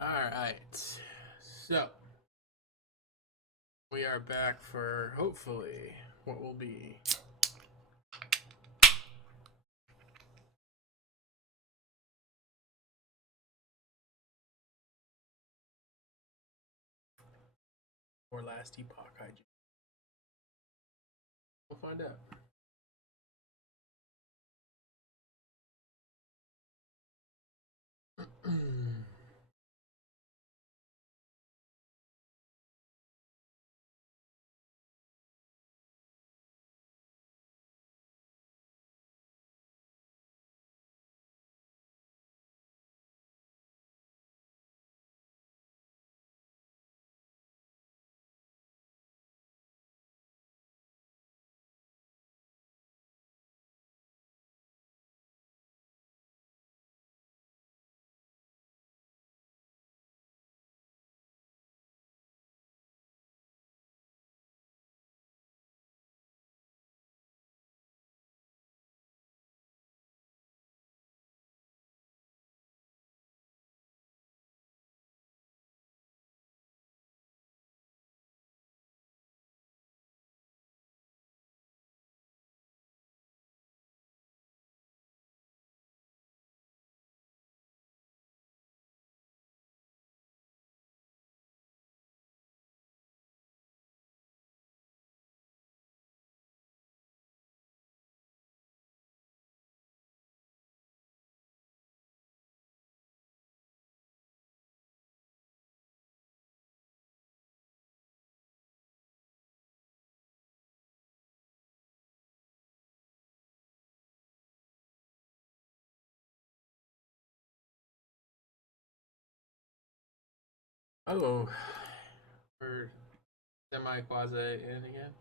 Alright, so we are back for hopefully what will be or Last Epoch IG. We'll find out. Oh, we're semi quasi in again.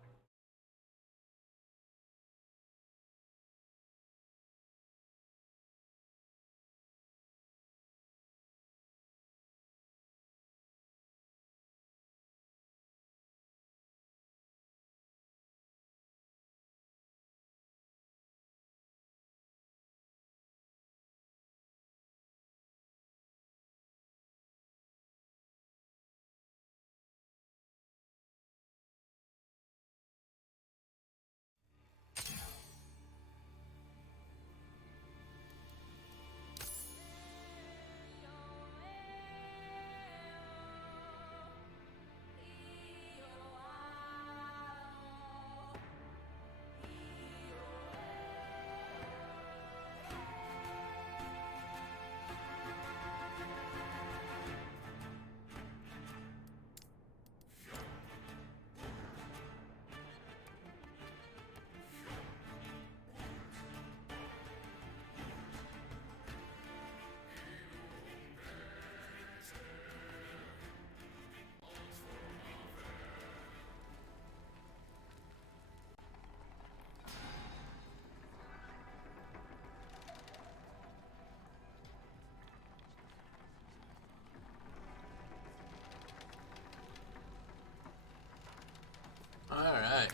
Alright.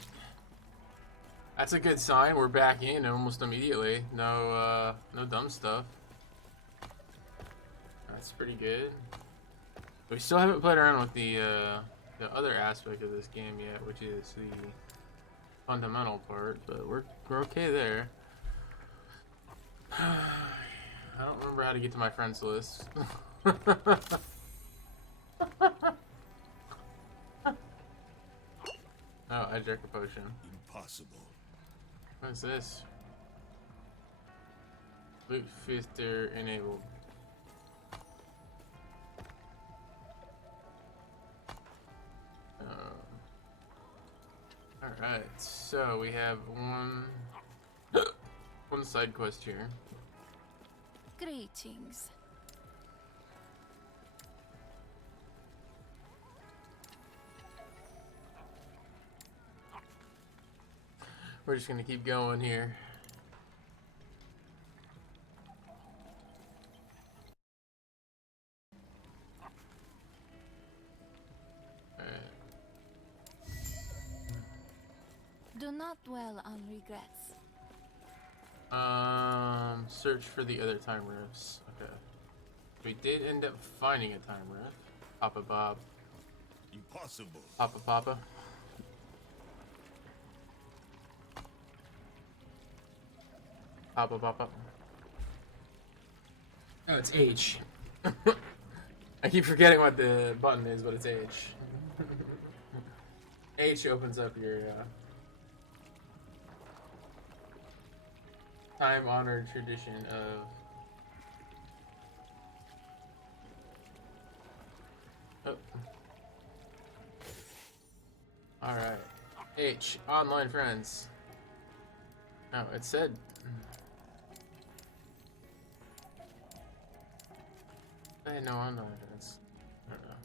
That's a good sign. We're back in almost immediately. No dumb stuff. That's pretty good. We still haven't played around with the other aspect of this game yet, which is the fundamental part, but we're okay there. I don't remember how to get to my friends list. Oh, I drank a potion. Impossible. What is this? Loot Fister enabled. Alright, so we have one side quest here. Greetings. We're just gonna keep going here. Do not dwell on regrets. Search for the other time rifts. Okay. We did end up finding a time rift. Papa Bob. Impossible. Papa Papa. Papa Papa. Oh, it's H. I keep forgetting what the button is, but it's H. H opens up your time-honored tradition of... Oh. Alright. H. Online friends. Oh, it said... I had no online friends. I don't know.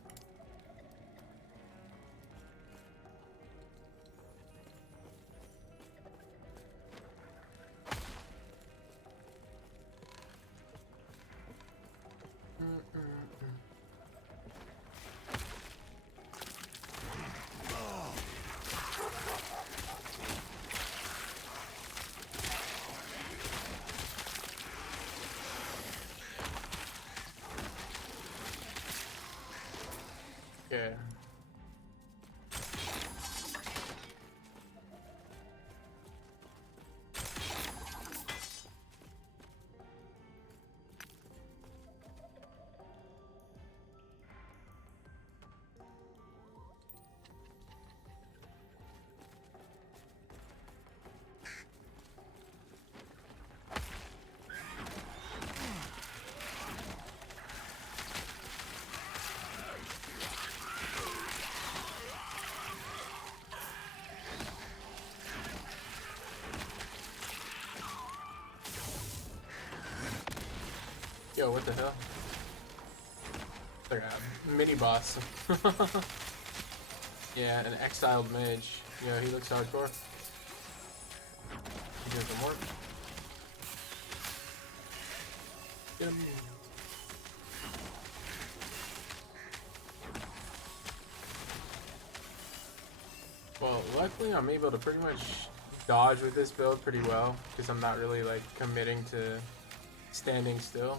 Okay. Yo, what the hell? Like a mini boss. Yeah, an exiled mage. Yeah, he looks hardcore. He does some work. Get him. Well, luckily I'm able to pretty much dodge with this build pretty well because I'm not really like committing to standing still.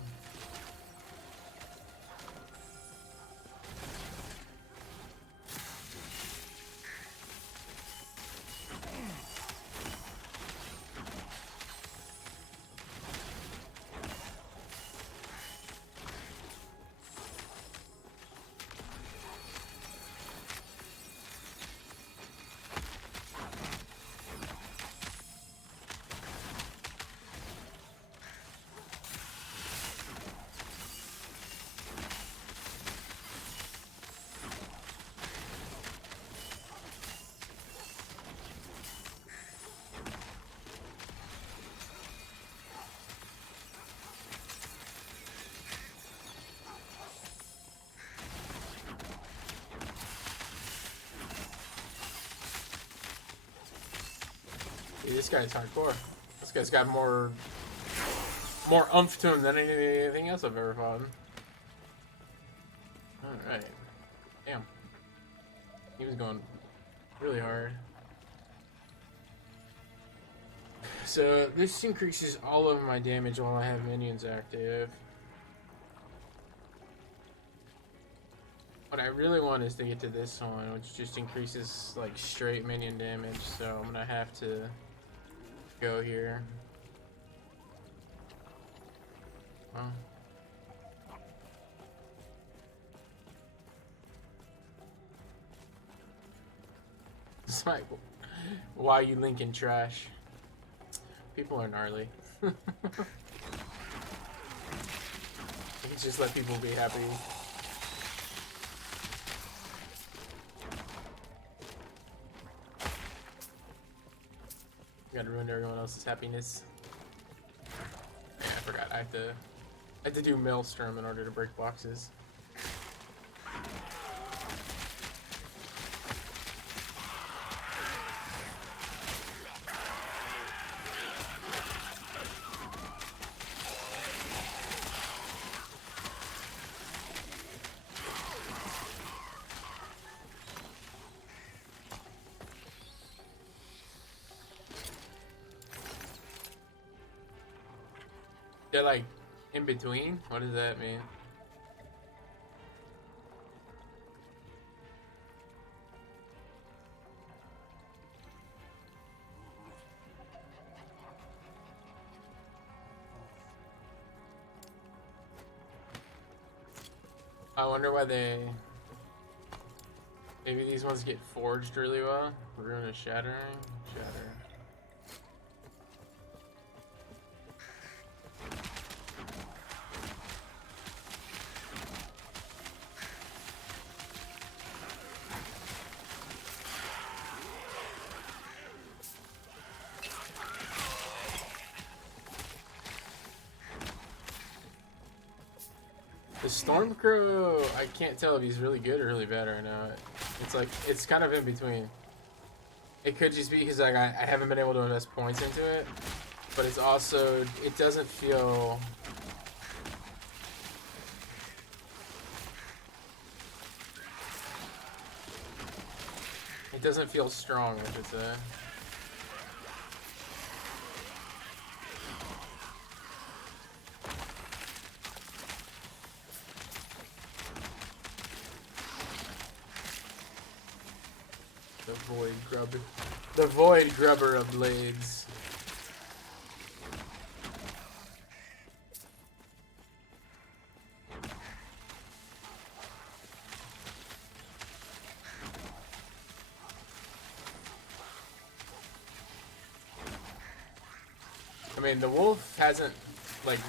Dude, this guy's hardcore. This guy's got more oomph to him than anything else I've ever fought. Alright. Damn. He was going really hard. So this increases all of my damage while I have minions active. What I really want is to get to this one, which just increases like straight minion damage, so I'm gonna have to go here. Huh? It's like, why you linking trash? People are gnarly. You can just let people be happy. You gotta ruin everyone else's happiness. Yeah, I forgot. I have to do Maelstrom in order to break boxes. They're like in between? What does that mean? I wonder why they... Maybe these ones get forged really well. Ruin is shattering. Shatter. The Stormcrow, I can't tell if he's really good or really bad right now. It's like, it's kind of in between. It could just be because like I haven't been able to invest points into it, but it's also, it doesn't feel... It doesn't feel strong, I should say. The void grubber of blades. I mean, the wolf hasn't like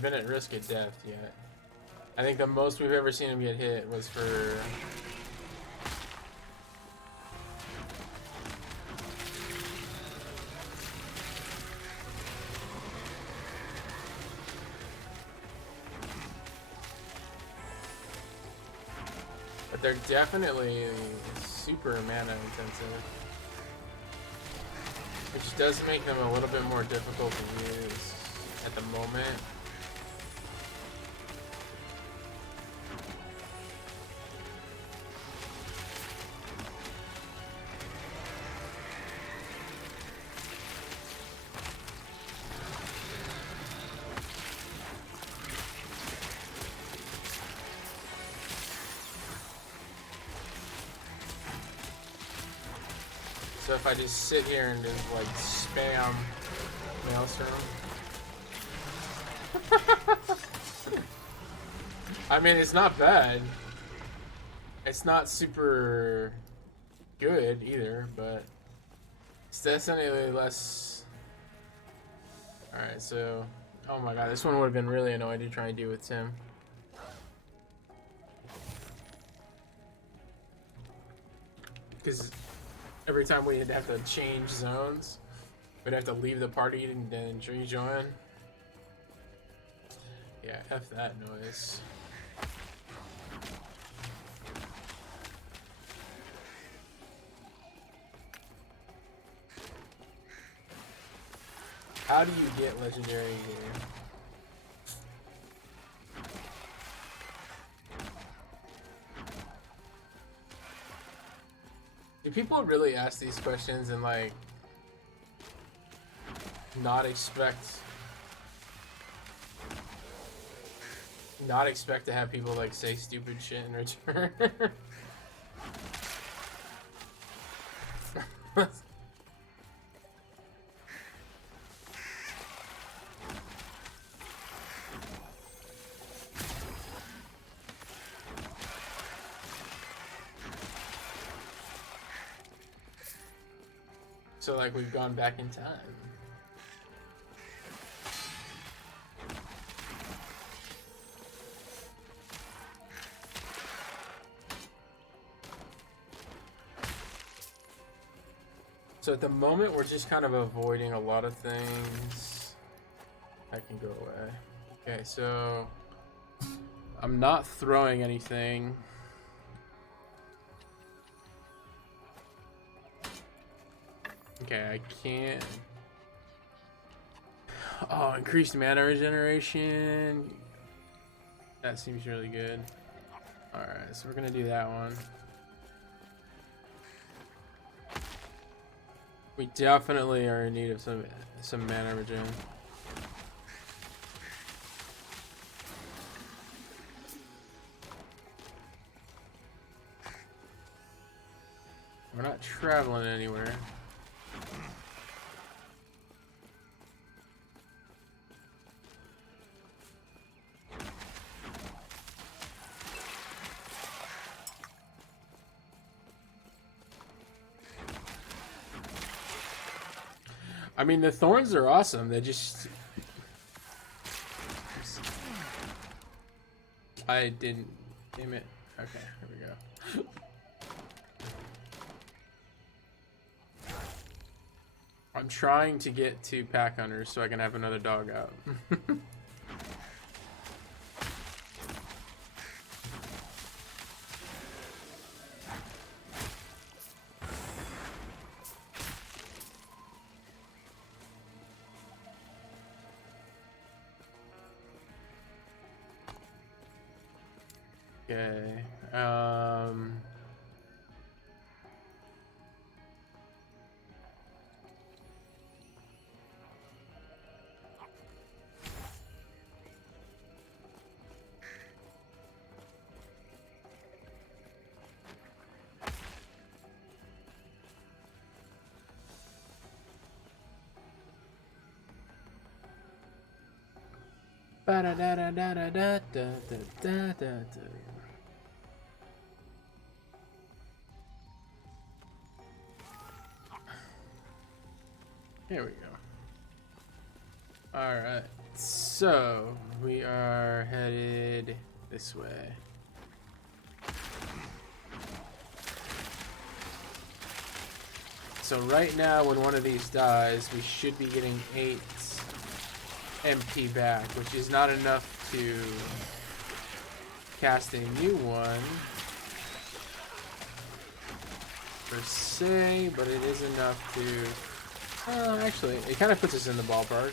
been at risk of death yet. I think the most we've ever seen him get hit was for they're definitely super mana intensive, which does make them a little bit more difficult to use at the moment. So if I just sit here and just like spam Maelstrom. I mean, it's not bad. It's not super good either, but it's definitely less. Alright, so oh my god, this one would have been really annoying to try and do with Tim. Because every time we'd have to change zones, we'd have to leave the party and then rejoin. Yeah, F that noise. How do you get legendary here? Do people really ask these questions and like not expect to have people like say stupid shit in return? So like we've gone back in time. So at the moment we're just kind of avoiding a lot of things that can go away. Okay, so I'm not throwing anything. Okay, I can't. Oh, increased mana regeneration. That seems really good. Alright, so we're gonna do that one. We definitely are in need of some mana regen. We're not traveling anywhere. I mean, the thorns are awesome. They just... I didn't... Damn it. Okay, here we go. I'm trying to get to pack hunters so I can have another dog out. Okay. Ba-da-da-da-da-da-da-da-da-da. Here we go. Alright, so we are headed this way. So right now, when one of these dies, we should be getting 8 MP back, which is not enough to cast a new one per se, but it is enough to... actually, it kind of puts us in the ballpark.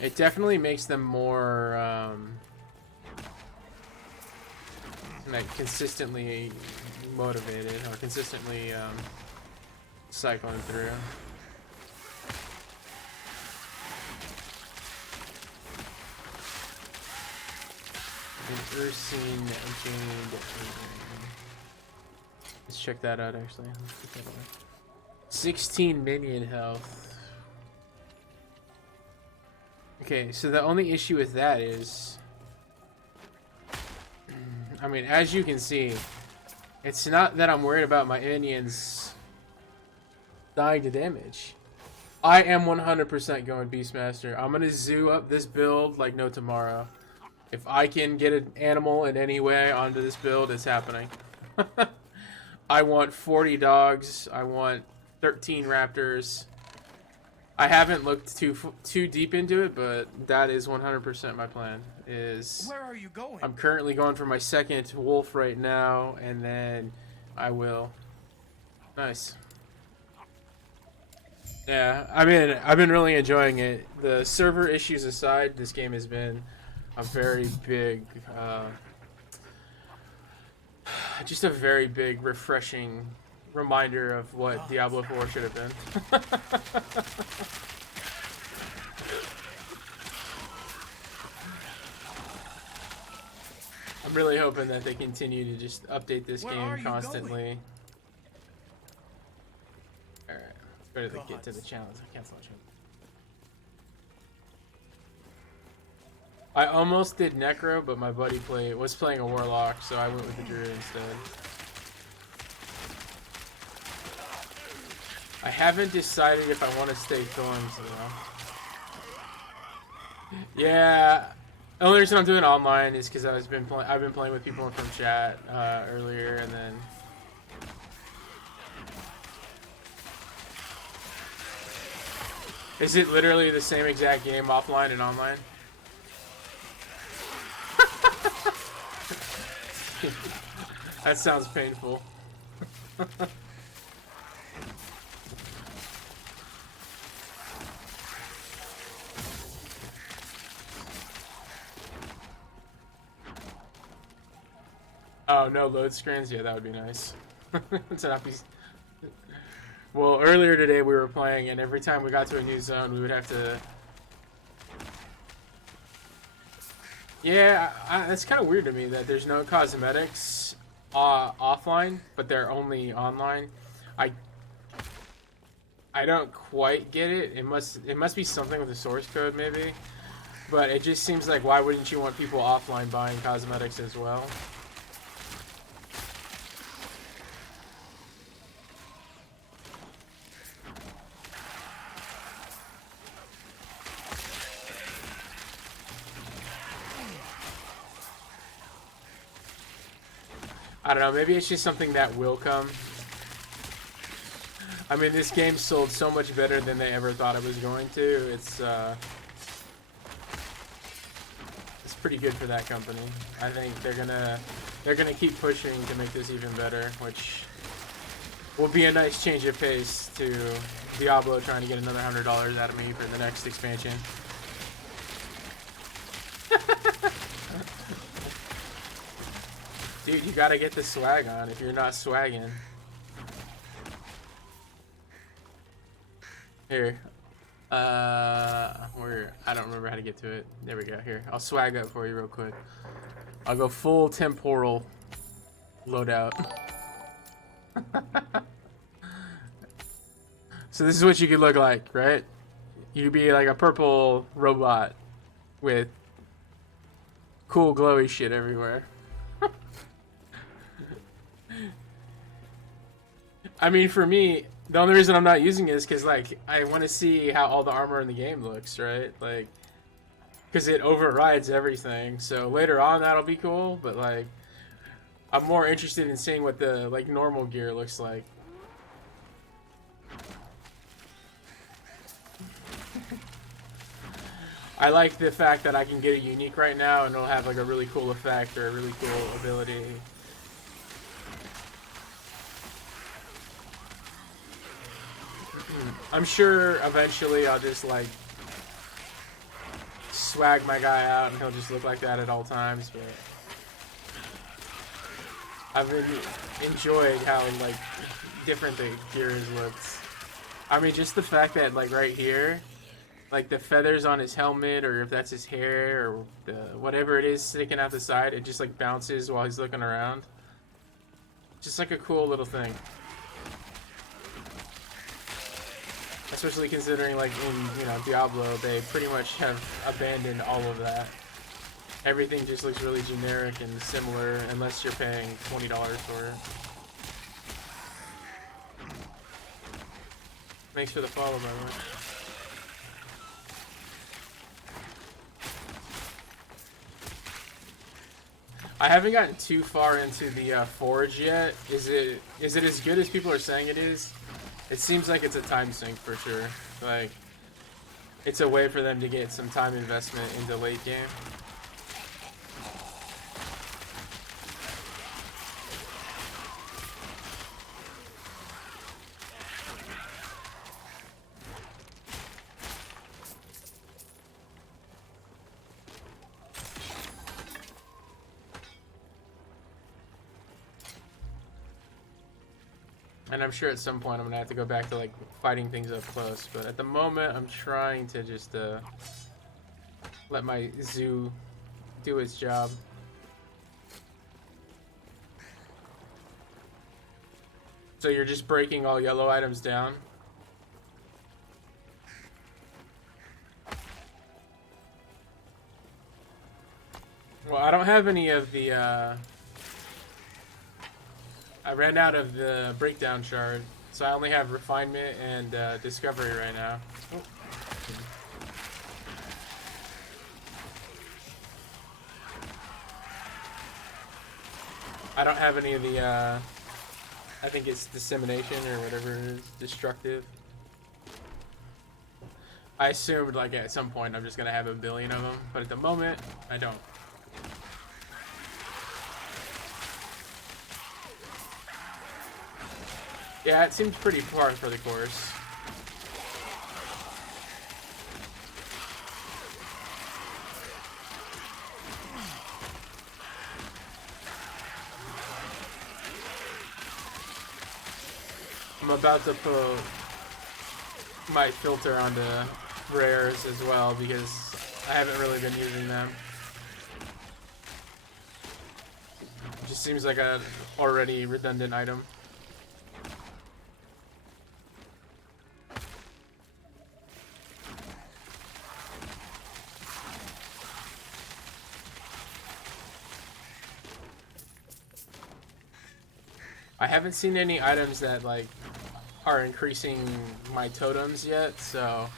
It definitely makes them more like consistently motivated or consistently cycling through. Ursine gained. Let's check that out actually. 16 minion health. Okay, so the only issue with that is, I mean, as you can see, it's not that I'm worried about my minions dying to damage. I am 100% going Beastmaster. I'm gonna zoo up this build like no tomorrow. If I can get an animal in any way onto this build, it's happening. I want 40 dogs. I want 13 raptors. I haven't looked too deep into it, but that is 100% my plan. Where are you going? I'm currently going for my second wolf right now, and then I will. Nice. Yeah, I mean, I've been really enjoying it. The server issues aside, this game has been a very big, just a very big, refreshing reminder of what Diablo 4 should have been. I'm really hoping that they continue to just update this game constantly. Alright, better to get to the challenge. Cancel the challenge. I almost did Necro, but my buddy was playing a Warlock, so I went with the Druid instead. I haven't decided if I want to stay Thorns, though. Yeah, the only reason I'm doing online is because I've been playing with people from chat earlier, and then is it literally the same exact game offline and online? That sounds painful. Oh, no load screens? Yeah, that would be nice. To not be... Well, earlier today we were playing, and every time we got to a new zone, we would have to... Yeah, it's kind of weird to me that there's no cosmetics offline, but they're only online. I don't quite get it. It must be something with the source code, maybe. But it just seems like, why wouldn't you want people offline buying cosmetics as well? I don't know, maybe it's just something that will come. I mean, this game sold so much better than they ever thought it was going to. It's pretty good for that company. I think they're gonna keep pushing to make this even better, which will be a nice change of pace to Diablo trying to get another $100 out of me for the next expansion. Dude, you gotta get the swag on if you're not swagging. Here. I don't remember how to get to it. There we go. Here, I'll swag up for you real quick. I'll go full temporal loadout. So this is what you could look like, right? You'd be like a purple robot with cool glowy shit everywhere. I mean, for me, the only reason I'm not using it is because, like, I want to see how all the armor in the game looks, right? Like, because it overrides everything. So later on, that'll be cool. But, like, I'm more interested in seeing what the, like, normal gear looks like. I like the fact that I can get a unique right now and it'll have, like, a really cool effect or a really cool ability. I'm sure eventually I'll just like swag my guy out and he'll just look like that at all times, but I've really enjoyed how like different the gears looks. I mean, just the fact that like right here, like the feathers on his helmet, or if that's his hair or the whatever it is sticking out the side, it just like bounces while he's looking around. Just like a cool little thing. Especially considering, like, in, you know, Diablo, they pretty much have abandoned all of that. Everything just looks really generic and similar, unless you're paying $20 for it. Thanks for the follow, by the way. I haven't gotten too far into the Forge yet. Is it as good as people are saying it is? It seems like it's a time sink for sure. Like, it's a way for them to get some time investment into late game. And I'm sure at some point I'm gonna have to go back to like fighting things up close, but at the moment I'm trying to just let my zoo do its job. So you're just breaking all yellow items down? Well, I don't have any of the I ran out of the breakdown shard, so I only have refinement and discovery right now. Oh. I don't have any of the I think it's dissemination or whatever it is, destructive. I assumed like at some point I'm just gonna have a billion of them, but at the moment I don't. Yeah, it seems pretty far for the course. I'm about to put my filter onto rares as well because I haven't really been using them. It just seems like a already redundant item. I haven't seen any items that like are increasing my totems yet, so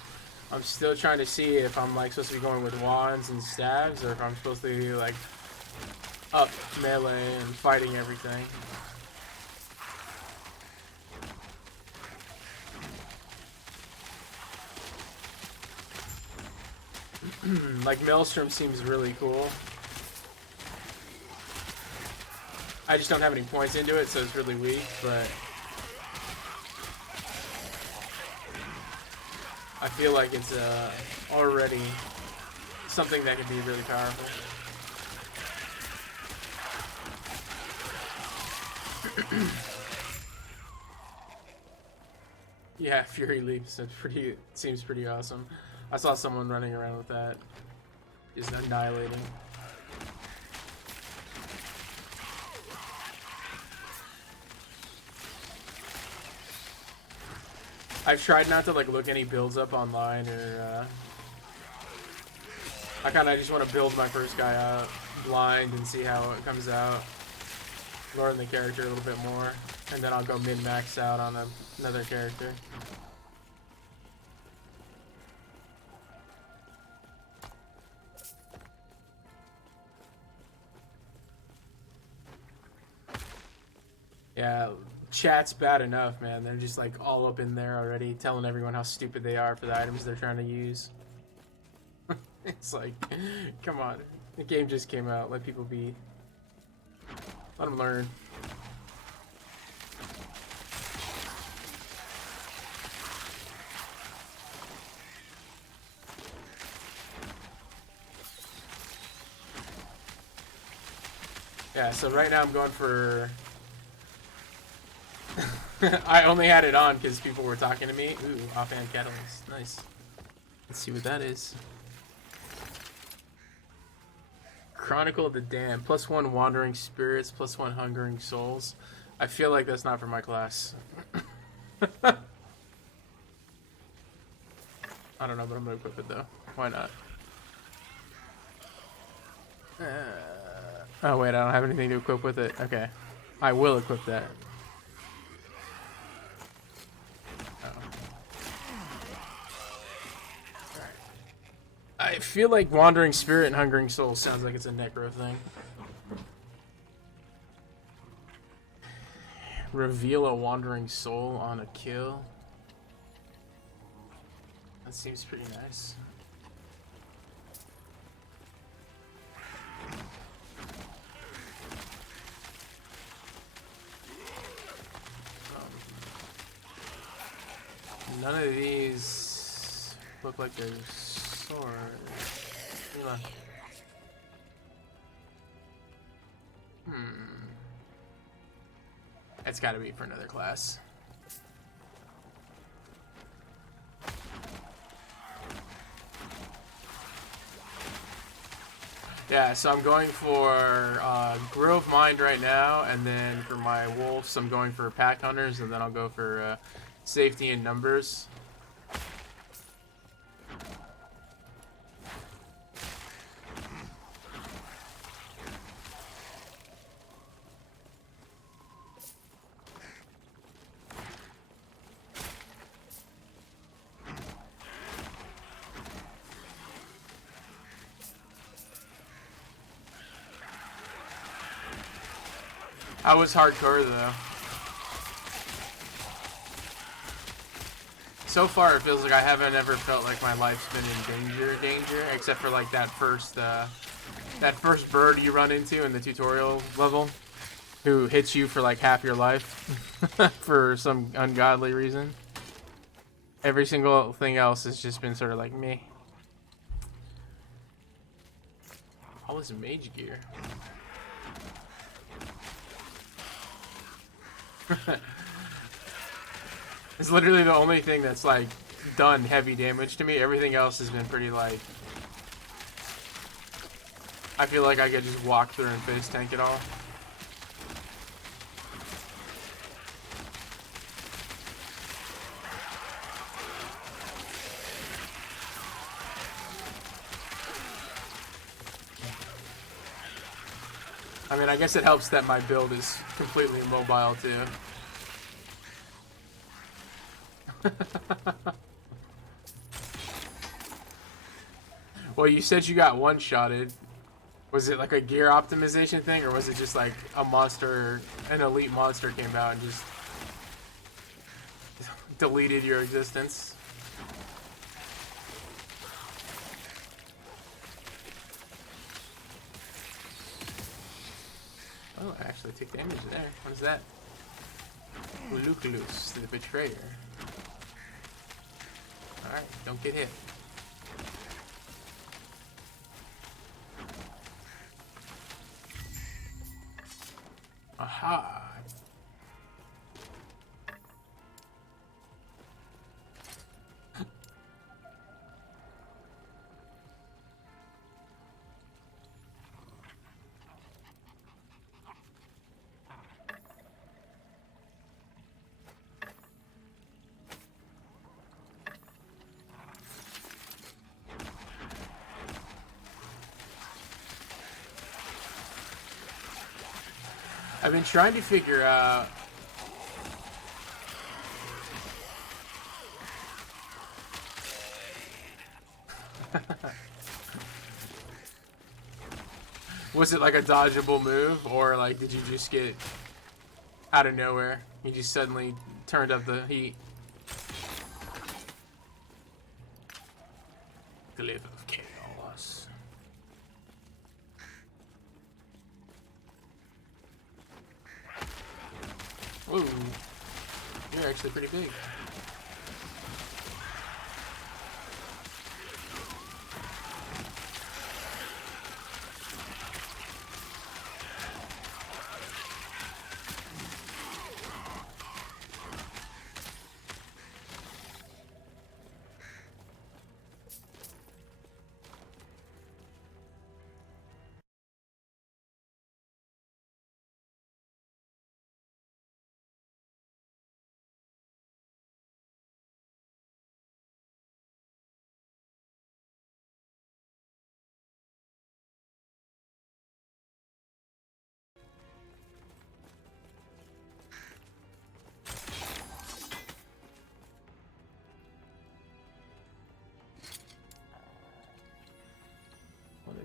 I'm still trying to see if I'm like supposed to be going with wands and staves or if I'm supposed to be like up melee and fighting everything. Like Maelstrom seems really cool. I just don't have any points into it, so it's really weak, but I feel like it's already something that can be really powerful. Yeah, Fury Leaps. It seems pretty awesome. I saw someone running around with that, just annihilating. I've tried not to like look any builds up online, or I kind of just want to build my first guy out blind and see how it comes out, learn the character a little bit more, and then I'll go min-max out on another character. Yeah, chat's bad enough, man. They're just like all up in there already, telling everyone how stupid they are for the items they're trying to use. It's like, come on. The game just came out. Let people be. Let them learn. Yeah, so right now I'm going for... I only had it on because people were talking to me. Ooh, offhand catalyst. Nice. Let's see what that is. Chronicle of the Damned. +1 Wandering Spirits, +1 Hungering Souls. I feel like that's not for my class. I don't know, but I'm going to equip it though. Why not? Oh wait, I don't have anything to equip with it. Okay. I will equip that. I feel like Wandering Spirit and Hungering Soul sounds like it's a necro thing. Reveal a Wandering Soul on a kill. That seems pretty nice. None of these look like they're sword. It's gotta be for another class. Yeah, so I'm going for Grove Mind right now, and then for my wolves, I'm going for Pack Hunters, and then I'll go for Safety in Numbers. I was hardcore though. So far, it feels like I haven't ever felt like my life's been in danger, except for like that first bird you run into in the tutorial level, who hits you for like half your life for some ungodly reason. Every single thing else has just been sort of like meh. All this mage gear. It's literally the only thing that's like done heavy damage to me. Everything else has been pretty like, I feel like I could just walk through and face tank it all. I mean, I guess it helps that my build is completely immobile too. Well, you said you got one-shotted. Was it like a gear optimization thing, or was it just like a monster, an elite monster came out and just deleted your existence? Oh, I actually take damage there. What is that? Ulukulus, the betrayer. Alright, don't get hit. Aha! I've been trying to figure out was it like a dodgeable move, or like did you just get out of nowhere? You just suddenly turned up the heat. Glyph of chaos. Whoa, you're actually pretty big.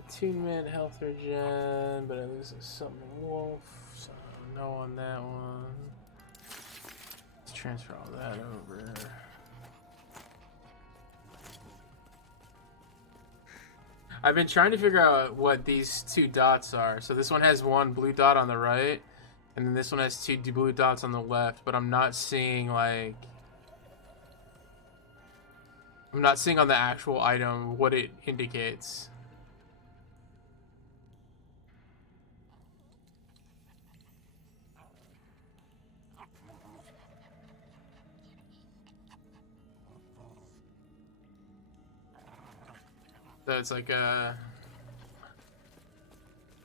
Attunement, health regen, but at least it's something wolf, so no on that one. Let's transfer all that over. I've been trying to figure out what these two dots are. So this one has one blue dot on the right, and then this one has two blue dots on the left, but I'm not seeing like... I'm not seeing on the actual item what it indicates. So it's like a...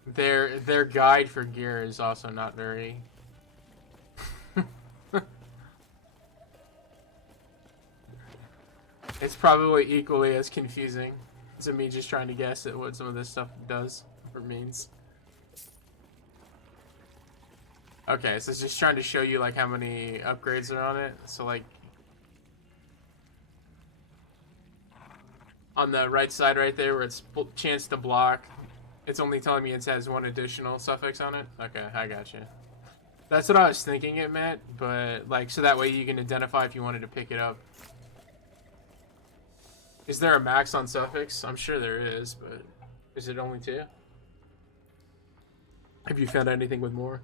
Their guide for gear is also not very... It's probably equally as confusing to me just trying to guess at what some of this stuff does or means. Okay, so it's just trying to show you like how many upgrades are on it. So like on the right side right there where it's chance to block, it's only telling me it has one additional suffix on it. Okay, I gotcha. That's what I was thinking it meant, but like so that way you can identify if you wanted to pick it up. Is there a max on suffix? I'm sure there is, but is it only 2? Have you found anything with more?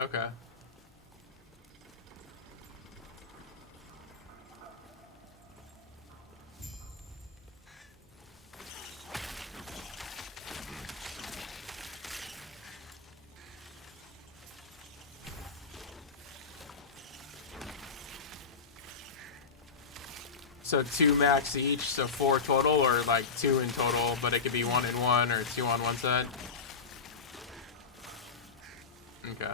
Okay. So 2 max each, so 4 total, or like 2 in total, but it could be 1 and 1 or 2 on one side? Okay.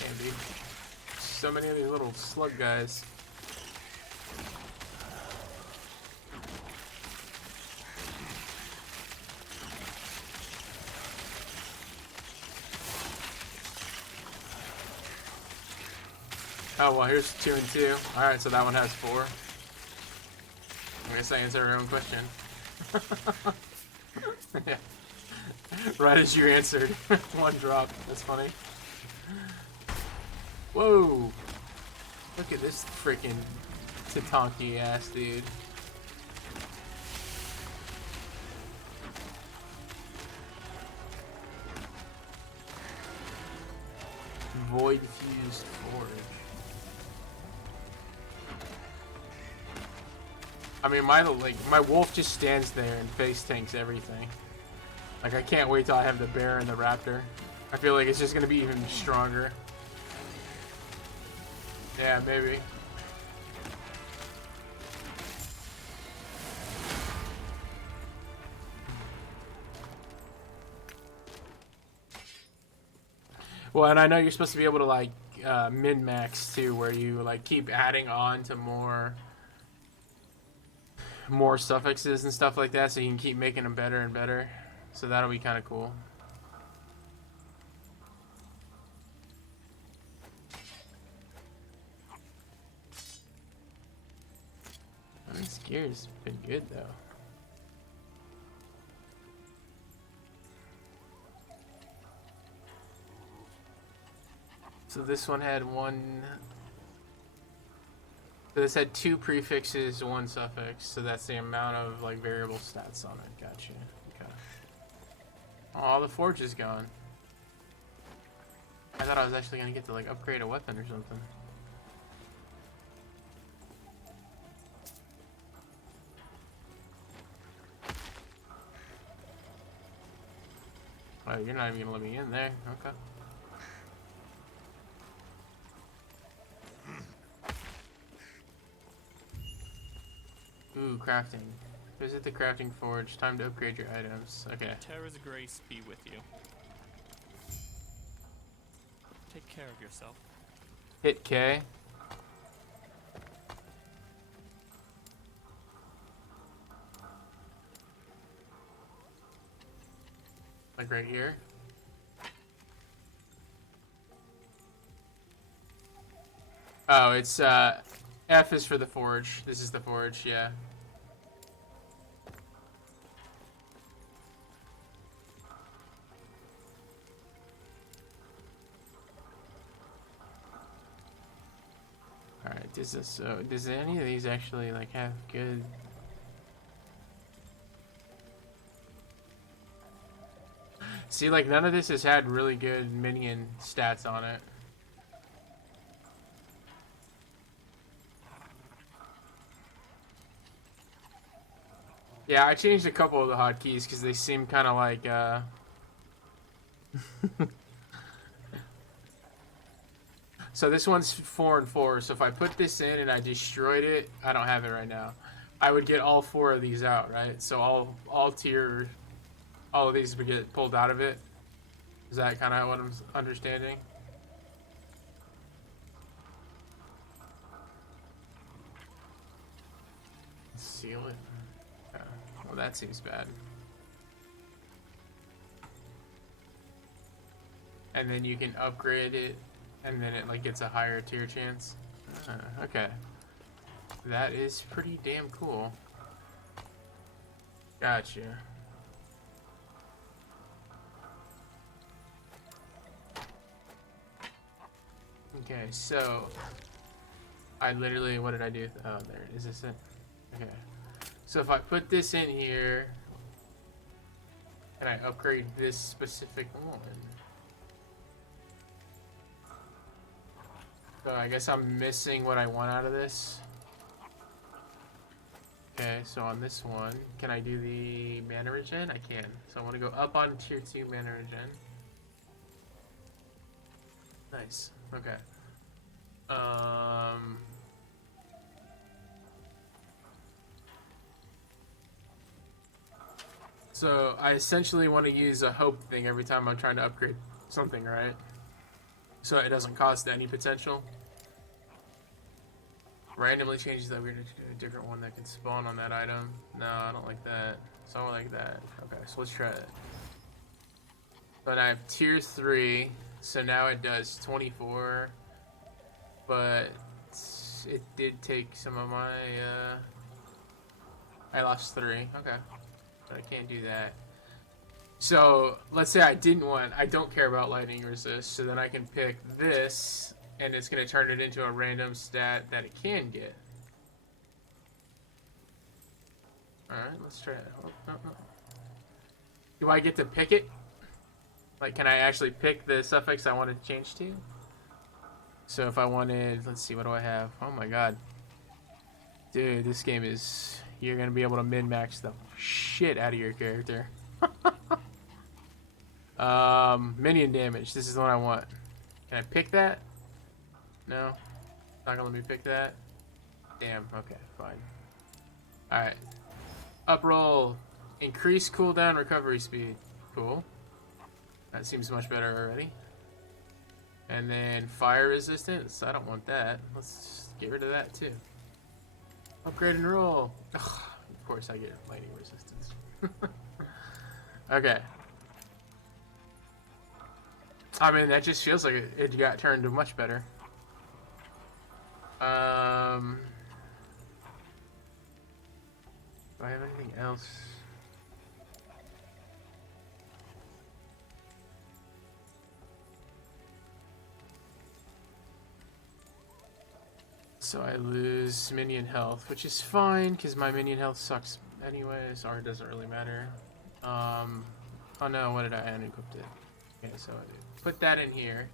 Damn, dude. So many of these little slug guys. Oh, well, here's 2 and 2. Alright, so that one has 4. I guess I answered our own question. Yeah. Right as you answered. 1 drop. That's funny. Whoa! Look at this freaking Tatanki ass dude. Void fused forge. I mean, my wolf just stands there and face tanks everything. Like, I can't wait till I have the bear and the raptor. I feel like it's just gonna be even stronger. Yeah, maybe. Well, and I know you're supposed to be able to like min-max too, where you like keep adding on to more suffixes and stuff like that, so you can keep making them better and better. So that'll be kind of cool. This gear's been good though. So this one had 1. So this had 2 prefixes, 1 suffix. So that's the amount of like variable stats on it. Gotcha. Okay. Oh, the forge is gone. I thought I was actually gonna get to like upgrade a weapon or something. Oh, you're not even gonna let me in there. Okay. Ooh, crafting. Visit the crafting forge. Time to upgrade your items. Okay. Terra's grace be with you. Take care of yourself. Hit K. Like right here. Oh, it's F is for the forge. This is the forge, yeah. Alright, does any of these actually like have good? See, like none of this has had really good minion stats on it. Yeah, I changed a couple of the hotkeys because they seem kind of like, So this one's 4 and 4, so if I put this in and I destroyed it, I don't have it right now, I would get all 4 of these out, right? So all of these would get pulled out of it. Is that kind of what I'm understanding? Seal it. Well, that seems bad. And then you can upgrade it, and then it like gets a higher tier chance. Okay. That is pretty damn cool. Gotcha. Okay, so I literally, what did I do? Oh, there, is this it? Okay. So if I put this in here, and I upgrade this specific one. So I guess I'm missing what I want out of this. Okay, so on this one, can I do the mana regen? I can. So I want to go up on tier 2 mana regen. Nice. Okay. So I essentially want to use a hope thing every time I'm trying to upgrade something, right? So it doesn't cost any potential. Randomly changes that weird to a different one that can spawn on that item. No, I don't like that. So I don't like that. Okay, so let's try it. But I have tier 3, so now it does 24. but it did take some of my, I lost 3, okay. But I can't do that. So, let's say I don't care about lightning resist, so then I can pick this, and it's going to turn it into a random stat that it can get. Alright, let's try it. Oh. Do I get to pick it? Like, can I actually pick the suffix I want to change to? So if I wanted, let's see, what do I have? Oh my god. Dude, this game is, you're going to be able to min-max the shit out of your character. Minion damage. This is the one I want. Can I pick that? No. Not gonna let me pick that. Damn. Okay, fine. Alright. Up roll. Increase cooldown recovery speed. Cool. That seems much better already. And then fire resistance. I don't want that. Let's get rid of that too. Upgrade and roll. Ugh, of course I get lightning resistance. Okay. I mean, that just feels like it got turned to much better. Do I have anything else? So I lose minion health, which is fine, because my minion health sucks anyways, or it doesn't really matter. Oh no, what did I unequip it? Okay, so I put that in here.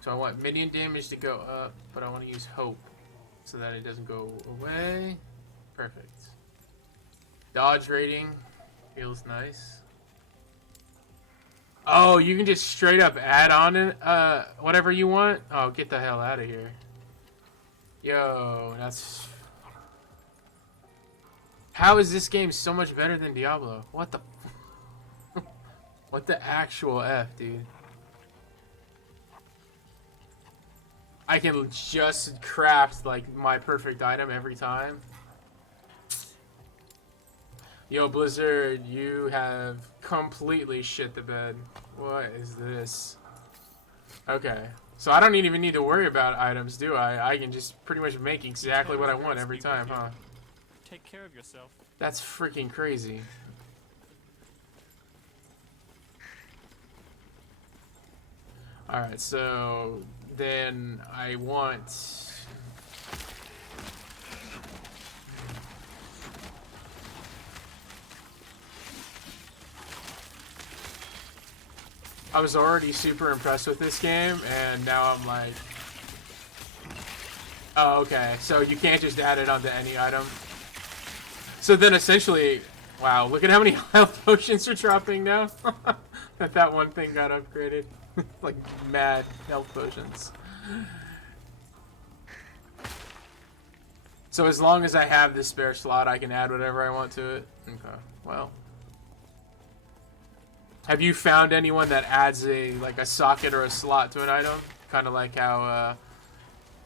So I want minion damage to go up, but I want to use hope so that it doesn't go away. Perfect. Dodge rating feels nice. Oh, you can just straight up add on it, whatever you want. Oh, get the hell out of here. Yo, that's... How is this game so much better than Diablo? What the... What the actual F, dude? I can just craft, like, my perfect item every time. Yo, Blizzard, you have completely shit the bed. What is this? Okay. So I don't even need to worry about items, do I? I can just pretty much make exactly what I want every time, huh? Take care of yourself. That's freaking crazy. Alright, so then I want... I was already super impressed with this game, and now I'm like... Oh, okay, so you can't just add it onto any item. So then essentially... Wow, look at how many health potions are dropping now. that one thing got upgraded. Like, mad health potions. So as long as I have this spare slot, I can add whatever I want to it? Okay, well... Have you found anyone that adds like a socket or a slot to an item? Kind of like how,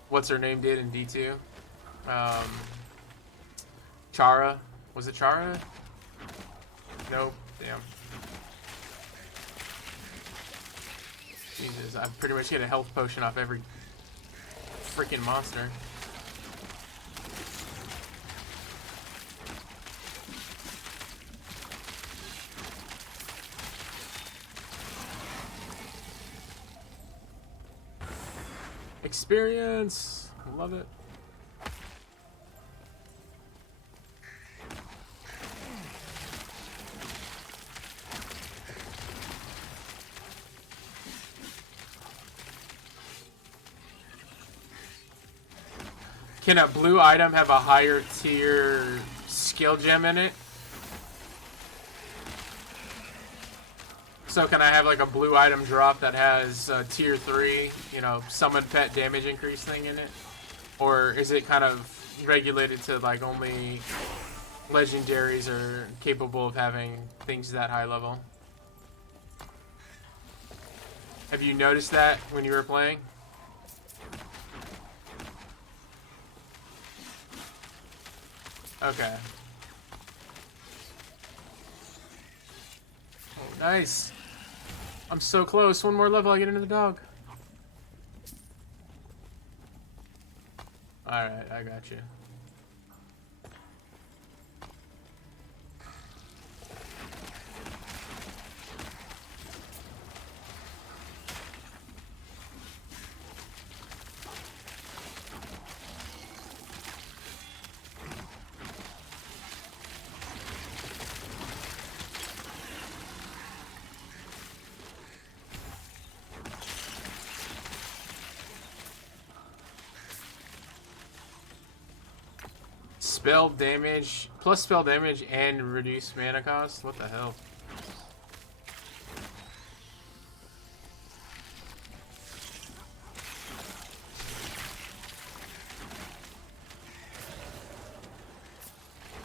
what's her name did in D2? Chara? Was it Chara? Nope. Damn. Jesus, I pretty much get a health potion off every freaking monster. Experience! Love it. Can a blue item have a higher tier skill gem in it? So can I have like a blue item drop that has tier 3, you know, summon pet damage increase thing in it? Or is it kind of regulated to like only legendaries are capable of having things that high level? Have you noticed that when you were playing? Okay. Oh, nice. I'm so close. One more level, I get into the dog. Alright, I got you. Spell damage, plus spell damage and reduce mana cost? What the hell?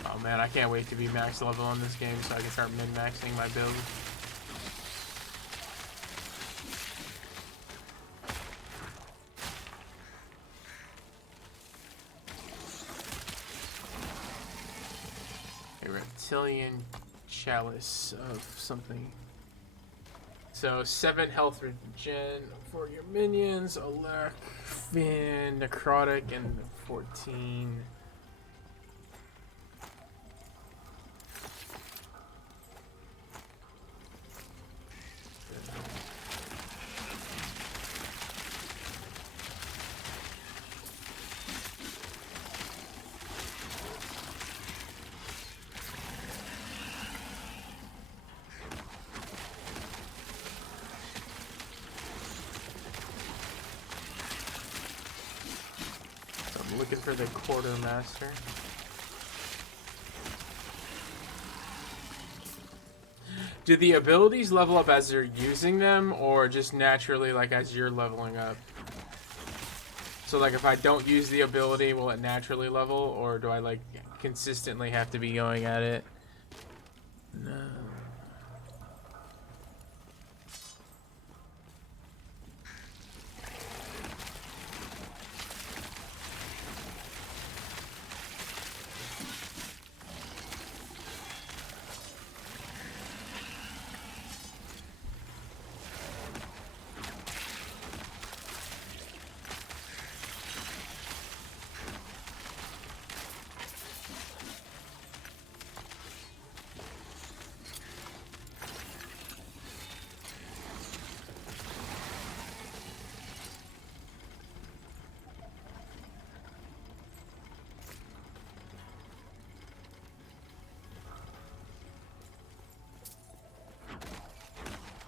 Oh man, I can't wait to be max level on this game so I can start min-maxing my build. Reptilian chalice of something. So 7 health regen for your minions, Alec, Finn, Necrotic, and 14. Looking for the quartermaster. Do the abilities level up as they're using them, or just naturally, like as you're leveling up? So like if I don't use the ability, will it naturally level, or do I like consistently have to be going at it? No.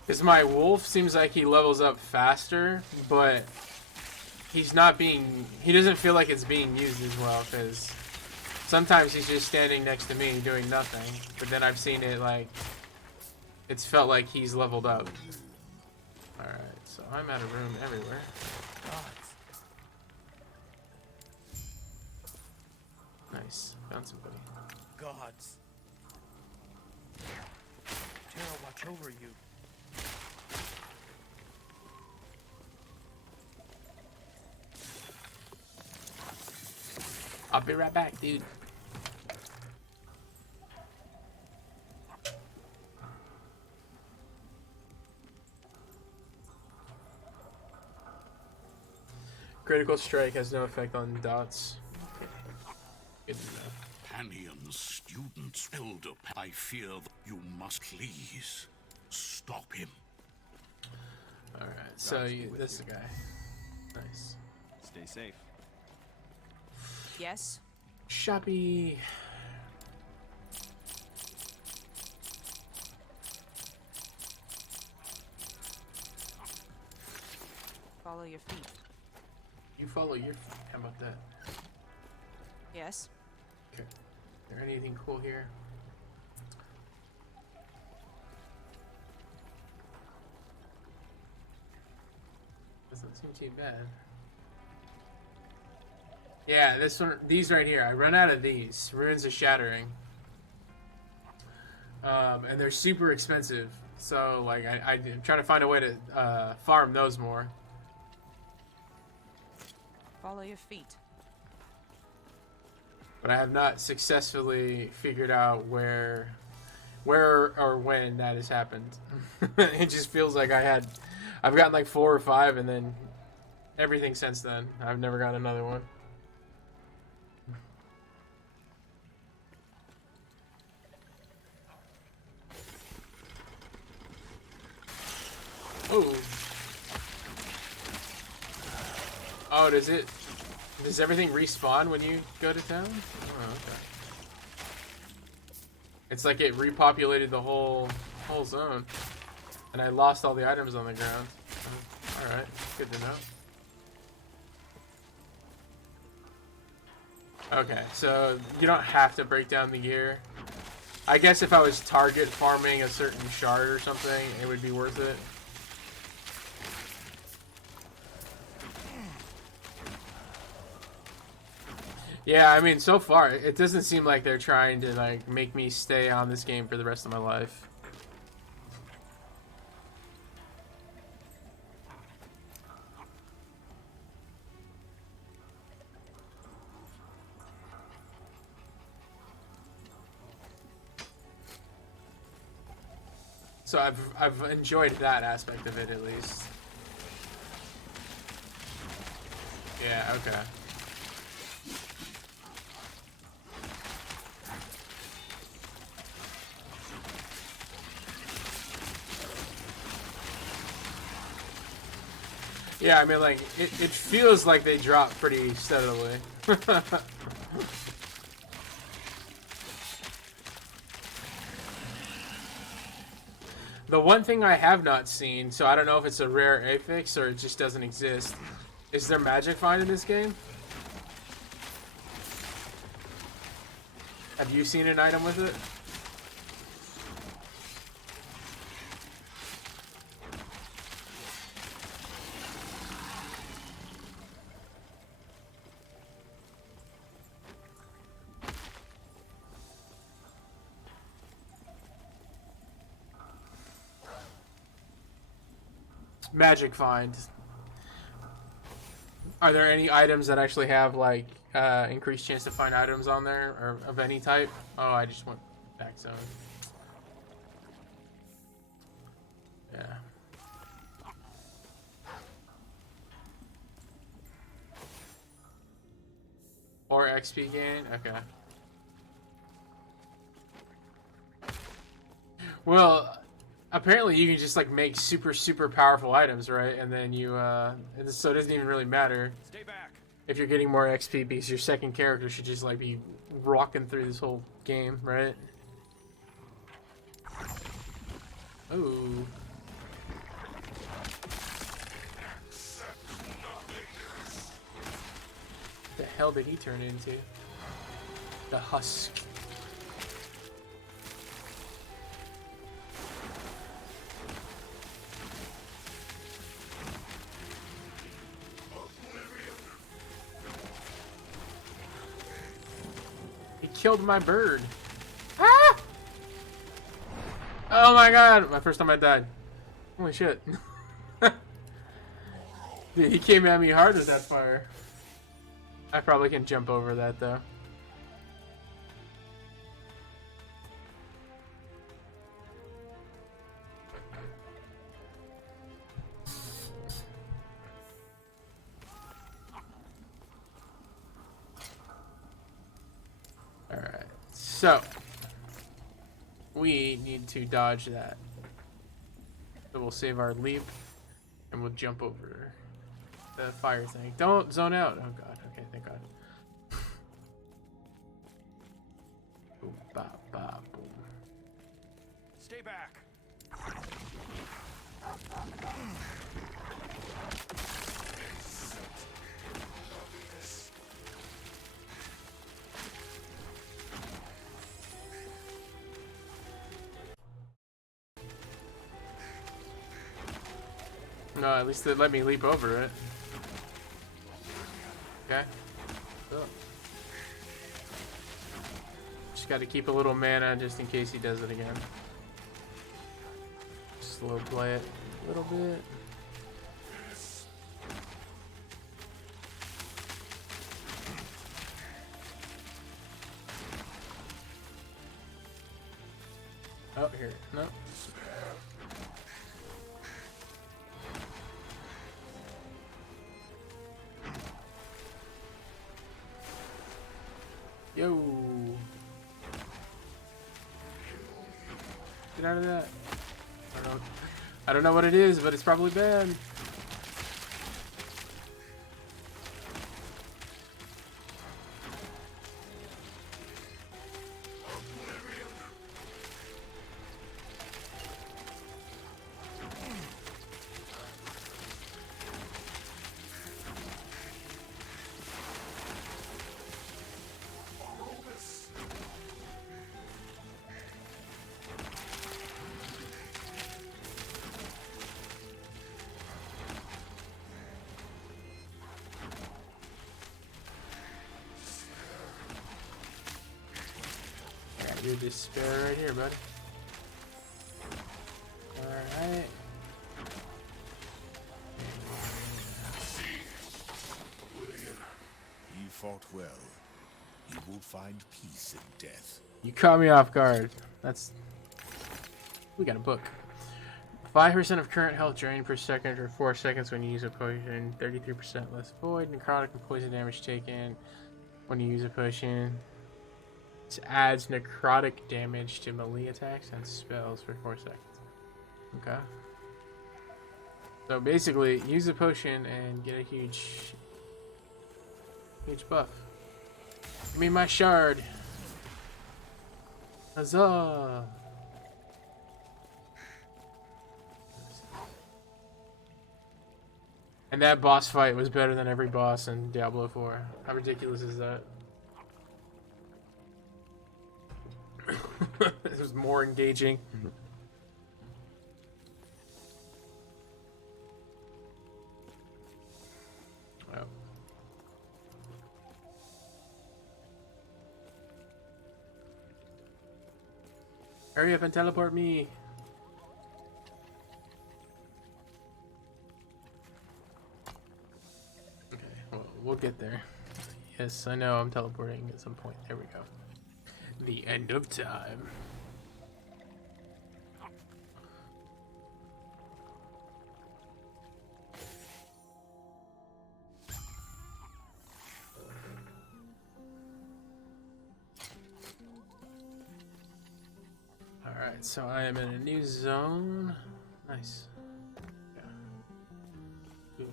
Because my wolf seems like he levels up faster, but he's not being... He doesn't feel like it's being used as well, because sometimes he's just standing next to me doing nothing. But then I've seen it, like... It's felt like he's leveled up. Alright, so I'm out of room everywhere. Nice. Found somebody. Gods. Terra, watch over you. I'll be right back, dude. Critical strike has no effect on dots. Good to know. Panion students, elder, I fear that you must please stop him. Alright, so this guy. Nice. Stay safe. Yes? Shoppy. Follow your feet. You follow your feet. How about that? Yes? Okay. Is there anything cool here? Doesn't seem too bad. Yeah, this one, these right here. I run out of these. Ruins of Shattering. And they're super expensive. So, like, I'm trying to find a way to farm those more. Follow your feet. But I have not successfully figured out where or when that has happened. It just feels like I've gotten like 4 or 5, and then everything since then. I've never got another one. Oh, does everything respawn when you go to town? Oh, okay. It's like it repopulated the whole zone. And I lost all the items on the ground. Alright, good to know. Okay, so you don't have to break down the gear. I guess if I was target farming a certain shard or something, it would be worth it. Yeah, I mean, so far, it doesn't seem like they're trying to, like, make me stay on this game for the rest of my life. So I've enjoyed that aspect of it, at least. Yeah, okay. Yeah, I mean, like, it feels like they drop pretty steadily. The one thing I have not seen, so I don't know if it's a rare affix or it just doesn't exist, is there magic find in this game? Have you seen an item with it? Magic find. Are there any items that actually have like increased chance to find items on there or of any type? Oh, I just went back zone. Yeah. Or XP gain? Okay. Well, apparently you can just like make super powerful items, right? And then you so it doesn't even really matter Stay back. if you're getting more XP because your second character should just like be rocking through this whole game, right? Ooh. The hell did he turn into? The husk. He killed my bird. Ah! Oh my god! My first time I died. Holy shit. Dude, he came at me hard with that fire. I probably can jump over that though. Alright, so we need to dodge that. So we'll save our leap and we'll jump over the fire thing. Don't zone out. Oh god, okay, thank god. Boom, bop, bop, boom. Stay back. No, at least they let me leap over it. Okay. Oh. Just got to keep a little mana just in case he does it again. Slow play it a little bit. Oh, here. No. Yo. Get out of that. I don't know what it is, but it's probably bad. Got your despair right here, buddy. Alright. He fought well. He will find peace in death. You caught me off guard. That's... We got a book. 5% of current health drain per second or 4 seconds when you use a potion. 33% less void. Necrotic and poison damage taken when you use a potion. This adds necrotic damage to melee attacks and spells for 4 seconds. Okay. So basically, use a potion and get a huge buff. Give me my shard. Huzzah! And that boss fight was better than every boss in Diablo 4. How ridiculous is that? This was more engaging. Oh. Hurry up and teleport me. Okay, well, we'll get there. Yes, I know I'm teleporting at some point. There we go. The end of time. Alright, so I am in a new zone. Nice. Yeah.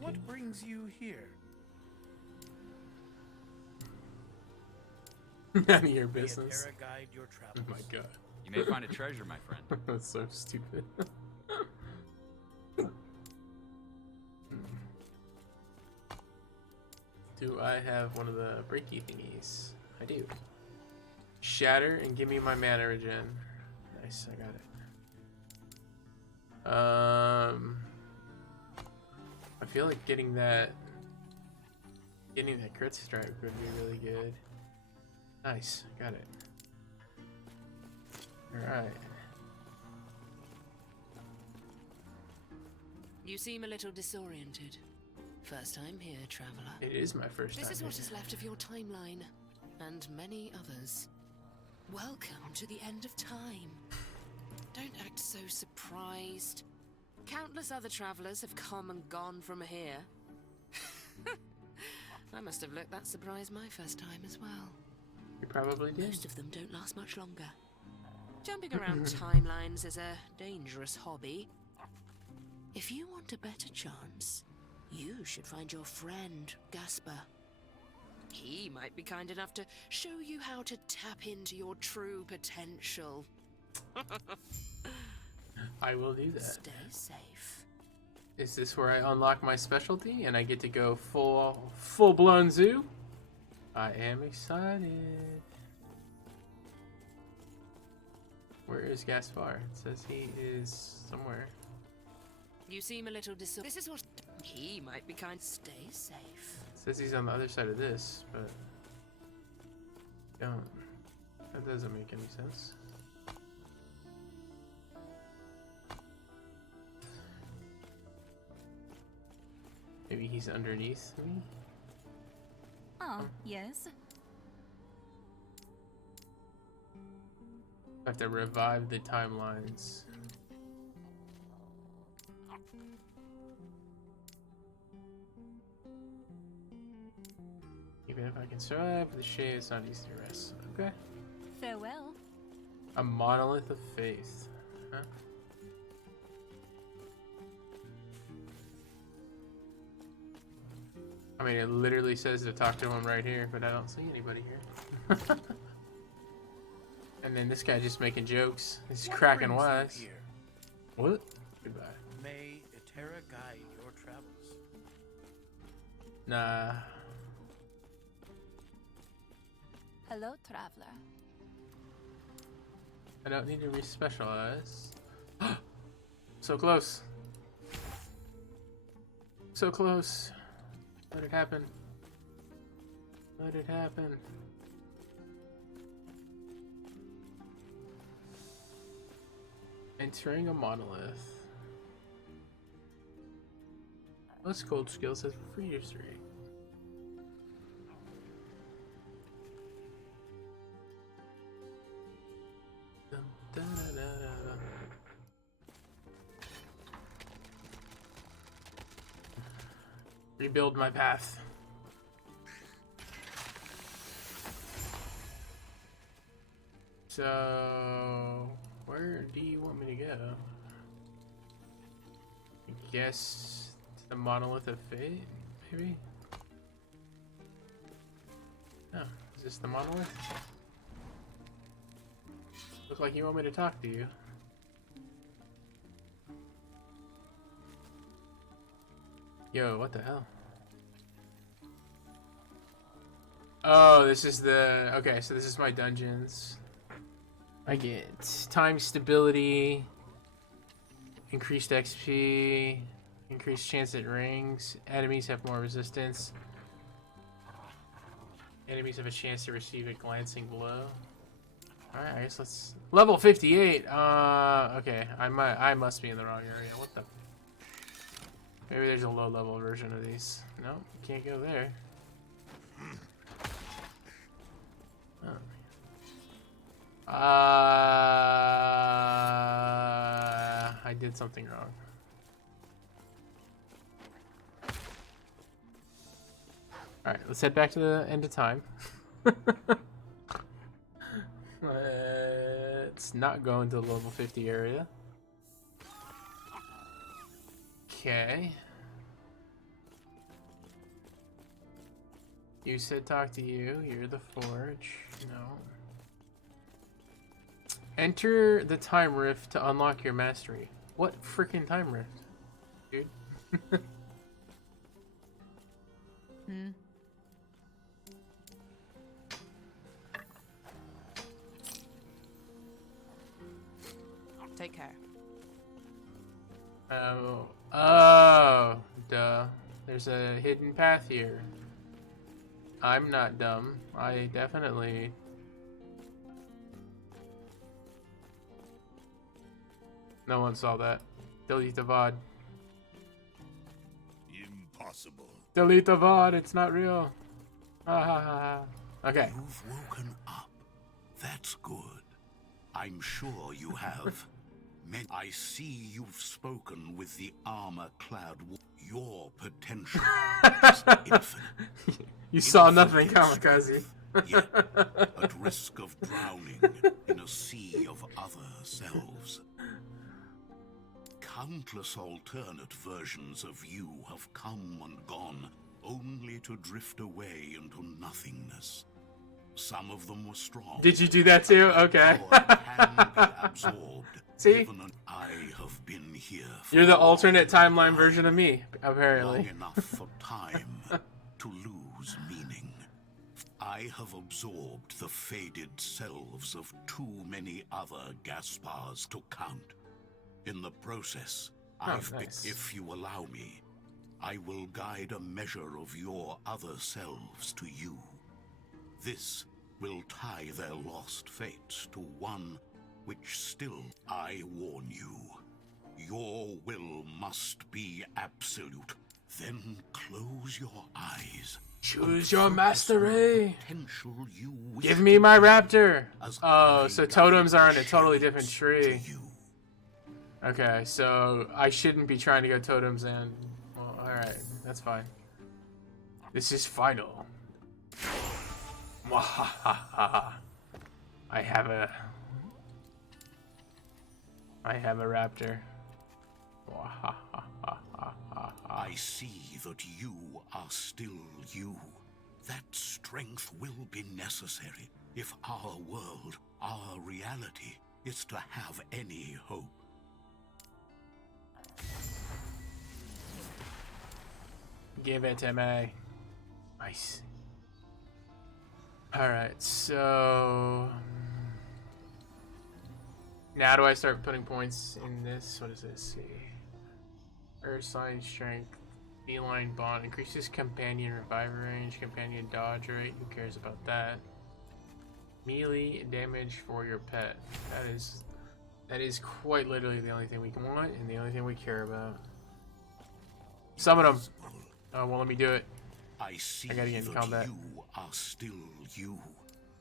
What brings you here? None of your May business. Terra guide your Oh travels. my god. You may find a treasure, my friend. That's so stupid. Do I have one of the breaky thingies? I do. Shatter and give me my mana regen. Nice, I got it. I feel like getting that crit strike would be really good. Nice, got it. Alright. You seem a little disoriented. First time here, traveler. It is my first time. This is what here. is left of your timeline, and many others. Welcome to the end of time. Don't act so surprised. Countless other travelers have come and gone from here. I must have looked that surprised my first time as well. You probably did. Most of them don't last much longer. Jumping around timelines is a dangerous hobby. If you want a better chance, you should find your friend, Gasper. He might be kind enough to show you how to tap into your true potential. I will do that. Stay safe. Is this where I unlock my specialty and I get to go full-blown zoo? I am excited. Where is Gaspar? It says he is somewhere. You seem a little This is what he might be kind. Stay safe. It says he's on the other side of this, but don't. That doesn't make any sense. Maybe he's underneath me? Oh, yes. I have to revive the timelines. Even if I can survive the shade, it's not easy to rest. Okay. Farewell. A monolith of faith. Huh? I mean, it literally says to talk to him right here, but I don't see anybody here. And then this guy just making jokes. He's What cracking brings you wise. here? What? Goodbye. May Terra guide your travels. Nah. Hello, traveler. I don't need to re-specialize. So close. So close. Let it happen. Let it happen. Entering a monolith. Most cold skills has freer 3. Dun, dun, dun, dun, dun. Rebuild my path. So, where do you want me to go? I guess the Monolith of Fate, maybe? No, is this the Monolith? Look like you want me to talk to you. Yo, what the hell? Oh, this is the... Okay, so this is my dungeons. I get time stability, increased XP, increased chance at rings, enemies have more resistance, enemies have a chance to receive a glancing blow. Alright, I guess let's... Level 58! Okay, I must be in the wrong area. What the... Maybe there's a low-level version of these. No, can't go there. Oh. I did something wrong. Alright, let's head back to the end of time. Let's not go into the level 50 area. Okay. You said talk to you. You're the forge. No. Enter the time rift to unlock your mastery. What freaking time rift, dude? Take care. Oh, duh. There's a hidden path here. I'm not dumb. I definitely... No one saw that. Delete the VOD. Impossible. Delete the VOD, it's not real. Ha ha ha ha. Okay. You've woken up. That's good. I'm sure you have. I see you've spoken with the armor-clad. Your potential is infinite. You saw nothing, Kamikaze. Yet, at risk of drowning in a sea of other selves. Countless alternate versions of you have come and gone, only to drift away into nothingness. Some of them were strong. Did you do that too? Okay. Can be absorbed. See? Even I have been here for You're the alternate timeline version of me, apparently. long enough for time to lose meaning. I have absorbed the faded selves of too many other Gaspars to count. In the process, nice. If you allow me, I will guide a measure of your other selves to you. This will tie their lost fates to one which still, I warn you, your will must be absolute. Then close your eyes. Choose your mastery. Potential you wish Give me my raptor. as Oh, I so guide totems are in a the totally shades different to tree. you. Okay, so I shouldn't be trying to go totems in. Well, alright, that's fine. This is final. Mwahaha. I have a raptor. I see that you are still you. That strength will be necessary if our world, our reality, is to have any hope. Give it to me. Nice. Alright, so... Now do I start putting points in this? What does this see? Earth sign strength, feline bond, increases companion revival range, companion dodge rate, who cares about that? Melee damage for your pet. That is quite literally the only thing we want and the only thing we care about. Summon them. Oh, well, let me do it. I see I gotta get in that combat. you are still you.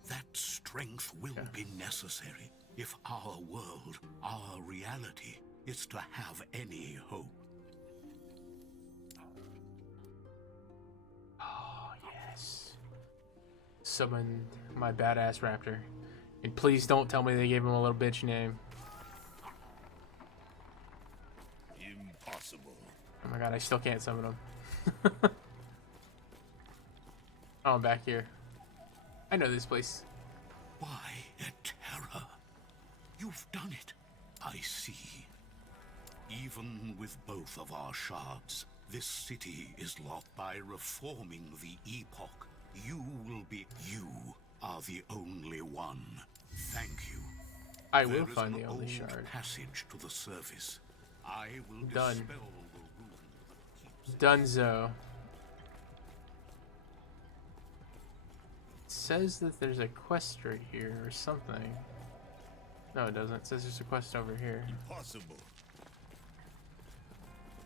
That strength will be necessary if our world, our reality, is to have any hope. Oh, yes. Summon my badass raptor. And please don't tell me they gave him a little bitch name. Impossible. Oh my god, I still can't summon him. Oh, I'm back here. I know this place. Why, Etera? You've done it. I see. Even with both of our shards, this city is lost. By reforming the epoch, you will be... You are the only one. Thank you. I will There is find an the only old shard. passage to the surface. I will Done. dispel the ruin that keeps... Dunzo. It says that there's a quest right here or something. No, it doesn't. It says there's a quest over here. Impossible.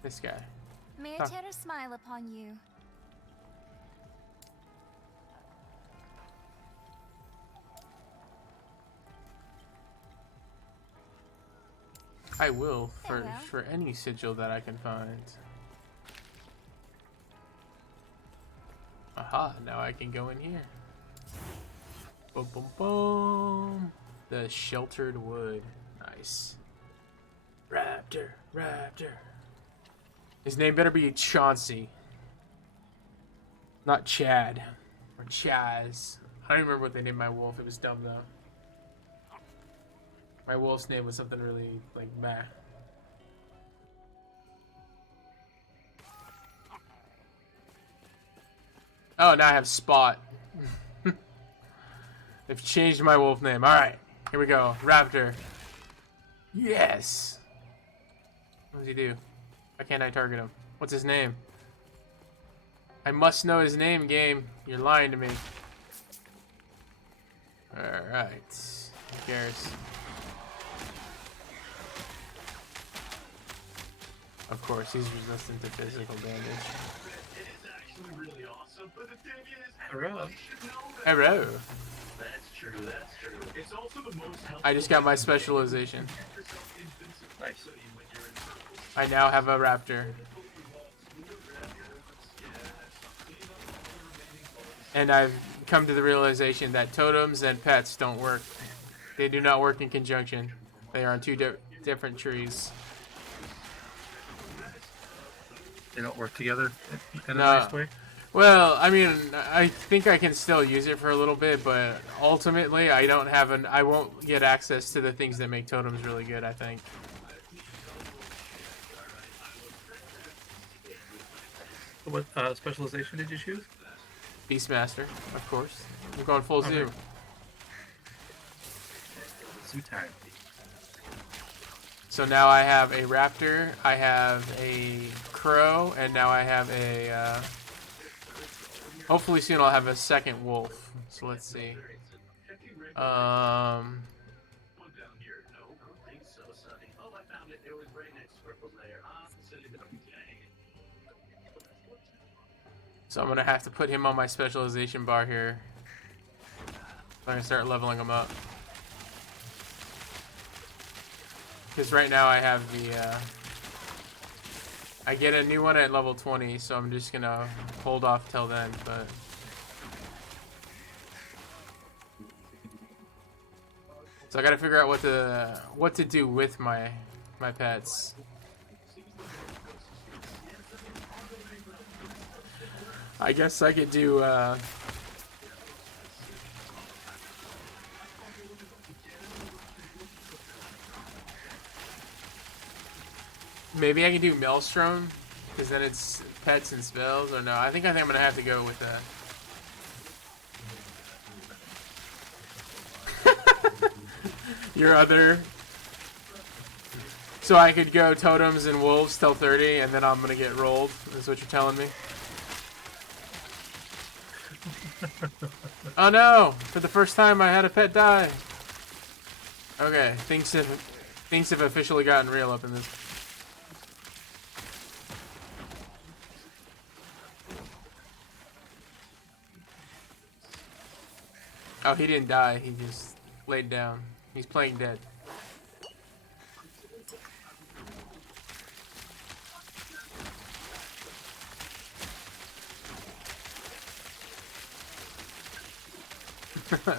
This guy. May Huh. Terra smile upon you. I will Farewell. for any sigil that I can find. Aha, now I can go in here. Boom, boom, boom. The sheltered wood. Nice. Raptor, Raptor. His name better be Chauncey. Not Chad. Or Chaz. I don't remember what they named my wolf. It was dumb though. My wolf's name was something really, like, meh. Oh, now I have Spot. They've changed my wolf name. Alright, here we go. Raptor. Yes! What does he do? Why can't I target him? What's his name? I must know his name, game. You're lying to me. Alright. Who cares? Of course, he's resistant to physical damage. Hello. Hello. That's true, that's true. It's also the most helpful. I just got my specialization. Nice. I now have a raptor. And I've come to the realization that totems and pets don't work. They do not work in conjunction. They are on two different trees. They don't work together in a No. nice way. Well, I mean, I think I can still use it for a little bit, but ultimately I don't have I won't get access to the things that make totems really good, I think. What specialization did you choose? Beastmaster, of course. I'm going full zoo. Okay. Zoo time. So now I have a raptor, I have a crow, and now I have a, hopefully soon I'll have a second wolf. So let's see. So I'm gonna have to put him on my specialization bar here. So I can start leveling him up. Because right now I have the, I get a new one at level 20, so I'm just gonna hold off till then, but... So I gotta figure out what to do with my pets. I guess I could do, maybe I can do Maelstrom, because then it's pets and spells, or no? I think I'm gonna have to go with your other. So I could go totems and wolves till 30, and then I'm gonna get rolled. Is what you're telling me? Oh no! For the first time, I had a pet die. Okay, things Things have officially gotten real up in this. Oh, he didn't die. He just laid down. He's playing dead.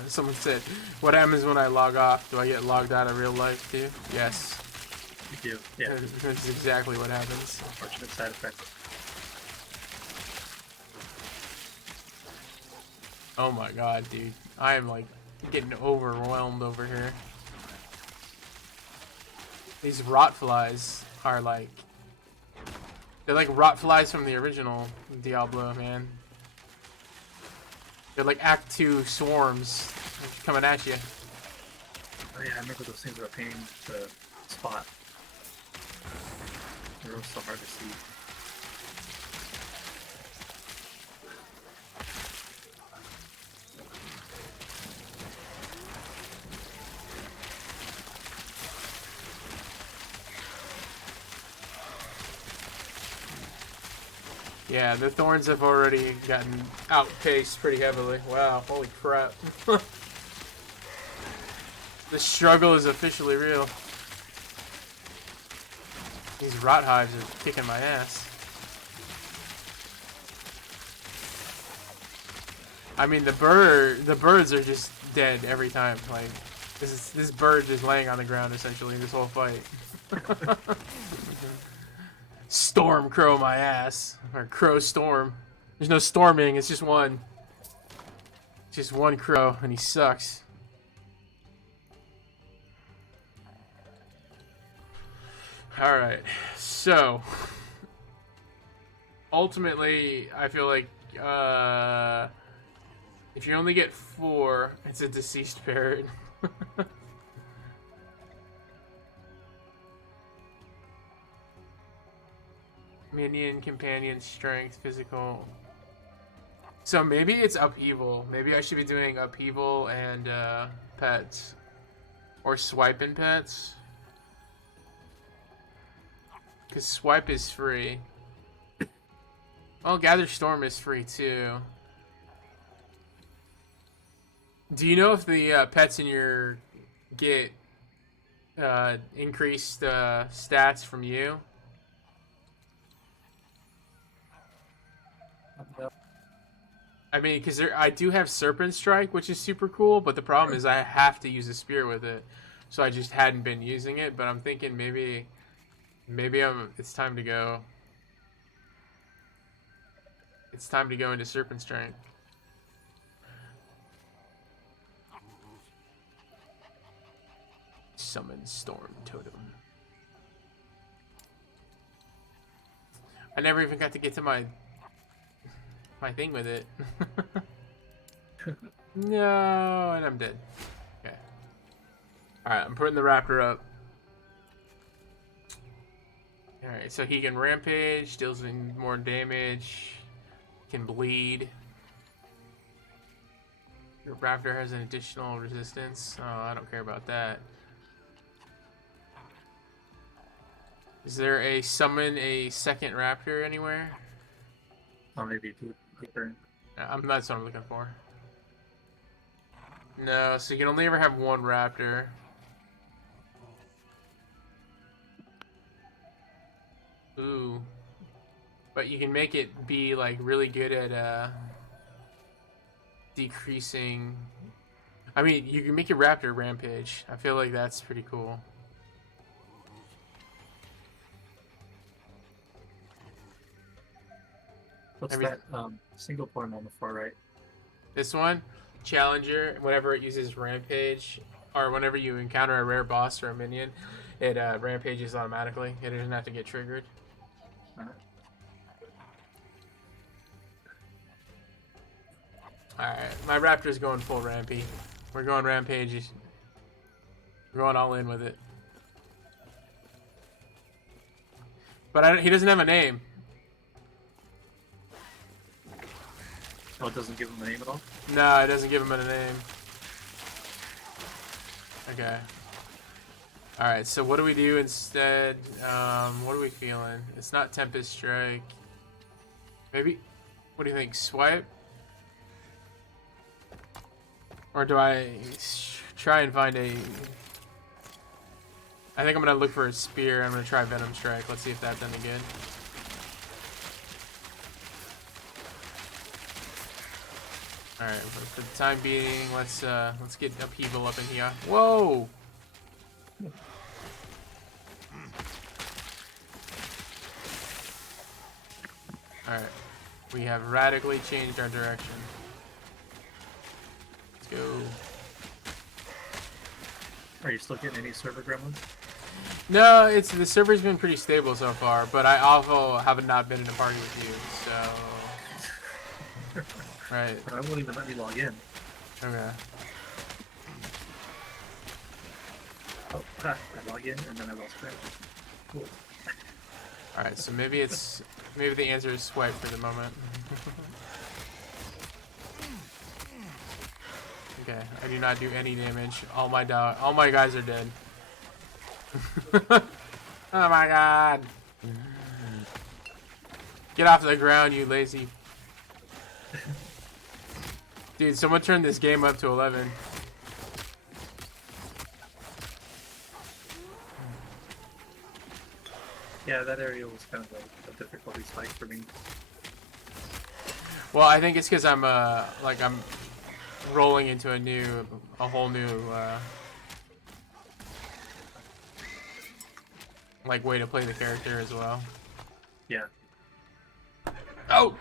Someone said, what happens when I log off? Do I get logged out of real life too? Yes. You do. Yeah. That's exactly what happens. Unfortunate side effect. Oh my god, dude. I am like getting overwhelmed over here. These rot flies are like... They're like rot flies from the original Diablo, man. They're like Act 2 swarms coming at you. Oh yeah, I remember those things were a pain to spot. They were so hard to see. Yeah, the thorns have already gotten outpaced pretty heavily. Wow, holy crap. The struggle is officially real. These rot hives are kicking my ass. I mean, the birds are just dead every time. Like, this bird just laying on the ground essentially this whole fight. Storm crow my ass. Or crow storm. There's no storming, it's just one. Just one crow, and he sucks. Alright, so ultimately I feel like if you only get 4, it's a deceased parrot. Minion, companion, strength, physical. So maybe it's upheaval. Maybe I should be doing upheaval and pets. Or swipe and pets. Because swipe is free. Well, gather storm is free too. Do you know if the pets in your get increased stats from you? I mean, because I do have Serpent Strike, which is super cool, but the problem is I have to use a spear with it, so I just hadn't been using it. But I'm thinking maybe it's time to go. It's time to go into Serpent Strike. Summon Storm Totem. I never even got to get to my thing with it. No, and I'm dead. Okay. Alright, I'm putting the raptor up. Alright, so he can rampage, deals in more damage, can bleed. Your raptor has an additional resistance. Oh, I don't care about that. Is there a summon a second raptor anywhere? Oh, maybe do deeper. That's what I'm looking for. No, so you can only ever have one raptor. Ooh. But you can make it be like really good at decreasing. I mean, you can make your raptor rampage. I feel like that's pretty cool. What's that single point on the far right? This one, Challenger, whenever it uses Rampage, or whenever you encounter a rare boss or a minion, it rampages automatically. It doesn't have to get triggered. Alright, my raptor's going full rampy. We're going rampage. We're going all in with it. But he doesn't have a name. Oh, it doesn't give him a name at all? No, it doesn't give him a name. Okay. Alright, so what do we do instead? What are we feeling? It's not Tempest Strike. Maybe? What do you think? Swipe? Or do I try and find a... I think I'm going to look for a spear. I'm going to try Venom Strike. Let's see if that's any good. Alright, for the time being, let's get Upheaval up in here. Whoa! Alright. We have radically changed our direction. Let's go. Are you still getting any server gremlins? No, the server's been pretty stable so far, but I also have not been in a party with you, so... Right. I won't even let me log in. Okay. Oh, I log in and then I lost track. Cool. Alright, so maybe the answer is swipe for the moment. Okay, I do not do any damage. All my guys are dead. Oh my god! Get off the ground, you lazy. Dude, someone turned this game up to 11. Yeah, that area was kind of a difficulty spike for me. Well, I think it's because I'm rolling into a whole new way to play the character as well. Yeah. Oh,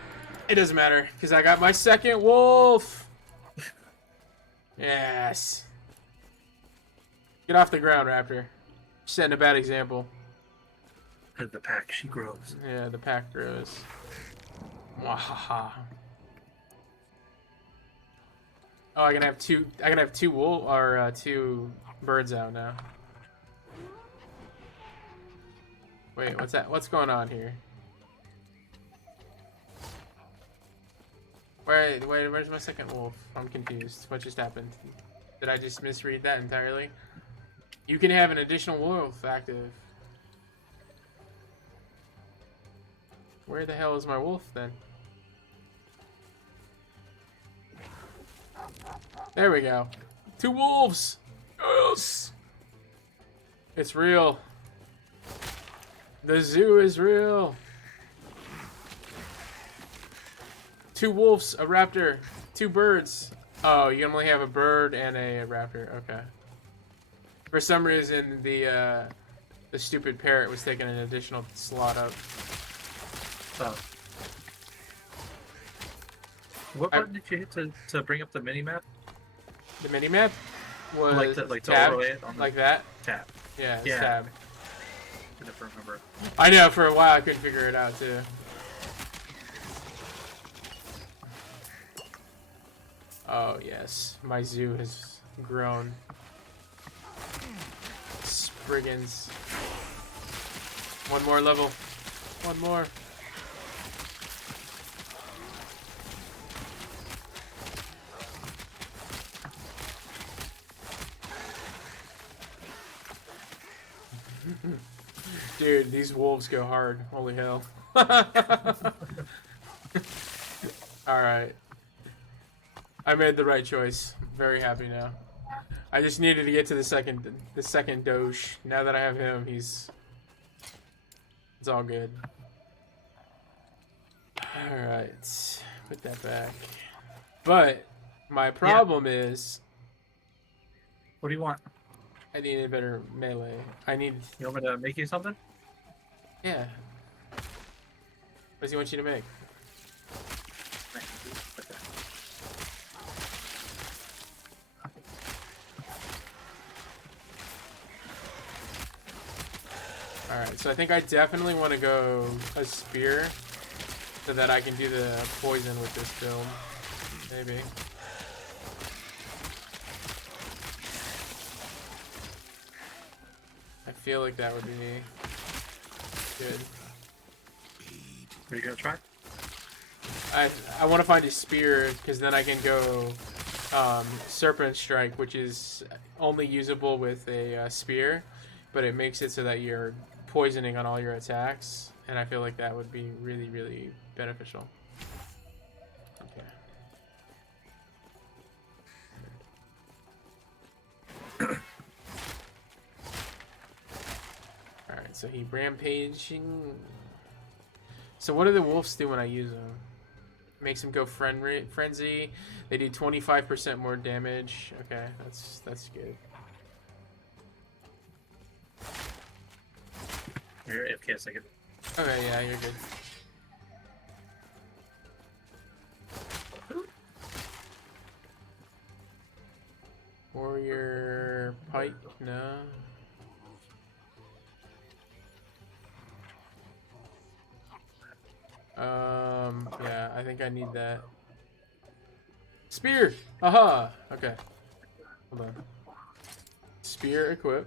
it doesn't matter because I got my second wolf. Yes. Get off the ground, Raptor. You're setting a bad example. The pack, she grows. Yeah, the pack grows. Wahaha. Oh, I can have two two birds out now. Wait, what's that? What's going on here? Where's my second wolf? I'm confused. What just happened? Did I just misread that entirely? You can have an additional wolf active. Where the hell is my wolf then? There we go. 2 wolves! Yes! It's real. The zoo is real. 2 wolves, a raptor, 2 birds. Oh, you can only have a bird and a raptor. Okay. For some reason, the stupid parrot was taking an additional slot up. Oh. What button did you hit to bring up the mini map? The mini map was like tab, on the like that. tab. Yeah, it's Yeah. tab. I never remember. I know, for a while I couldn't figure it out too. Oh yes, my zoo has grown. Spriggans. One more level. One more. Dude, these wolves go hard. Holy hell. Alright. I made the right choice. I'm very happy now. I just needed to get to the second Doge. Now that I have him, it's all good. Alright. Put that back. But my problem is What do you want? I need a better melee. You want me to make you something? Yeah. What does he want you to make? Alright, so I think I definitely want to go a spear so that I can do the poison with this build. Maybe. I feel like that would be good. Are you gonna try? I want to find a spear because then I can go Serpent Strike, which is only usable with a spear, but it makes it so that you're poisoning on all your attacks, and I feel like that would be really, really beneficial. Okay. Alright, so he rampaging. So what do the wolves do when I use them? Makes them go frenzy. They do 25% more damage. Okay, that's good. You're AFK a second. Okay, yeah, you're good. Warrior pike, no. Yeah, I think I need that. Spear! Aha! Okay. Hold on. Spear equip.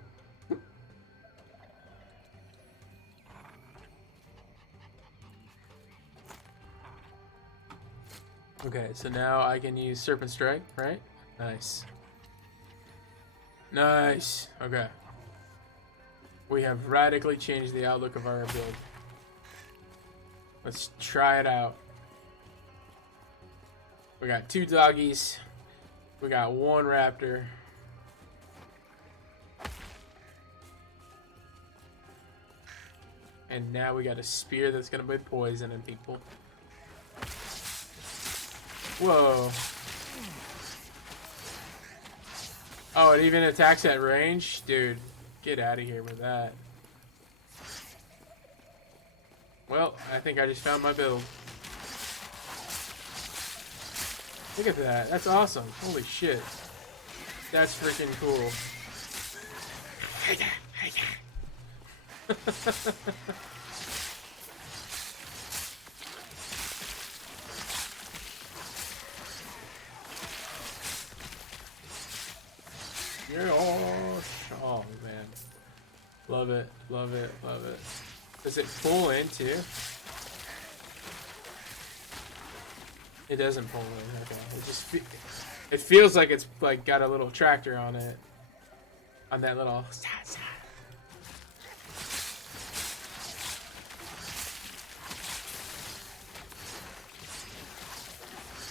Okay, so now I can use Serpent Strike, right? Nice. Nice. Okay. We have radically changed the outlook of our build. Let's try it out. We got 2 doggies. We got 1 raptor. And now we got a spear that's gonna be poisoning people. Whoa. Oh, it even attacks at range? Dude, get out of here with that. Well, I think I just found my build. Look at that. That's awesome. Holy shit. That's freaking cool. Oh man. Love it, love it, love it. Does it pull in too? It doesn't pull in, okay. It just it feels like it's like got a little tractor on it. On that little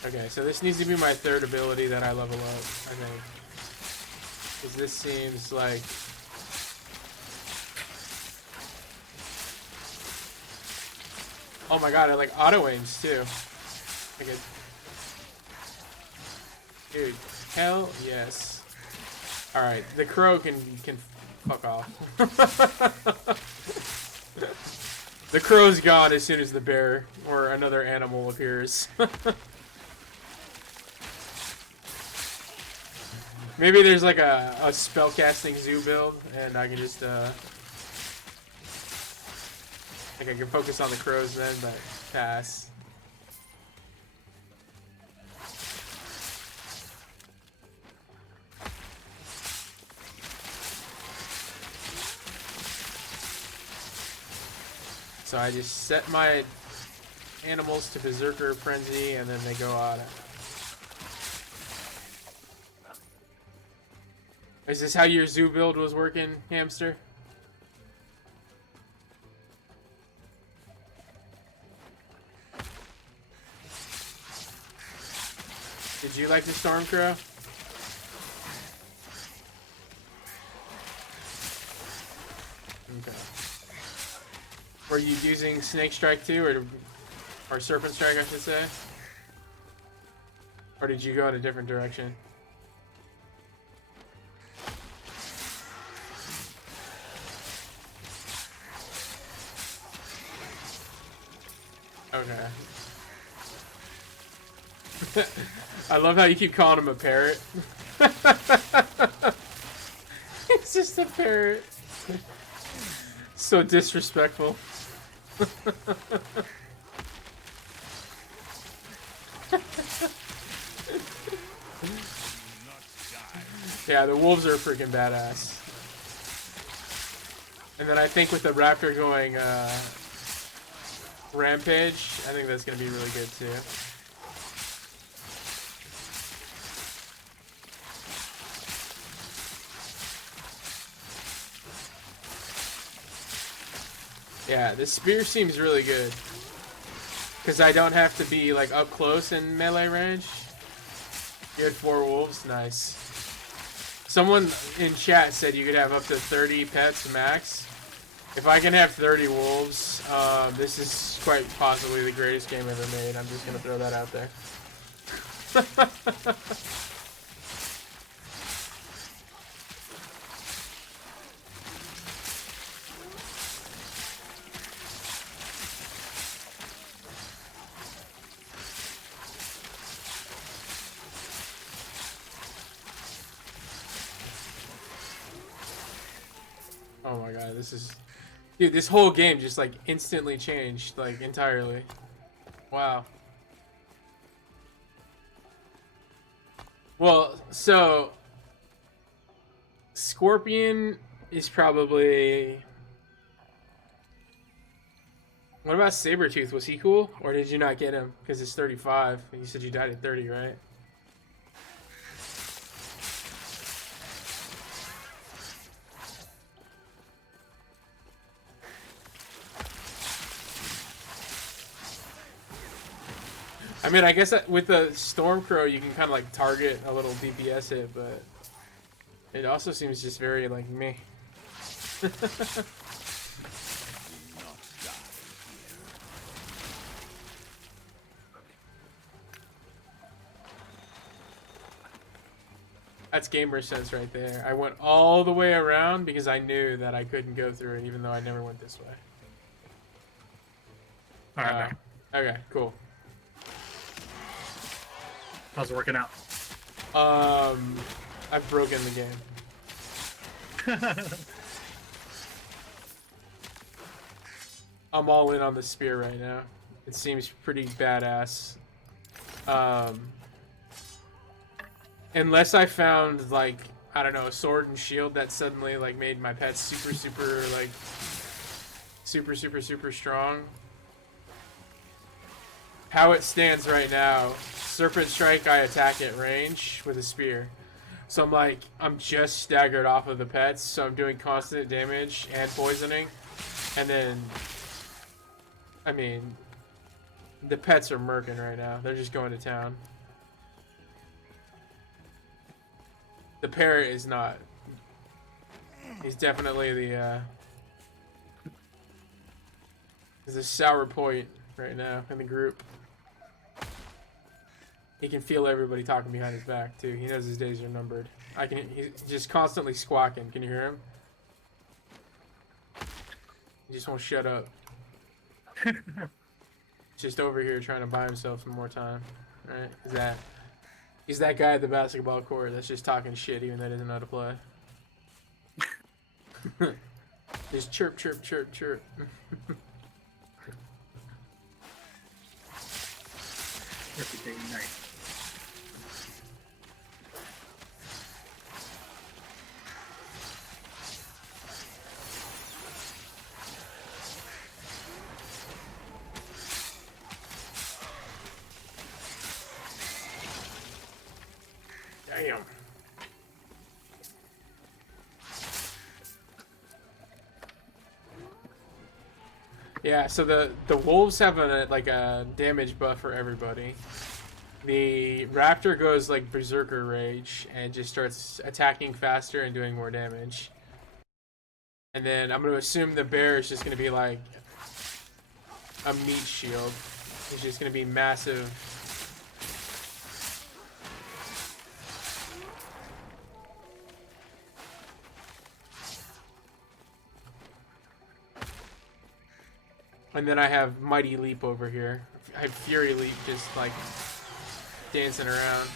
Okay, so this needs to be my 3rd ability that I level up, I think. Because this seems like... Oh my god, it like auto-aims too. Okay. Dude, hell yes. Alright, the crow can fuck off. The crow's gone as soon as the bear or another animal appears. Maybe there's like a spellcasting zoo build, and I can just like I can focus on the crows then, but pass. So I just set my animals to Berserker Frenzy, and then they go out. Is this how your zoo build was working, Hamster? Did you like the Stormcrow? Okay. Were you using Snake Strike too, or Serpent Strike, I should say? Or did you go in a different direction? Okay. I love how you keep calling him a parrot. It's just a parrot. So disrespectful. Yeah, the wolves are freaking badass. And then I think with the raptor going rampage, I think that's gonna be really good too. Yeah, the spear seems really good. Because I don't have to be like up close in melee range. You had 4 wolves, nice. Someone in chat said you could have up to 30 pets max. If I can have 30 wolves, this is quite possibly the greatest game ever made. I'm just gonna throw that out there. Oh my god, this is... Dude, this whole game just like instantly changed, like entirely. Wow. Well, so... Scorpion is probably... What about Sabretooth? Was he cool? Or did you not get him? Because it's 35. You said you died at 30, right? I mean, I guess that with the Stormcrow, you can kind of like target a little DPS hit, but it also seems just very like meh. That's gamer sense right there. I went all the way around because I knew that I couldn't go through it, even though I never went this way. Alright, okay, cool. how's it working out? I've broken the game. I'm all in on the spear right now. It seems pretty badass. Unless I found like, I don't know, a sword and shield that suddenly like made my pets super strong. How it stands right now, Serpent Strike, I attack at range with a spear. So I'm just staggered off of the pets, so I'm doing constant damage and poisoning. And then, I mean, the pets are murking right now. They're just going to town. The parrot is not. He's definitely the, he's a sour point right now in the group. He can feel everybody talking behind his back too. He knows his days are numbered. He's just constantly squawking. Can you hear him? He just won't shut up. Just over here trying to buy himself some more time. Right? He's that guy at the basketball court that's just talking shit even though he doesn't know how to play. Just chirp, chirp, chirp, chirp. Every day and night. Damn. Yeah, so the wolves have a damage buff for everybody. The raptor goes like berserker rage and just starts attacking faster and doing more damage. And then I'm gonna assume the bear is just gonna be like a meat shield. It's just gonna be massive. And then I have Mighty Leap over here. I have Fury Leap just like dancing around.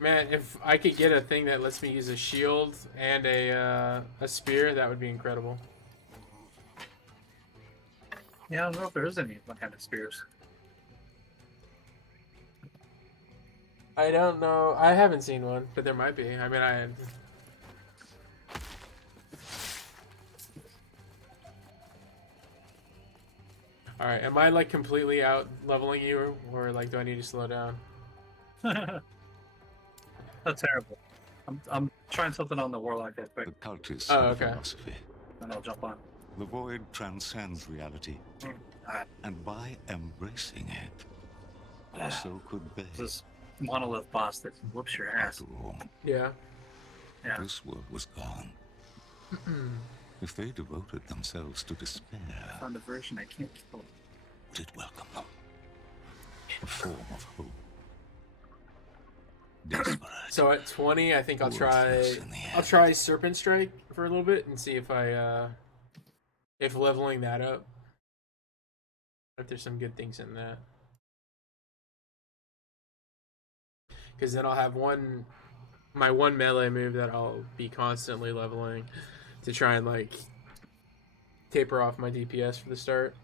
Man, if I could get a thing that lets me use a shield and a spear, that would be incredible. Yeah, I don't know if there is any one-handed spears. I don't know. I haven't seen one, but there might be. I mean, All right, am I like completely out leveling you, or like do I need to slow down? That's terrible. I'm trying something on the warlock real quick, The cultists Oh, have a okay. philosophy. and I'll jump on. The void transcends reality, Alright, and by embracing it, so could they. this monolith boss that whoops your ass. After all, Yeah. Yeah. this world was gone. If they devoted themselves to despair, I found a version I can't kill. would it welcome them? A form of hope. Desperate. So at 20, I think I'll try Serpent Strike for a little bit and see if if leveling that up, if there's some good things in that. Because then I'll have my one melee move that I'll be constantly leveling to try and like taper off my DPS for the start.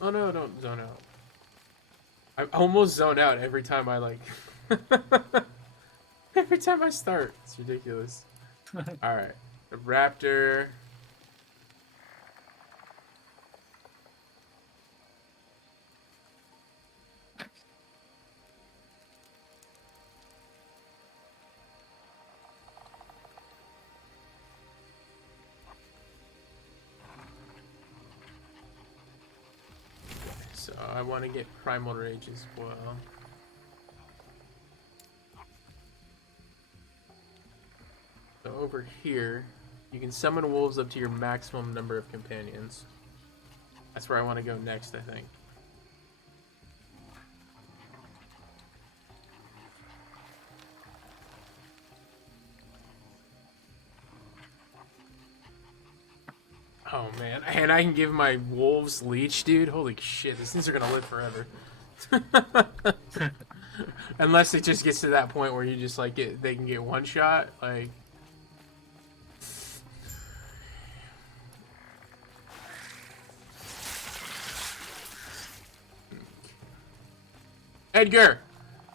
Oh no, don't zone out. I almost zone out every time I like every time I start. It's ridiculous. Alright. The Raptor. So I want to get Primal Rage as well. So over here, you can summon wolves up to your maximum number of companions. That's where I want to go next, I think. Oh man, and I can give my wolves leech, dude. Holy shit, these things are gonna live forever. Unless it just gets to that point where you just like they can get one shot, like. Edgar!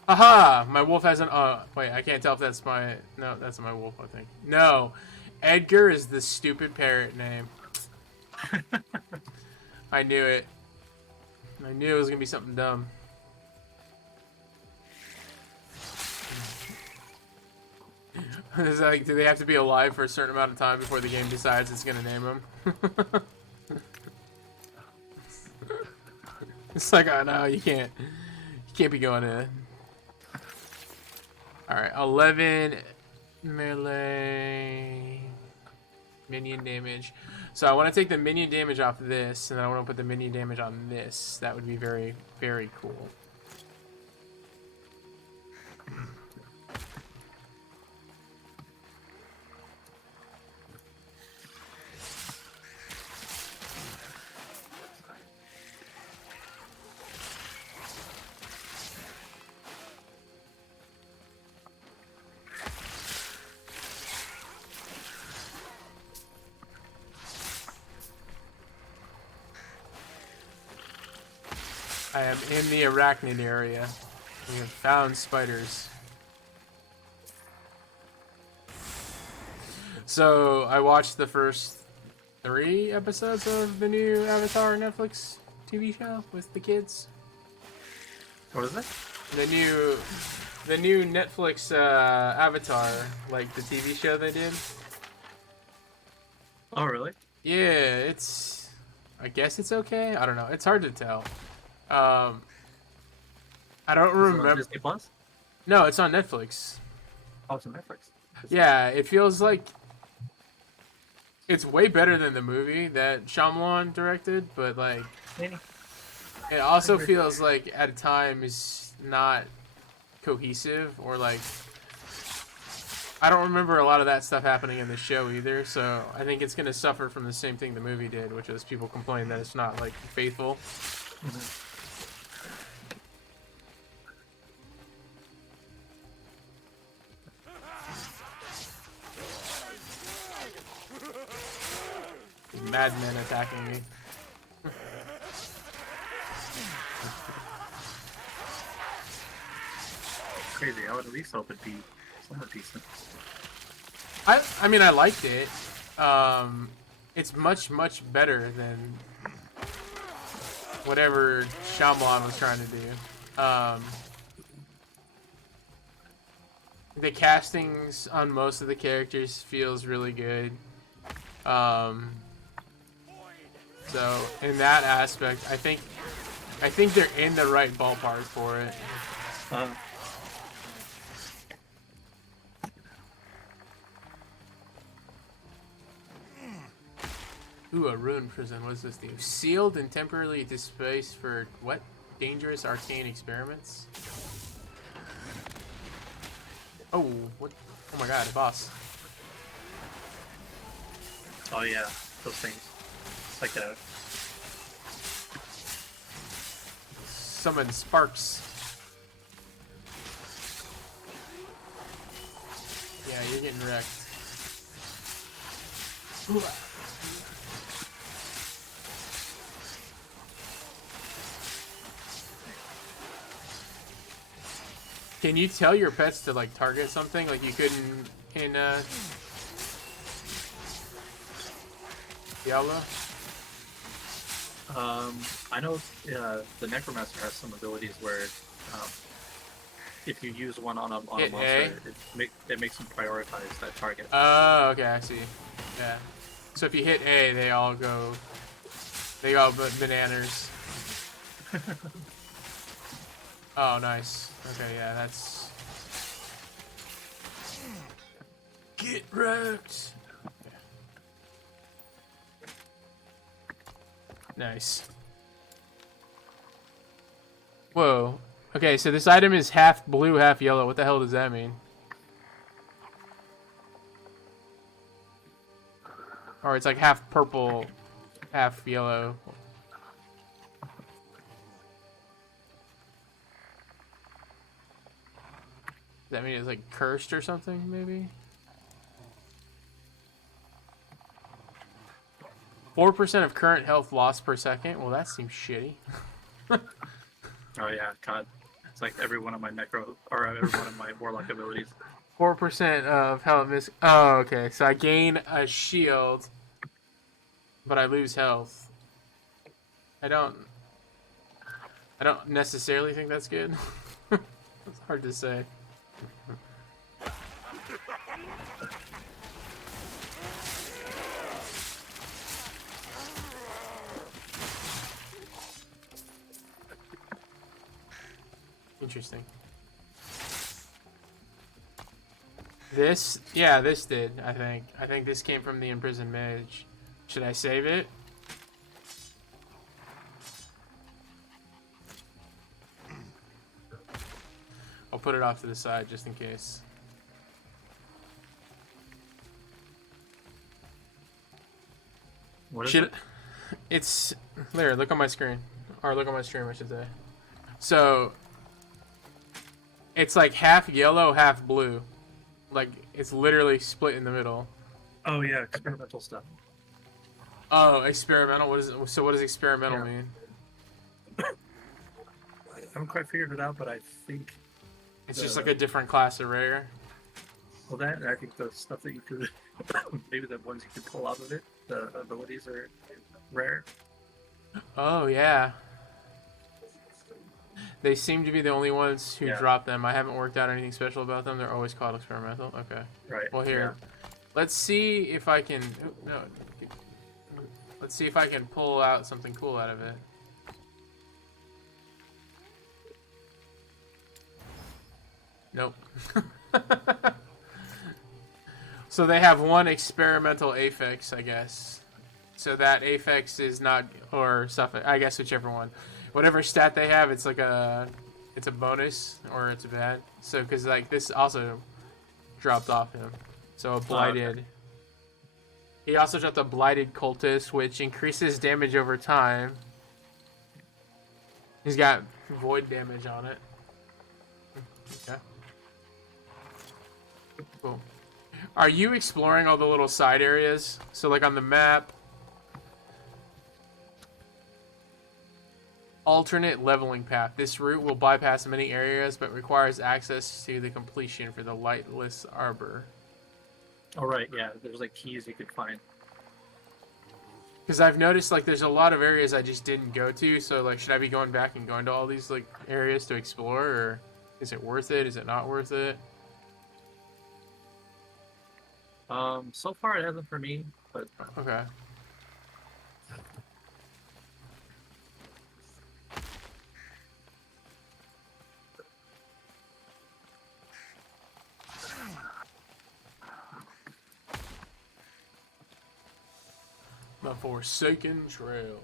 Aha! My wolf has an wait, I can't tell if that's my no, that's my wolf, I think. No. Edgar is the stupid parrot name. I knew it. I knew it was gonna be something dumb. It's like, do they have to be alive for a certain amount of time before the game decides it's gonna name them? It's like, oh no, you can't be going in. Alright, 11 melee minion damage. So I want to take the minion damage off this, and then I want to put the minion damage on this. That would be very, very cool. I am in the arachnid area. We have found spiders. So I watched the first 3 episodes of the new Avatar Netflix TV show with the kids. What is it? The new Netflix Avatar, like the TV show they did. Oh, really? Yeah, I guess it's okay. I don't know. It's hard to tell. I don't remember. Disney Plus? No, it's on Netflix. Oh, it's on Netflix. Yeah, it feels like it's way better than the movie that Shyamalan directed, but like it also feels like at a time is not cohesive, or like I don't remember a lot of that stuff happening in the show either, so I think it's gonna suffer from the same thing the movie did, which is people complain that it's not like faithful. Madmen attacking me. crazy. I would at least hope it'd be somewhat decent. I mean, I liked it. It's much better than whatever Shyamalan was trying to do. The castings on most of the characters feels really good. So in that aspect, I think they're in the right ballpark for it. Ooh, a ruined prison. What does this do? Sealed and temporarily displaced for what? Dangerous arcane experiments? Oh, what? Oh my god, boss. Oh yeah, those things. Check it out. Summon sparks. Yeah, you're getting wrecked. Ooh. Can you tell your pets to like target something like you couldn't in Diablo? I know the Necromancer has some abilities where if you use one on a monster, it makes them prioritize that target. Oh, okay, I see. Yeah. So if you hit A, they all go bananas. Oh, nice. Okay, yeah, that's... Get wrecked! Nice. Whoa. Okay, so this item is half blue, half yellow. What the hell does that mean? Or it's like half purple, half yellow. Does that mean it's like cursed or something, maybe? 4% of current health lost per second? Well, that seems shitty. Oh yeah, God. It's like every one of my necro, or every one of my warlock abilities. 4% of health miss. Oh, okay. So I gain a shield, but I lose health. I don't necessarily think that's good. It's hard to say. Interesting. This did, I think. I think this came from the imprisoned mage. Should I save it? I'll put it off to the side just in case. What is it? It's there, look on my screen. Or look on my stream, I should say. So it's like half yellow, half blue. Like it's literally split in the middle. Oh yeah, experimental stuff. Oh, experimental. What is it? So what does experimental mean? I haven't quite figured it out, but I think It's just like a different class of rare. Well, that and I think the stuff that you could maybe the ones you could pull out of it, the abilities are rare. Oh yeah. They seem to be the only ones who drop them. I haven't worked out anything special about them. They're always called experimental. Okay. Right. Well, here. Let's see if I can... no. Let's see if I can pull out something cool out of it. Nope. So they have one experimental affix, I guess. So that affix is not... or suffix. I guess whichever one. Whatever stat they have, it's like a... it's a bonus, or it's a bad. So, because like this also dropped off him. So a blighted... He also dropped a blighted cultist, which increases damage over time. He's got void damage on it. Okay. Cool. Are you exploring all the little side areas? So like on the map... Alternate leveling path. This route will bypass many areas, but requires access to the completion for the Lightless Arbor. Oh, right, yeah. There's like keys you could find. Because I've noticed like there's a lot of areas I just didn't go to, so like should I be going back and going to all these like areas to explore, or is it worth it? Is it not worth it? So far it hasn't for me, but Okay. The Forsaken Trail.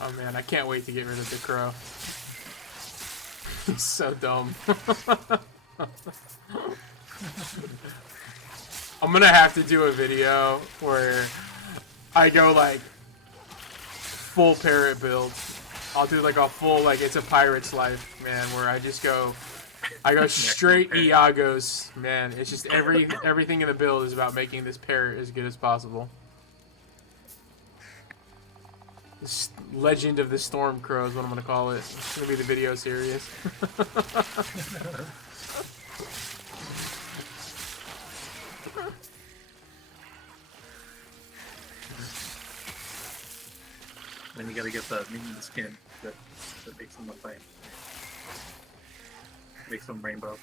Oh man, I can't wait to get rid of the crow. He's so dumb. I'm gonna have to do a video where I go like full parrot build. I'll do like a full like it's a pirate's life, man, where I go straight Iago's, man. It's just everything in the build is about making this parrot as good as possible. This Legend of the Storm Crow is what I'm gonna call it. It's gonna be the video series. then you gotta get the minion skin that makes them look like makes them rainbow.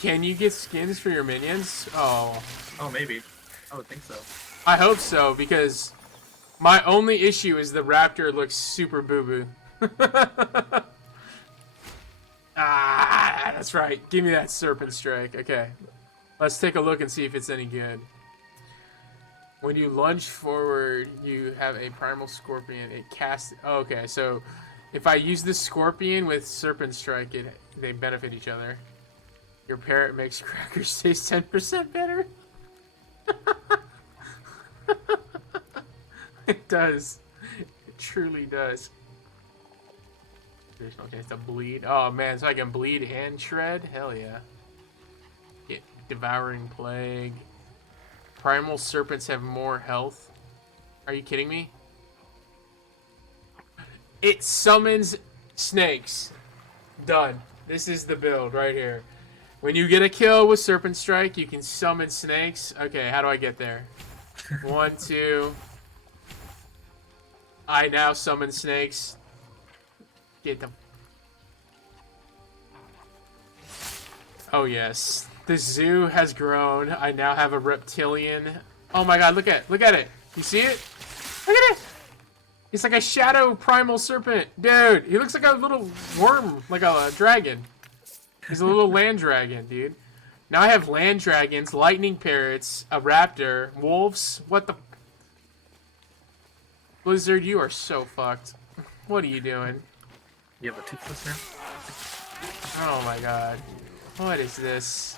Can you get skins for your minions? Oh, maybe. I would think so. I hope so, because my only issue is the raptor looks super boo-boo. Ah, that's right. Give me that serpent strike. Okay. Let's take a look and see if it's any good. When you lunge forward, you have a primal scorpion. It casts... Oh, okay, so if I use the scorpion with serpent strike, they benefit each other. Your parrot makes crackers taste 10% better. It does. It truly does. There's no chance to bleed. Oh man, so I can bleed and shred? Hell yeah. Get Devouring Plague. Primal serpents have more health. Are you kidding me? It summons snakes. Done. This is the build right here. When you get a kill with Serpent Strike, you can summon snakes. Okay, how do I get there? 1, 2. I now summon snakes. Get them. Oh yes. The zoo has grown. I now have a reptilian. Oh my god, look at it. You see it? Look at it! He's like a shadow primal serpent. Dude, he looks like a little worm, like a dragon. He's a little land dragon, dude. Now I have land dragons, lightning parrots, a raptor, wolves. What the... Blizzard, you are so fucked. What are you doing? You have a toothless now? Oh my god. What is this?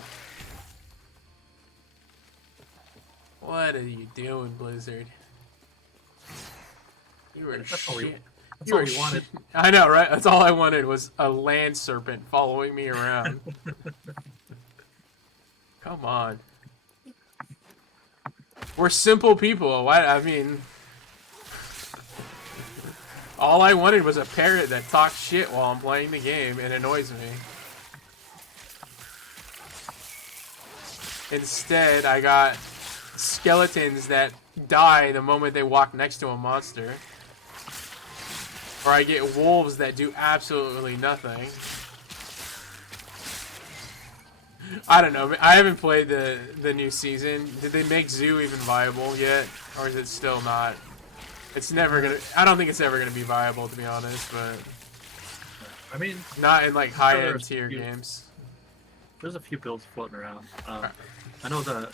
What are you doing, Blizzard? You were shit. That's all we wanted. I know, right? That's all I wanted was a land serpent following me around. Come on. We're simple people. I mean... All I wanted was a parrot that talks shit while I'm playing the game and annoys me. Instead, I got skeletons that die the moment they walk next to a monster. Or I get wolves that do absolutely nothing. I don't know. I haven't played the new season. Did they make Zoo even viable yet? Or is it still not? It's never gonna... I don't think it's ever gonna be viable, to be honest, but... I mean... Not in, like, high-end tier games. There's a few builds floating around. I know the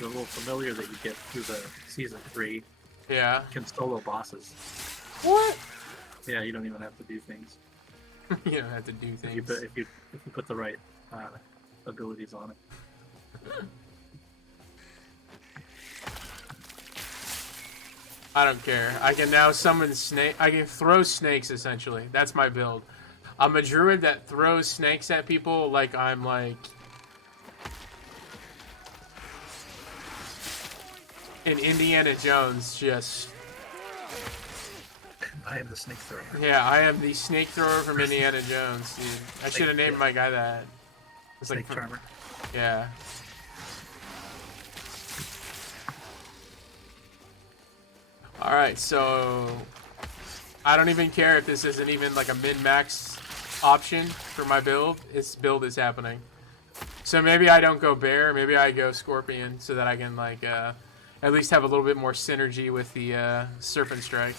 little familiar that you get through the Season 3 can solo bosses. What? Yeah, you don't even have to do things. You don't have to do things. If you put the right abilities on it. I don't care. I can now summon snake. I can throw snakes, essentially. That's my build. I'm a druid that throws snakes at people like I'm like... in Indiana Jones, just... I am the snake thrower. Yeah, I am the snake thrower from Indiana Jones, dude. I should have named my guy that. It's Snake like, charmer. yeah. Alright, so... I don't even care if this isn't even like a min-max option for my build. Its build is happening. So maybe I don't go bear, maybe I go scorpion so that I can like at least have a little bit more synergy with the serpent strike.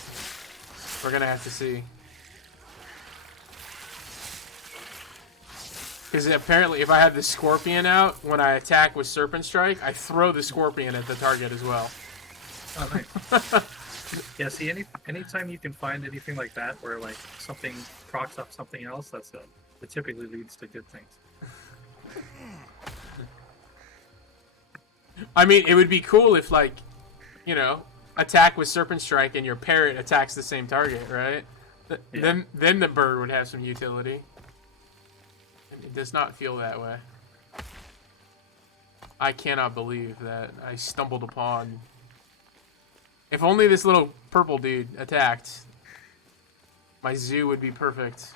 We're gonna have to see. Because apparently if I have the scorpion out, when I attack with serpent strike, I throw the scorpion at the target as well. Oh, nice. Yeah, see, anytime you can find anything like that where like something procs up something else, it typically leads to good things. I mean, it would be cool if like, you know, attack with serpent strike and your parrot attacks the same target, right? Yeah. Then the bird would have some utility. And it does not feel that way. I cannot believe that I stumbled upon... If only this little purple dude attacked, my zoo would be perfect.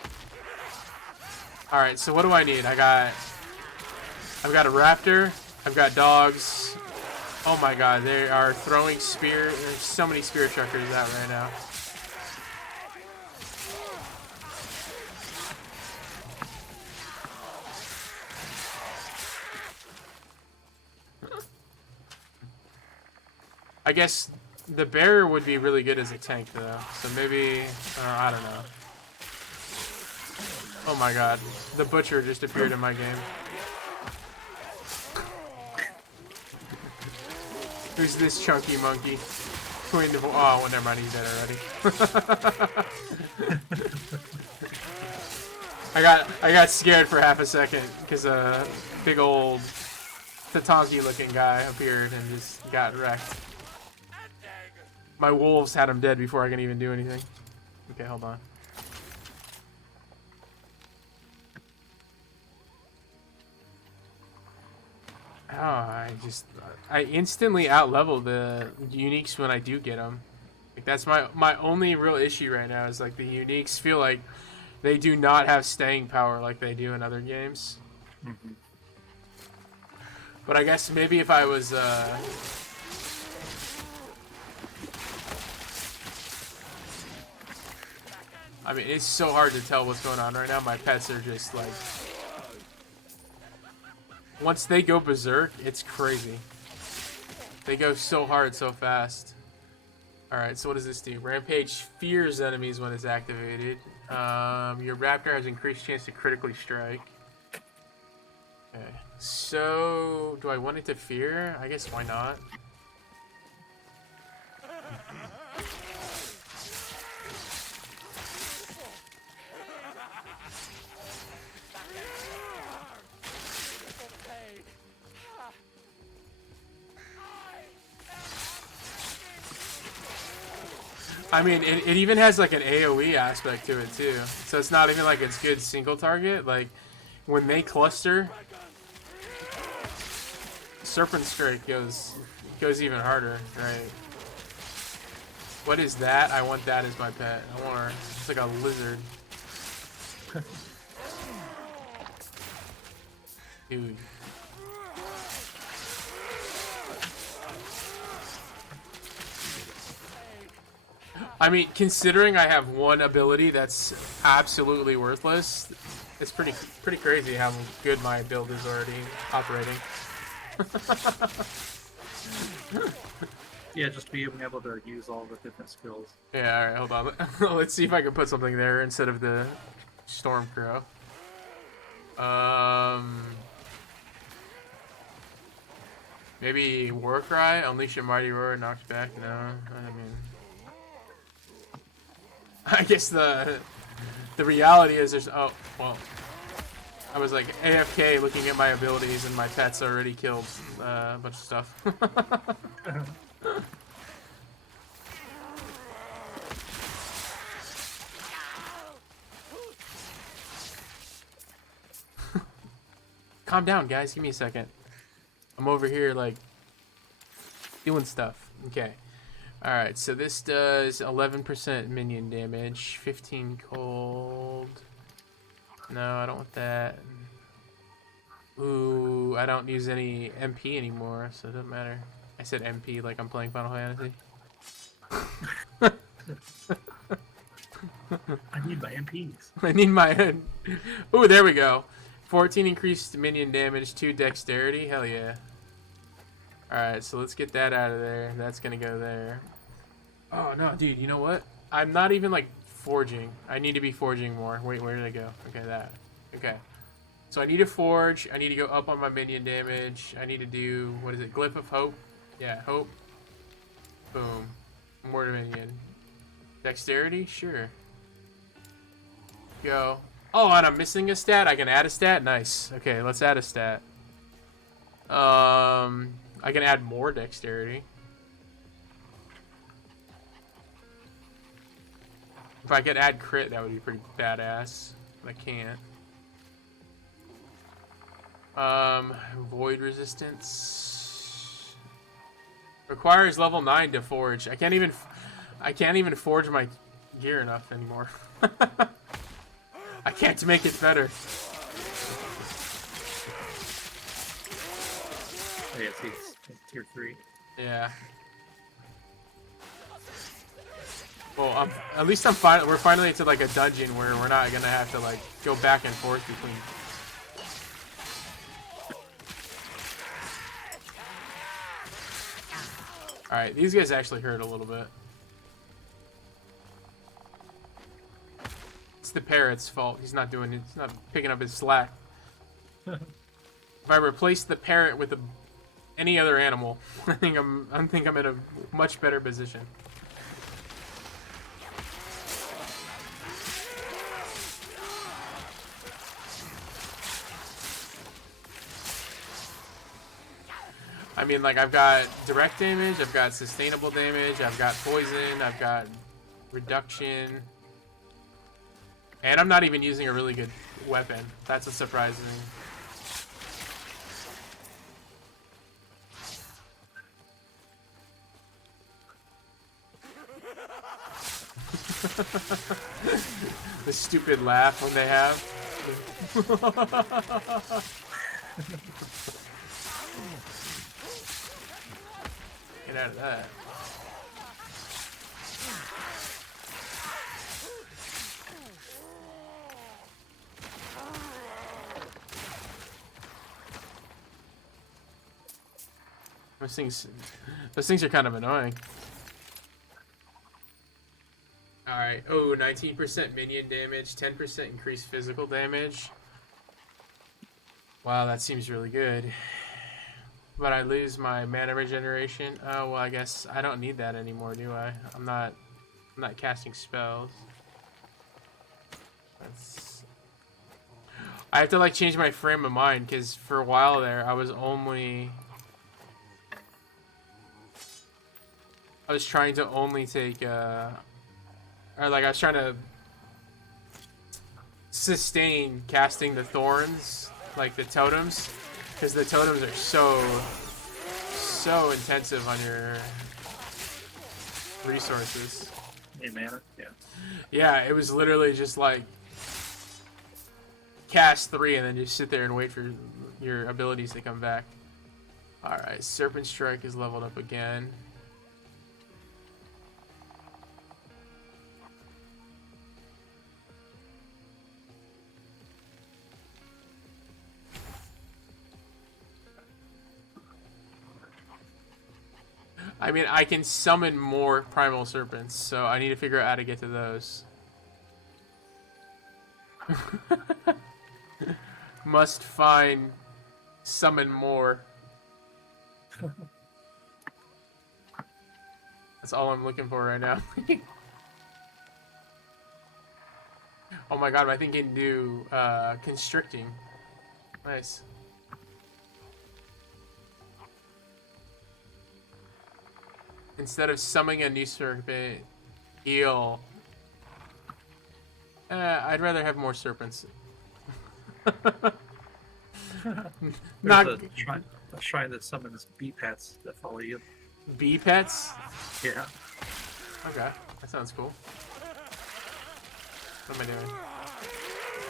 Alright, so what do I need? I've got a raptor, I've got dogs. Oh my god, they are throwing spear. There's so many spear chuckers out right now. I guess the bear would be really good as a tank, though. So maybe, I don't know. Oh my god, the butcher just appeared in my game. Who's this chunky monkey? Queen of... Oh, well, never mind, he's dead already. I got scared for half a second because a big old Tatanki-looking guy appeared and just got wrecked. My wolves had him dead before I can even do anything. Okay, hold on. Oh, I instantly out-level the uniques when I do get them. Like, that's my only real issue right now is like the uniques feel like they do not have staying power like they do in other games. Mm-hmm. But I guess maybe if I was I mean, it's so hard to tell what's going on right now. My pets are just like... Once they go berserk, it's crazy. They go so hard, so fast. Alright, so what does this do? Rampage fears enemies when it's activated. Your raptor has increased chance to critically strike. Okay. So, do I want it to fear? I guess why not? I mean, it even has like an AoE aspect to it too. So it's not even like it's good single target. Like, when they cluster, Serpent Strike goes even harder, right? What is that? I want that as my pet. I want her. It's like a lizard. Dude. I mean, considering I have one ability that's absolutely worthless, it's pretty crazy how good my build is already operating. Yeah, just being able to use all the different skills. Yeah, alright, hold on. Let's see if I can put something there instead of the Storm Crow. Maybe War Cry? Unleash your Mighty Roar, knocks back? No, I mean... I guess the reality is there's... Oh, well... I was like AFK looking at my abilities, and my pets already killed a bunch of stuff. Calm down, guys. Give me a second. I'm over here, like, doing stuff. Okay. Alright, so this does 11% minion damage, 15 cold. No, I don't want that. Ooh, I don't use any MP anymore, so it doesn't matter. I said MP like I'm playing Final Fantasy. I need my MPs. I need my... Ooh, there we go. 14 increased minion damage, 2 dexterity. Hell yeah. Alright, so let's get that out of there. That's gonna go there. Oh, no, dude, you know what? I'm not even, like, forging. I need to be forging more. Wait, where did I go? Okay, that. Okay. So I need to forge. I need to go up on my minion damage. I need to do... What is it? Glyph of Hope? Yeah, Hope. Boom. More minion. Dexterity? Sure. Go. Oh, and I'm missing a stat? I can add a stat? Nice. Okay, let's add a stat. I can add more dexterity. If I could add crit, that would be pretty badass. But I can't. Void resistance. Requires level 9 to forge. I can't even forge my gear enough anymore. I can't make it better. Oh, yeah, see, it's tier 3. Yeah. Well, at least we're finally into like a dungeon where we're not gonna have to like go back and forth between. All right, these guys actually hurt a little bit. It's the parrot's fault. He's not picking up his slack. If I replace the parrot with any other animal, I think I'm in a much better position. I mean, like, I've got direct damage, I've got sustainable damage, I've got poison, I've got reduction. And I'm not even using a really good weapon. That's what's surprising. The stupid laugh when they have. Get out of that. Those things are kind of annoying. Alright, oh, 19% minion damage, 10% increased physical damage. Wow, that seems really good. But I lose my mana regeneration. Oh, well, I guess I don't need that anymore, do I? I'm not casting spells. I have to, like, change my frame of mind, because for a while there, I was trying to only take, I was trying to sustain casting the thorns, like the totems, because the totems are so intensive on your resources. Hey, mana? Yeah. Yeah, it was literally just like cast 3 and then just sit there and wait for your abilities to come back. Alright, Serpent Strike is leveled up again. I mean, I can summon more Primal Serpents, so I need to figure out how to get to those. Must find, summon more. That's all I'm looking for right now. Oh my god, I think I can do constricting. Nice. Instead of summoning a new serpent, heal. I'd rather have more serpents. Not a shrine that summons bee pets that follow you. bee pets? Yeah. Okay, that sounds cool. What am I doing?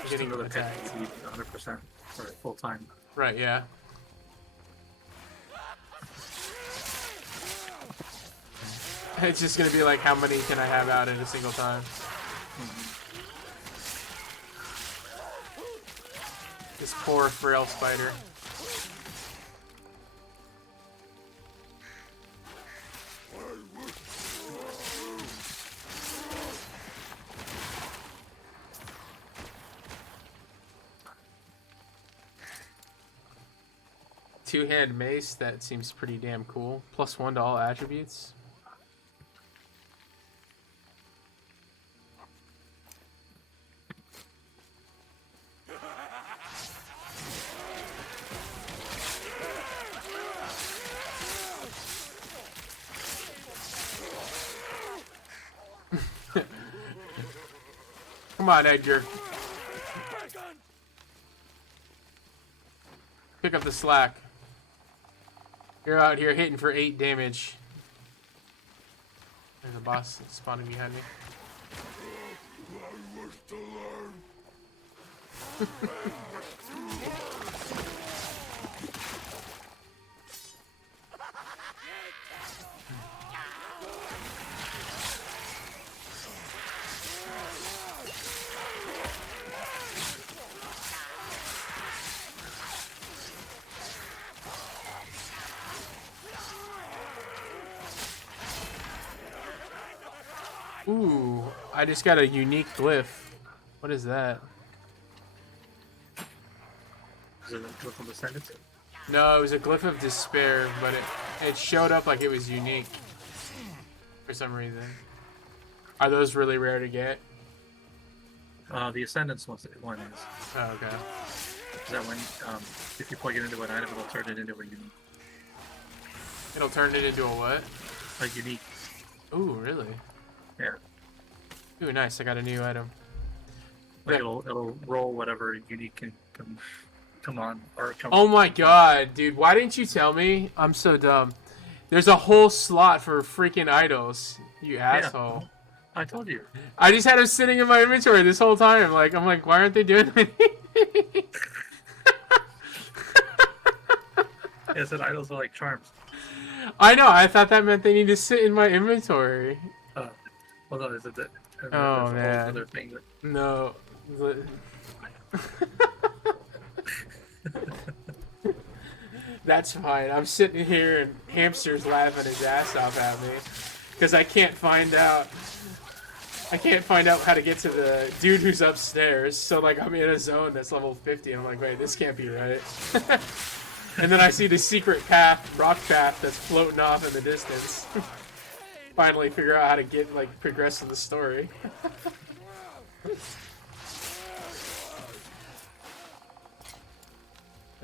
I'm getting Another pet attacked. you need 100% for full time. Right, yeah. It's just gonna be like, how many can I have out at a single time? This poor frail spider. Two-hand mace, that seems pretty damn cool. +1 to all attributes. Come on, Edgar. Pick up the slack. You're out here hitting for 8 damage. There's a boss spawning behind me. Ooh, I just got a unique glyph. What is that? Is it a glyph of ascendancy? No, it was a glyph of despair, but it showed up like it was unique for some reason. Are those really rare to get? The ascendance one is. Oh, okay. Is that when, if you plug it into an item, it'll turn it into a unique. It'll turn it into a what? A unique. Ooh, really? Yeah. Ooh, nice. I got a new item. Like it'll roll whatever unique can come on or come. Oh my god, dude! Why didn't you tell me? I'm so dumb. There's a whole slot for freaking idols. You asshole! Yeah, I told you. I just had them sitting in my inventory this whole time. Like, I'm like, why aren't they doing anything? Yeah, said idols are like charms. I know. I thought that meant they need to sit in my inventory. Well, no, is it that? Oh there's a man. whole other thing that... No. That's fine. I'm sitting here and hamster's laughing his ass off at me because I can't find out how to get to the dude who's upstairs. So like I'm in a zone that's level 50. I'm like, wait, this can't be right. And then I see the secret path, rock path that's floating off in the distance. Finally figure out how to get like progress in the story.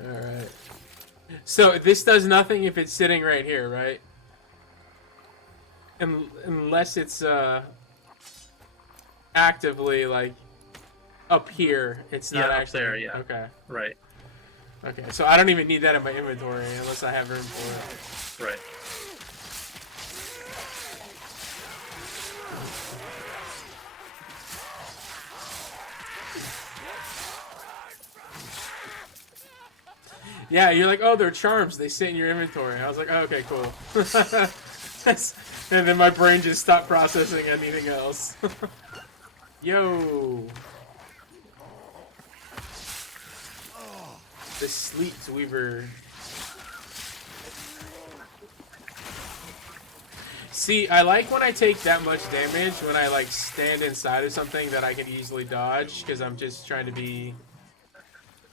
Alright. So this does nothing if it's sitting right here, right? Unless it's actively like up here. It's not up actually there, yeah. Okay. Right. Okay, so I don't even need that in my inventory unless I have room for it. Right. Yeah, you're like, oh, they're charms. They sit in your inventory. I was like, oh, okay, cool. And then my brain just stopped processing anything else. Yo. The Sleep Weaver. See, I like when I take that much damage when I like stand inside of something that I can easily dodge because I'm just trying to be,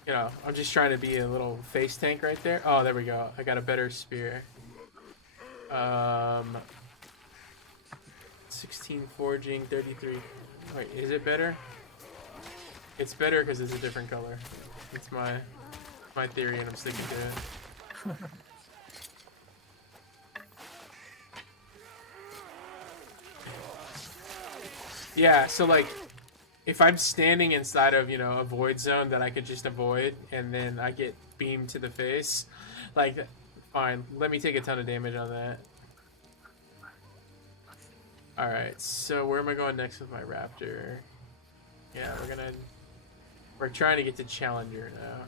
you know, I'm just trying to be a little face tank right there. Oh, there we go. I got a better spear. 16 forging, 33. Wait, is it better? It's better because it's a different color. It's my my theory, and I'm sticking to it. Yeah, so like, if I'm standing inside of, a void zone that I could just avoid, and then I get beamed to the face, like, fine, let me take a ton of damage on that. Alright, so where am I going next with my raptor? Yeah, we're trying to get to Challenger now.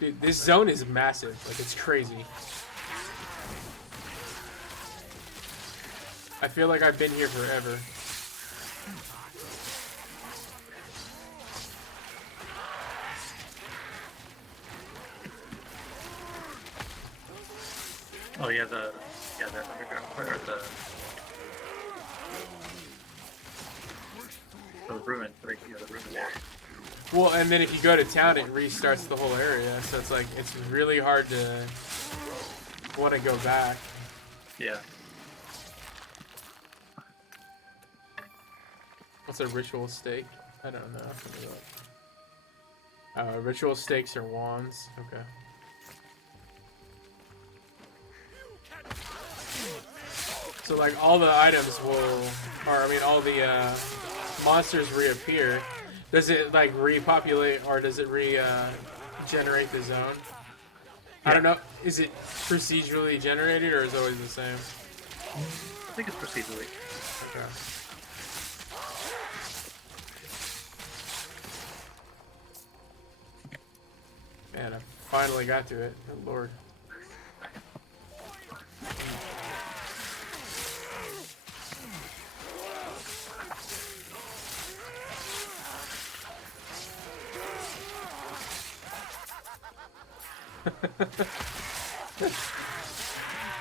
Dude, this zone is massive, like, it's crazy. I feel like I've been here forever. Oh yeah, the underground part, or the ruin, right? Yeah, the ruin area. Well, and then if you go to town, it restarts the whole area, so it's like, it's really hard to want to go back. Yeah. What's a ritual stake? I don't know. Ritual stakes are wands. Okay. So like all the items all the monsters reappear. Does it like repopulate or does it generate the zone? Yeah. I don't know. Is it procedurally generated or is it always the same? I think it's procedurally. Okay. Man, I finally got to it. Good lord.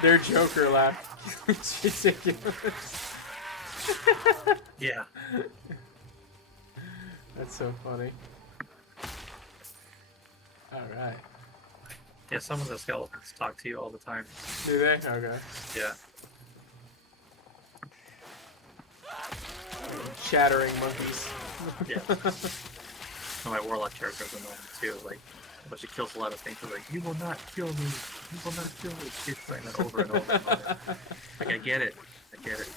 Their Joker laugh. It's ridiculous. Yeah. That's so funny. Alright. Yeah, some of the skeletons talk to you all the time. Do they? Okay. Yeah. Chattering monkeys. Yeah. And my warlock character's annoying too, like, but she kills a lot of things. She's like, you will not kill me. You will not kill me. She's saying that over and over and over. Like, I get it. I get it.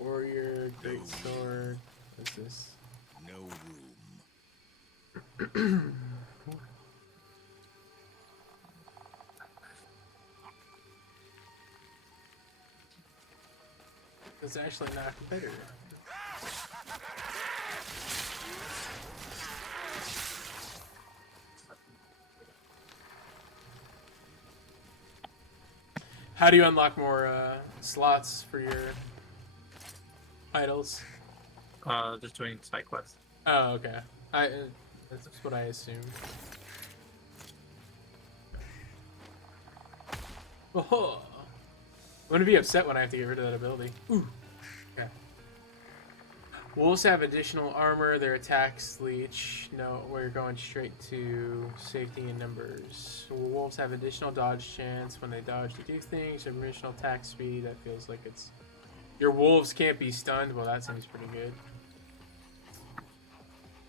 Warrior, great sword. What's this? No room. It's actually not competitive. How do you unlock more slots for your idols? Just doing side quests. Oh, okay. That's what I assumed. Oh, I'm gonna be upset when I have to get rid of that ability. Ooh. Okay. Wolves have additional armor. Their attacks leech. No, we're going straight to safety and numbers. Wolves have additional dodge chance when they dodge to do things. Additional attack speed. That feels like it's. Your wolves can't be stunned. Well, that seems pretty good.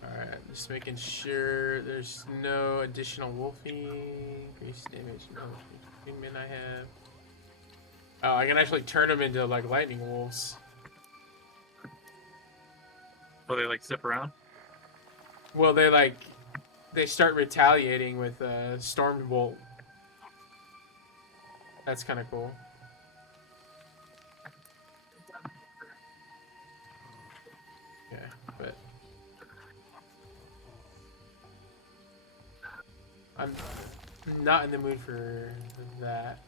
Alright, just making sure there's no additional wolfing. Increase damage. No. Pigmen I have. Oh, I can actually turn them into like lightning wolves. Oh, they like zip around? Well, they start retaliating with Stormbolt. That's kind of cool. Yeah, but I'm not in the mood for that.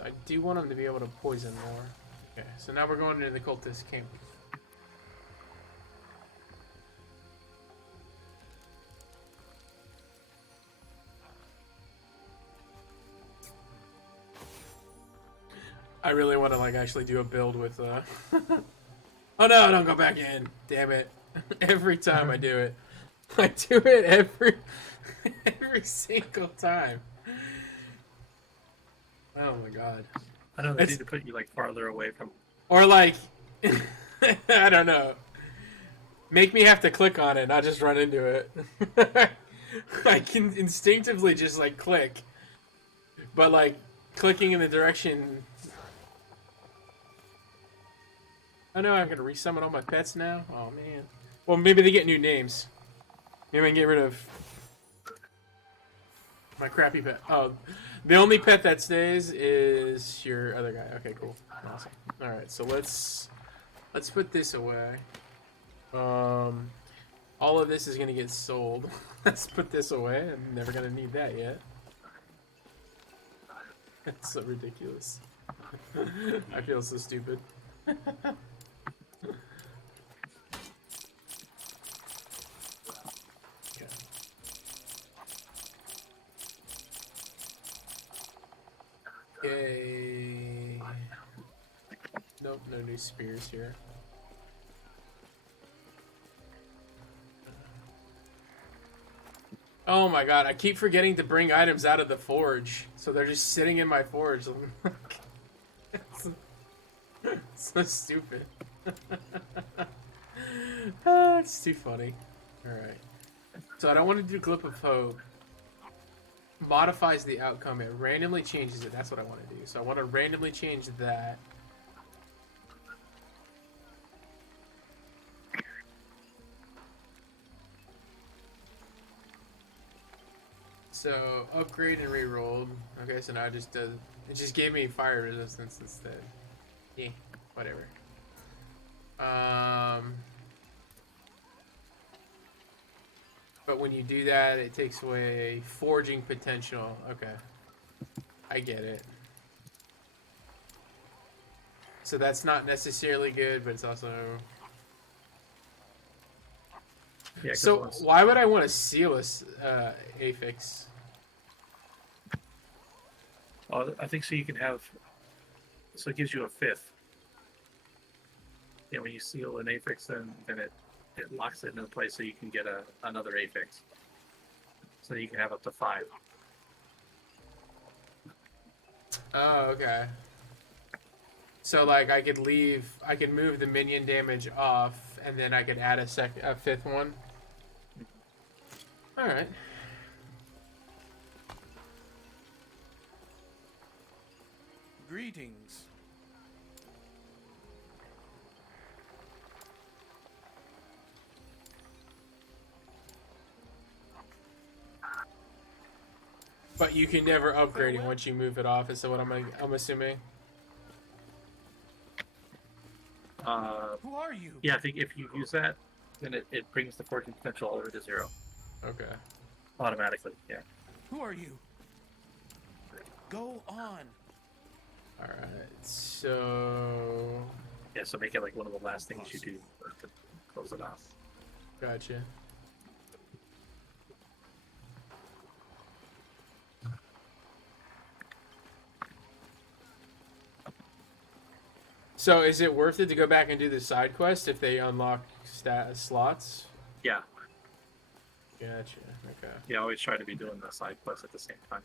So I do want him to be able to poison more. Okay, so now we're going into the cultist camp. I really want to like actually do a build with Oh no, don't go back in. Damn it. Every time I do it. I do it every single time. Oh my god. I know they need to put you like farther away from. Or like I don't know. Make me have to click on it, not just run into it. I can instinctively just like click. But like clicking in the direction. Oh no, I'm gonna resummon all my pets now? Oh man. Well, maybe they get new names. Maybe I can get rid of my crappy pet. Oh, the only pet that stays is your other guy. Okay, cool. Awesome. Alright, so let's put this away. All of this is gonna get sold. Let's put this away. I'm never gonna need that yet. That's so ridiculous. I feel so stupid. Yay. Nope, no new spears here. Oh my god, I keep forgetting to bring items out of the forge. So they're just sitting in my forge. It's so stupid. It's too funny. Alright. So I don't want to do Clip of Hope. Modifies the outcome. It randomly changes it. That's what I want to do. So I want to randomly change that. So upgrade and rerolled. Okay, so now it just gave me fire resistance instead. Yeah, whatever. But when you do that, it takes away forging potential. Okay. I get it. So that's not necessarily good, but it's also... Yeah, so why would I want to seal a affix? I think so you can have... So it gives you a 5th. Yeah, when you seal an affix, then it locks it in place so you can get another affix. So you can have up to 5. Oh, okay. So like I could move the minion damage off, and then I could add a 5th one. All right. Greetings. But you can never upgrade it once you move it off. Is that what I'm assuming? Who are you? Yeah, I think if you use that, then it brings the fortune potential over to 0. Okay. Automatically, yeah. Who are you? Go on. Alright, so... Yeah, so make it like one of the last things you do to close it off. Gotcha. So is it worth it to go back and do the side quest if they unlock slots? Yeah. Gotcha, okay. Yeah, I always try to be doing the side quests at the same time.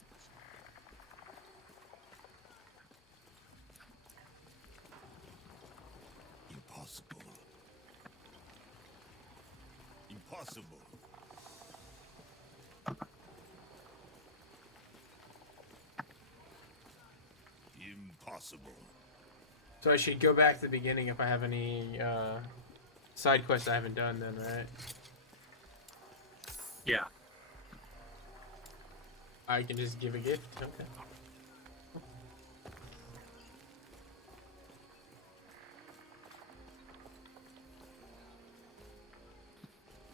Impossible. Impossible. Impossible. So I should go back to the beginning if I have any side quests I haven't done then, right? Yeah. I can just give a gift? Okay.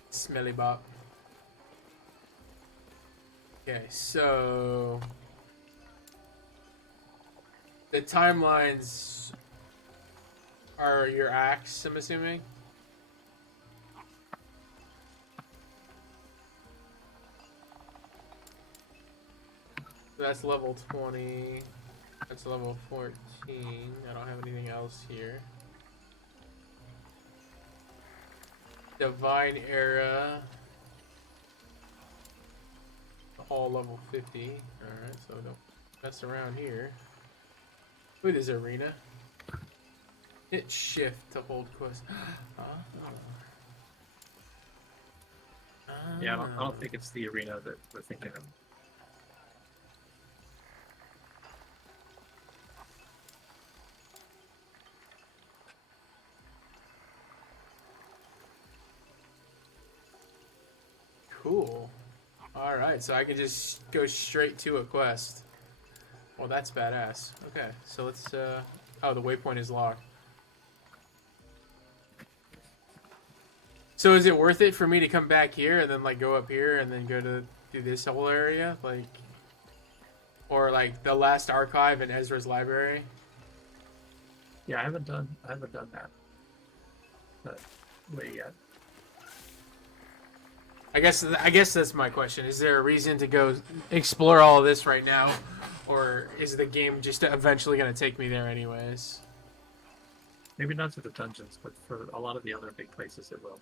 Smelly bop. Okay, so... The timelines are your acts, I'm assuming. So that's level 20. That's level 14. I don't have anything else here. Divine Era. All level 50. Alright, so don't mess around here. Look at this arena. Hit shift to hold quest. Yeah, I don't think it's the arena that we're thinking of. Cool. Alright, so I can just go straight to a quest. Well, that's badass. Okay, so let's, oh, the waypoint is locked. So is it worth it for me to come back here and then, like, go up here and then go to do this whole area? Like, or, like, the last archive in Ezra's library? Yeah, I haven't done that way yet. I guess that's my question. Is there a reason to go explore all of this right now, or is the game just eventually going to take me there anyways? Maybe not to the dungeons, but for a lot of the other big places it will.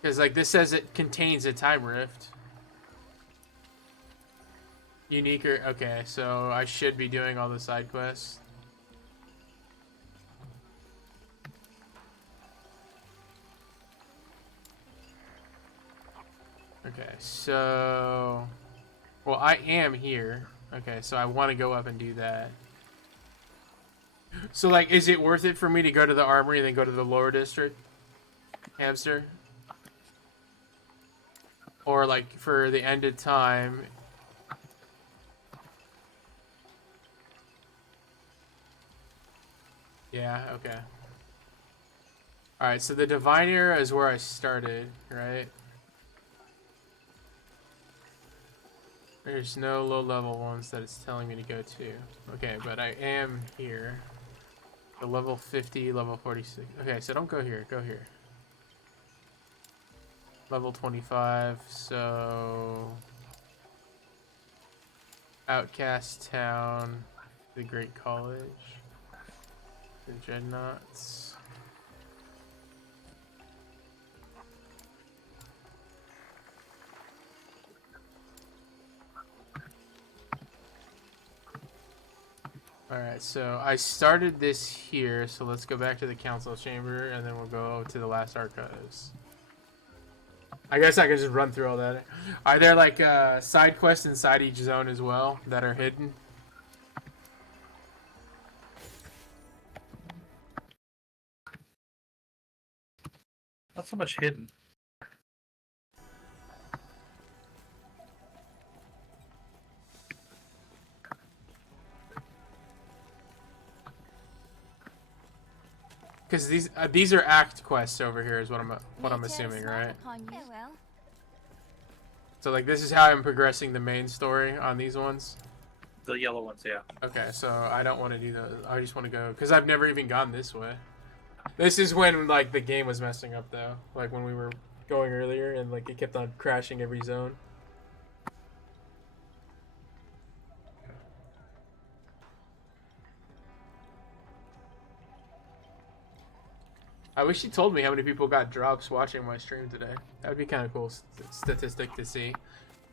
Because like this says it contains a time rift. Unique or okay, so I should be doing all the side quests. Okay, so... Well, I am here. Okay, so I want to go up and do that. So, like, is it worth it for me to go to the armory and then go to the lower district? Hamster? Or, like, for the end of time... Yeah, okay. Alright, so the Divine Era is where I started, right? There's no low-level ones that it's telling me to go to. Okay, but I am here. The level 50, level 46. Okay, so don't go here. Go here. Level 25, so... Outcast Town. The Great College. The Dreadnoughts. Alright, so I started this here, so let's go back to the council chamber, and then we'll go to the last archives. I guess I can just run through all that. Are there, like, side quests inside each zone as well that are hidden? Not so much hidden. Because these are act quests over here, is what I'm assuming, right? Farewell. So like this is how I'm progressing the main story on these ones. The yellow ones, yeah. Okay, so I don't want to do those. I just want to go because I've never even gone this way. This is when like the game was messing up though, like when we were going earlier and like it kept on crashing every zone. I wish you told me how many people got drops watching my stream today. That would be kind of cool statistic to see.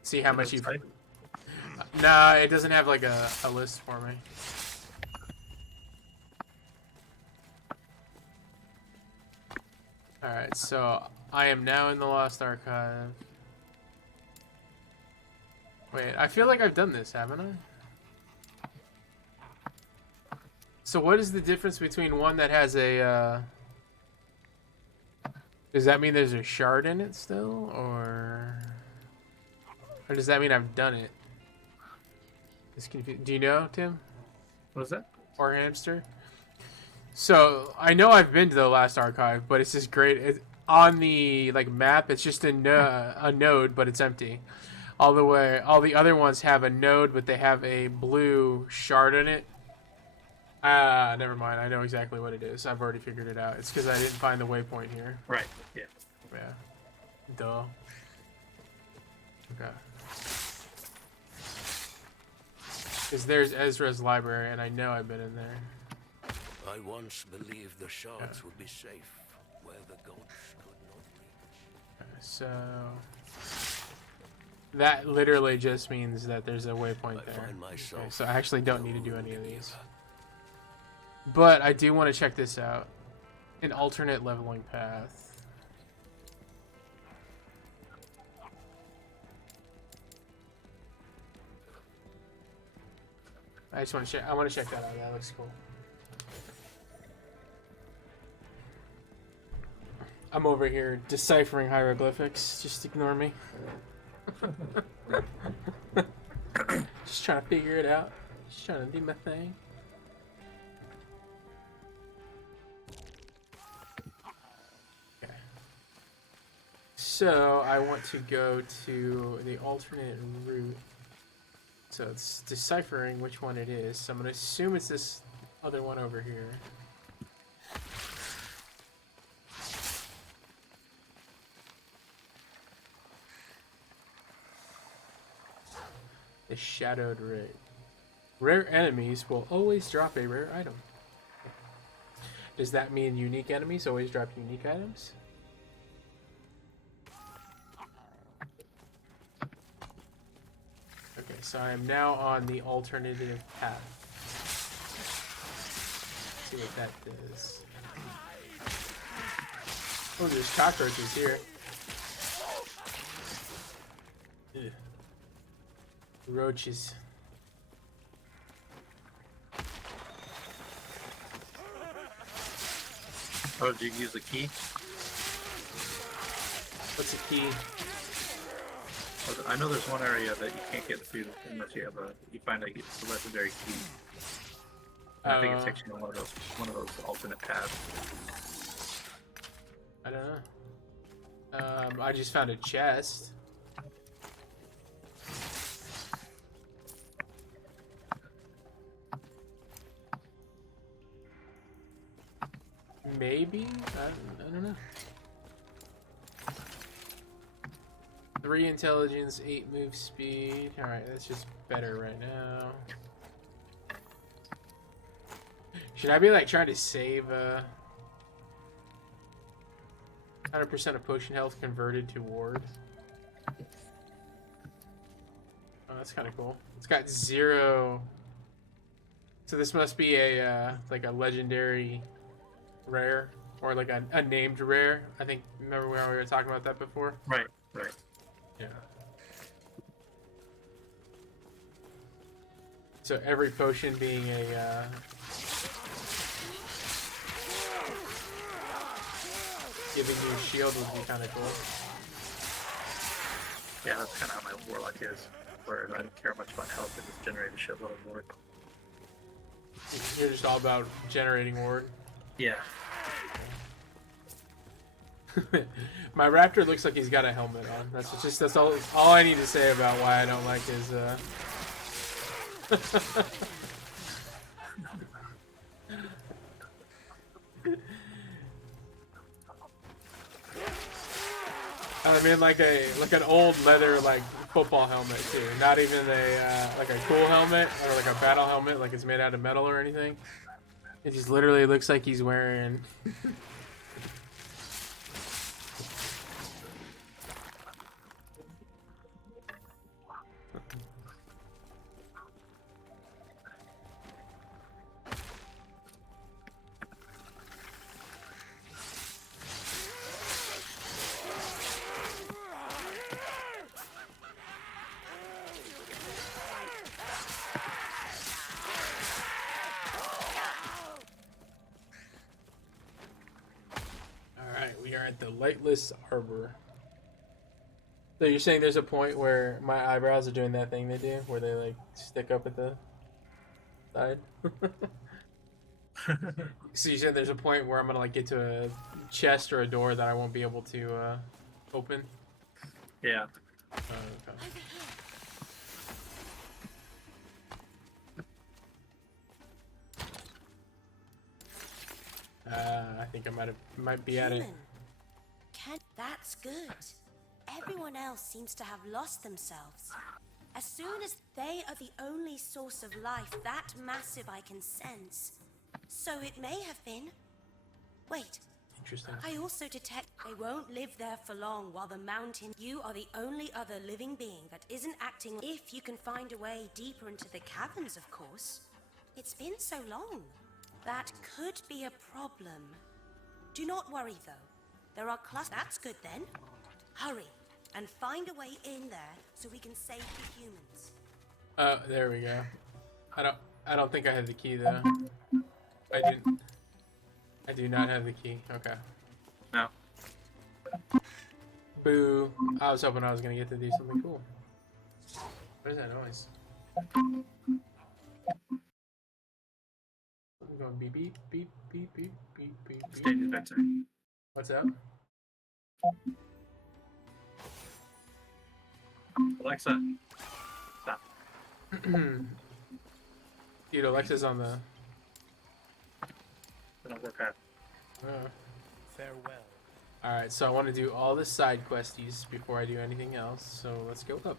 See how much you've... Nah, it doesn't have like a list for me. Alright, so I am now in the Lost Archive. Wait, I feel like I've done this, haven't I? So what is the difference between one that has a... Does that mean there's a shard in it still, or does that mean I've done it? It's confused. Do you know, Tim? What is that? Or Hamster? So I know I've been to the last archive, but it's just great. On the like map, it's just a node, but it's empty. All the other ones have a node, but they have a blue shard in it. Never mind. I know exactly what it is. I've already figured it out. It's because I didn't find the waypoint here. Right. Yeah. Yeah. Duh. Okay. Because there's Ezra's library, and I know I've been in there. I once believed the shards would be safe where the gods could not reach. Okay, so that literally just means that there's a waypoint there. Okay, so I actually don't need to do any of these. But I do want to check this out. An alternate leveling path. I just want to check. I want to check that out. That looks cool. I'm over here deciphering hieroglyphics. Just ignore me. Just trying to figure it out. Just trying to do my thing. Okay. So I want to go to the alternate route. So it's deciphering which one it is. So I'm going to assume it's this other one over here. The Shadowed Ray. Rare enemies will always drop a rare item. Does that mean unique enemies always drop unique items? Okay, so I am now on the alternative path. Let's see what that does. Oh, there's cockroaches here. Ugh. Roaches. Oh, did you use the key? What's the key? I know there's one area that you can't get to unless you have you find a legendary key. I think it takes you on one of those alternate paths. I don't know. I just found a chest. Maybe? I don't know. 3 intelligence, 8 move speed. Alright, that's just better right now. Should I be like trying to save 100% of potion health converted to ward? Oh, that's kind of cool. It's got 0. So this must be a like a legendary rare, or like a named rare. I think, remember when we were talking about that before? Right, right. Yeah. So every potion being a giving you a shield would be kind of cool. Yeah, that's kind of how my warlock is, where I don't care much about health, I just generate a shitload of ward. You're just all about generating ward. Yeah. My raptor looks like he's got a helmet on. That's all I need to say about why I don't like his I mean, like an old leather like football helmet too. Not even a like a cool helmet or like a battle helmet, like it's made out of metal or anything. It just literally looks like he's wearing. We are at the Lightless Arbor. So you're saying there's a point where my eyebrows are doing that thing they do, where they like stick up at the side? So you said there's a point where I'm gonna like get to a chest or a door that I won't be able to open? Yeah. Okay. I think I might be at it. That's good. Everyone else seems to have lost themselves. As soon as they are the only source of life that massive I can sense. So it may have been. Wait. Interesting. I also detect they won't live there for long while the mountain. You are the only other living being that isn't acting. If you can find a way deeper into the caverns, of course. It's been so long. That could be a problem. Do not worry, though. There are clusters. That's good, then. Hurry, and find a way in there so we can save the humans. Oh, there we go. I don't think I have the key, though. I do not have the key. Okay. No. Boo. I was hoping I was gonna get to do something cool. What is that noise? I'm going beep beep beep beep beep beep beep beep. Stay in that time. What's up? Alexa, stop. Dude, Alexa's on the. It'll work out. Farewell. Alright, so I want to do all the side questies before I do anything else, so let's go up.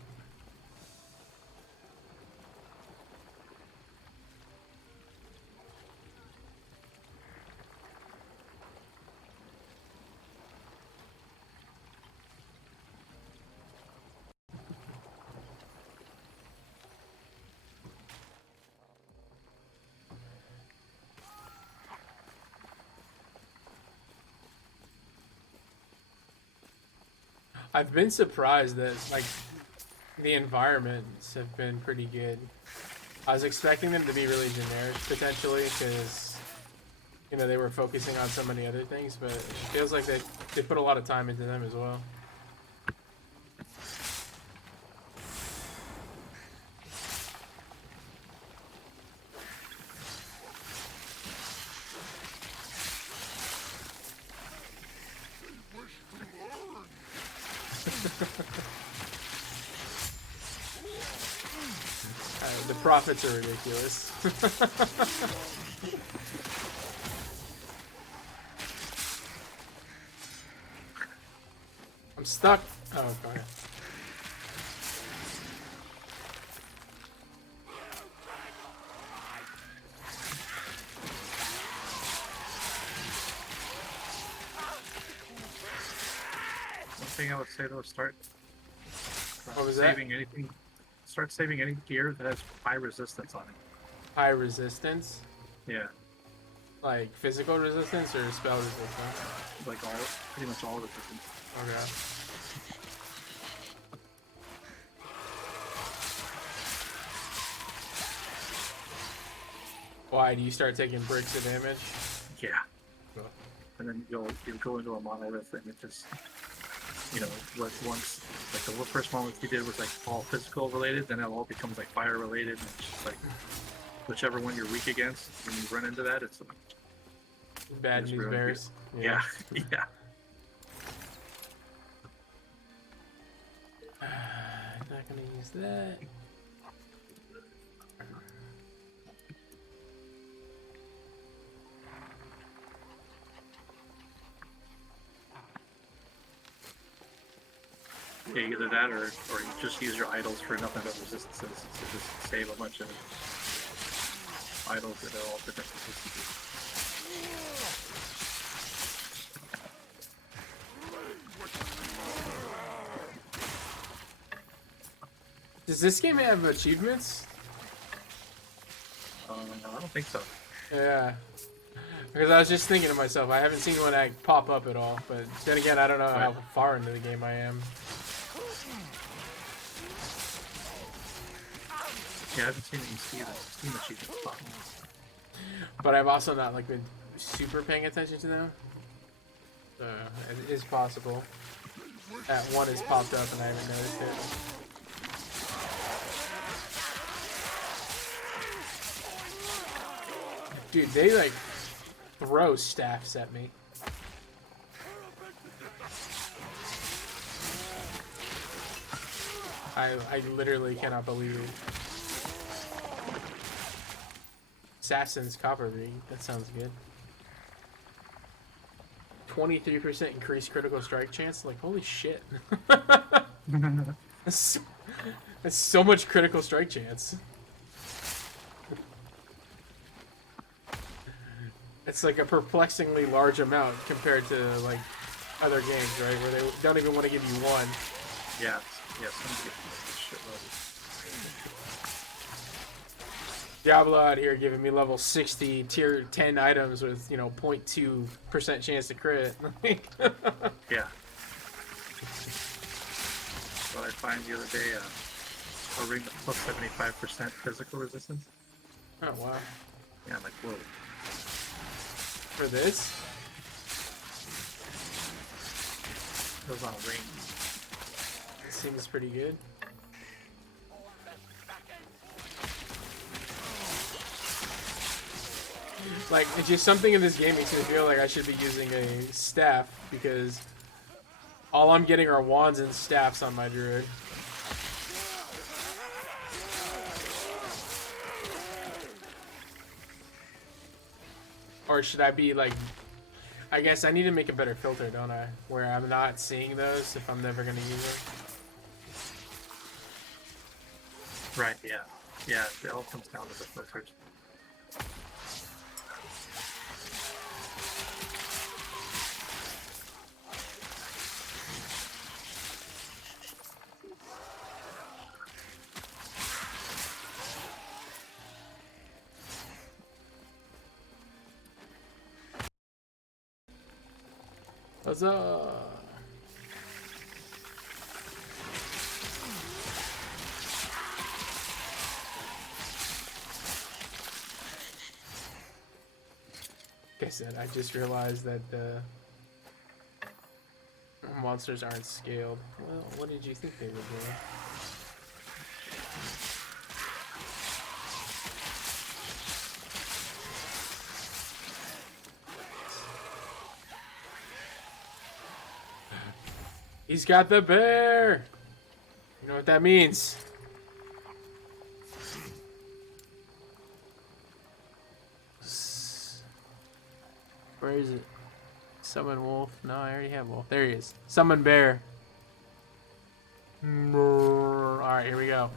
I've been surprised that, like, the environments have been pretty good. I was expecting them to be really generic, potentially, because, you know, they were focusing on so many other things, but it feels like they put a lot of time into them as well. The profits are ridiculous. I'm stuck. Oh, okay. One thing I would say though, start What was saving anything. Start saving any gear that has high resistance on it. High resistance? Yeah. Like physical resistance or spell resistance? Like pretty much all resistance. Okay. Why, do you start taking bricks of damage? Yeah. Cool. And then you'll go into a monolith and it just, you know, like once, like the first monolith you did was like all physical related, then it all becomes like fire related, and it's just like whichever one you're weak against, when you run into that, it's like Bad news really bears. Yeah, yeah. Not gonna use that. Yeah, either that or you just use your idols for nothing but resistances to just save a bunch of idols that are all different resistances. Does this game have achievements? I don't think so. Yeah. Because I was just thinking to myself, I haven't seen one pop up at all, but then again, I don't know how far into the game I am. Yeah, I haven't seen any Steam achievements pop. But I've also not like been super paying attention to them. So it is possible that one has popped up and I haven't noticed it. Dude, they like throw staffs at me. I literally cannot believe it. Assassin's Copper Ring, that sounds good. 23% increased critical strike chance. Like, holy shit. That's so much critical strike chance. It's like a perplexingly large amount compared to like other games, right? Where they don't even want to give you one. Yeah, some shitload. Diablo out here giving me level 60 tier 10 items with, you know, 0.2% chance to crit. Yeah. What I find the other day, a ring with plus 75% physical resistance. Oh, wow. Yeah, I'm like, whoa. For this? It was on a ring. It seems pretty good. Like, it's just something in this game makes me feel like I should be using a staff, because all I'm getting are wands and staffs on my druid. Or should I be like... I guess I need to make a better filter, don't I? Where I'm not seeing those if I'm never going to use them. Right, yeah. Yeah, it all comes down to the filters. Huzzah! Like I said, I just realized that the monsters aren't scaled. Well, what did you think they were doing? He's got the bear! You know what that means? Where is it? Summon wolf? No, I already have wolf. There he is. Summon bear. Alright, here we go.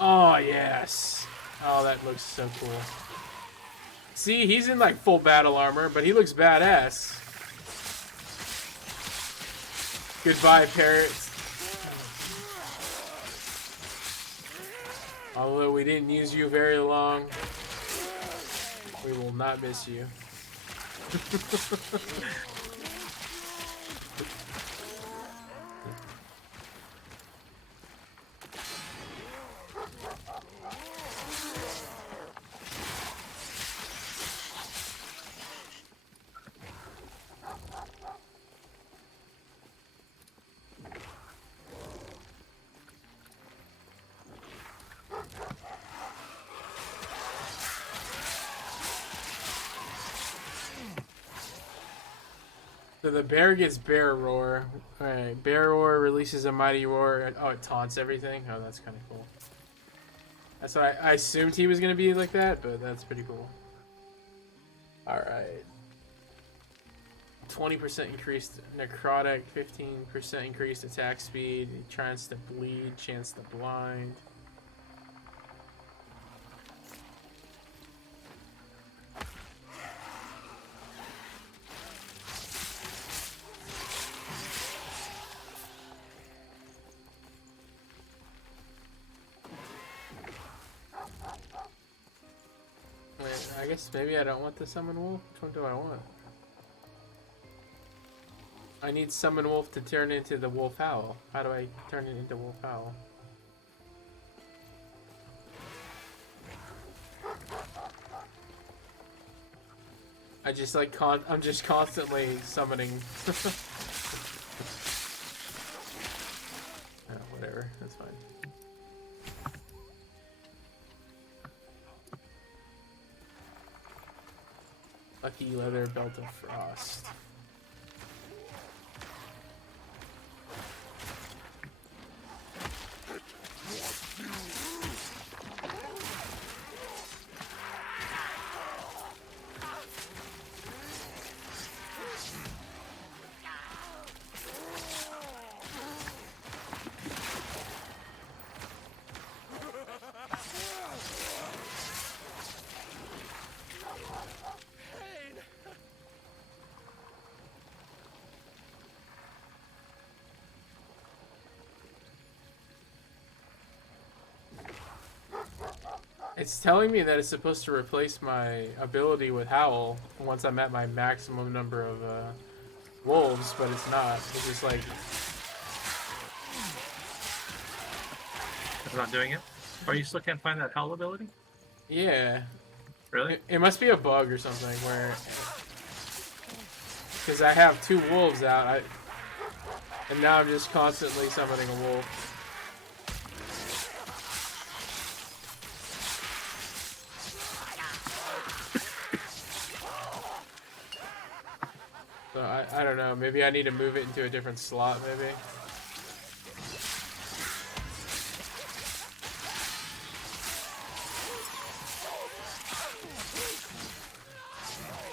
Oh, yes. Oh, that looks so cool. See, he's in like full battle armor, but he looks badass. Goodbye, parrots. Although we didn't use you very long, we will not miss you. So the bear gets bear roar. Alright, bear roar releases a mighty roar. Oh, it taunts everything. Oh, that's kind of cool. That's what I assumed he was going to be like that, but that's pretty cool. Alright. 20% increased necrotic, 15% increased attack speed, chance to bleed, chance to blind. I guess maybe I don't want the summon wolf. Which one do I want? I need summon wolf to turn into the wolf howl. How do I turn it into wolf howl? I just like I'm just constantly summoning. Oh, whatever, that's fine. Lucky leather belt of frost. It's telling me that it's supposed to replace my ability with Howl once I'm at my maximum number of wolves, but it's not. It's just like... It's not doing it? Or you still can't find that Howl ability? Yeah. Really? It must be a bug or something where... Because I have 2 wolves out, and now I'm just constantly summoning a wolf. So I don't know, maybe I need to move it into a different slot, maybe.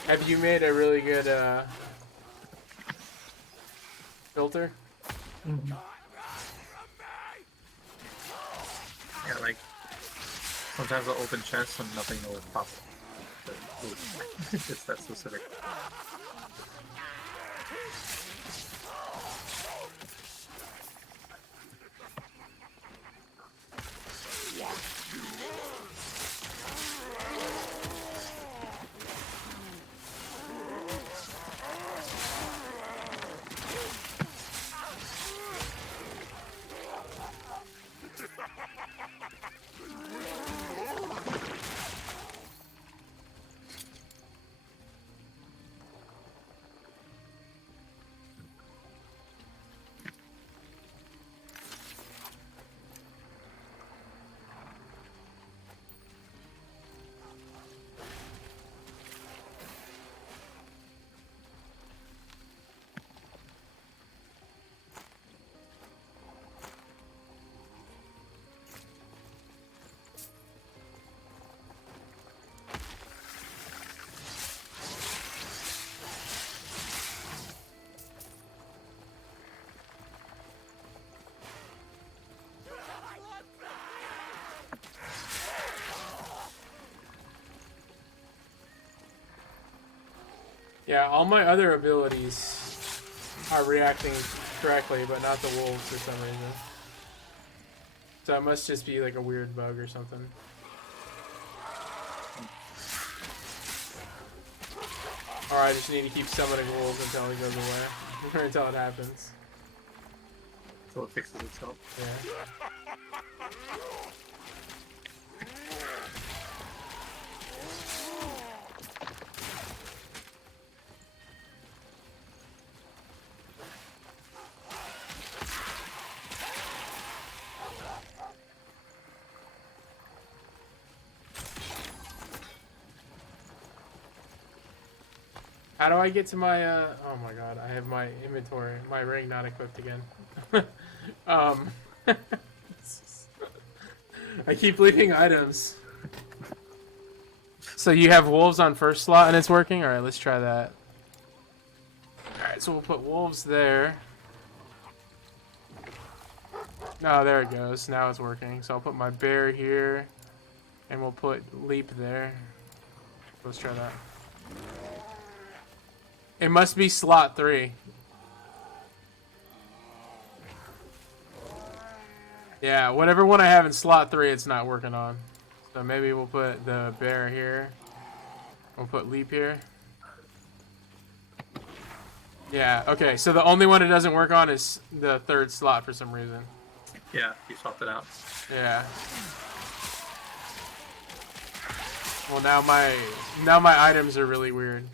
Have you made a really good filter? Mm-hmm. Yeah, like sometimes I'll open chests and nothing will pop up. It's that specific. Yeah, all my other abilities are reacting correctly, but not the wolves for some reason. So it must just be like a weird bug or something. Or I just need to keep summoning wolves until it goes away. Or until it happens. Until it fixes itself. Yeah. How do I get to my, oh my god, I have my inventory, my ring not equipped again. I keep leaving items. So you have wolves on first slot and it's working? Alright, let's try that. Alright, so we'll put wolves there. Oh, there it goes. Now it's working. So I'll put my bear here. And we'll put leap there. Let's try that. It must be slot 3. Yeah, whatever one I have in slot 3, it's not working on. So maybe we'll put the bear here. We'll put leap here. Yeah, okay, so the only one it doesn't work on is the 3rd slot for some reason. Yeah, you swapped it out. Yeah. Well, now my items are really weird.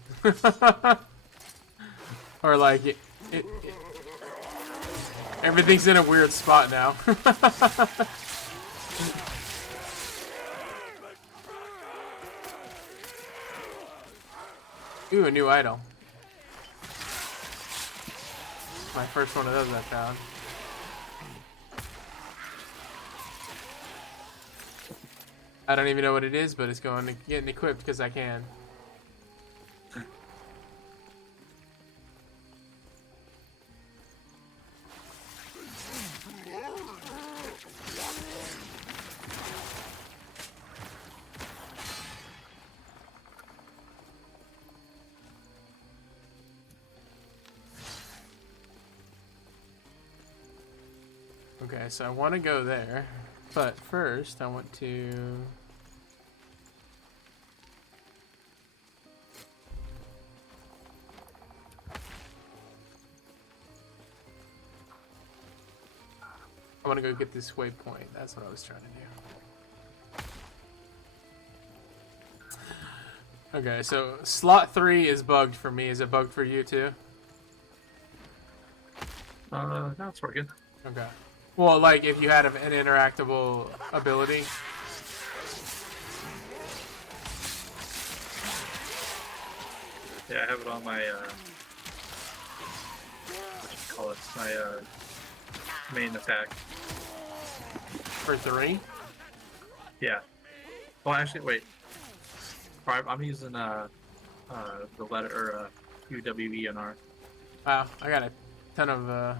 Or like everything's in a weird spot now. Ooh, a new idol. My first one of those I found. I don't even know what it is, but it's going to getting equipped because I can. Okay, so I want to go there, but first I want to I want to go get this waypoint. That's what I was trying to do. Okay, so slot 3 is bugged for me. Is it bugged for you too? No, it's working. Okay. Well, like if you had an interactable ability. Yeah, I have it on my, what you call it? My, main attack. For 3? Yeah. Well, actually, wait. I'm using, the letter, or, QWENR. Wow, I got a ton of,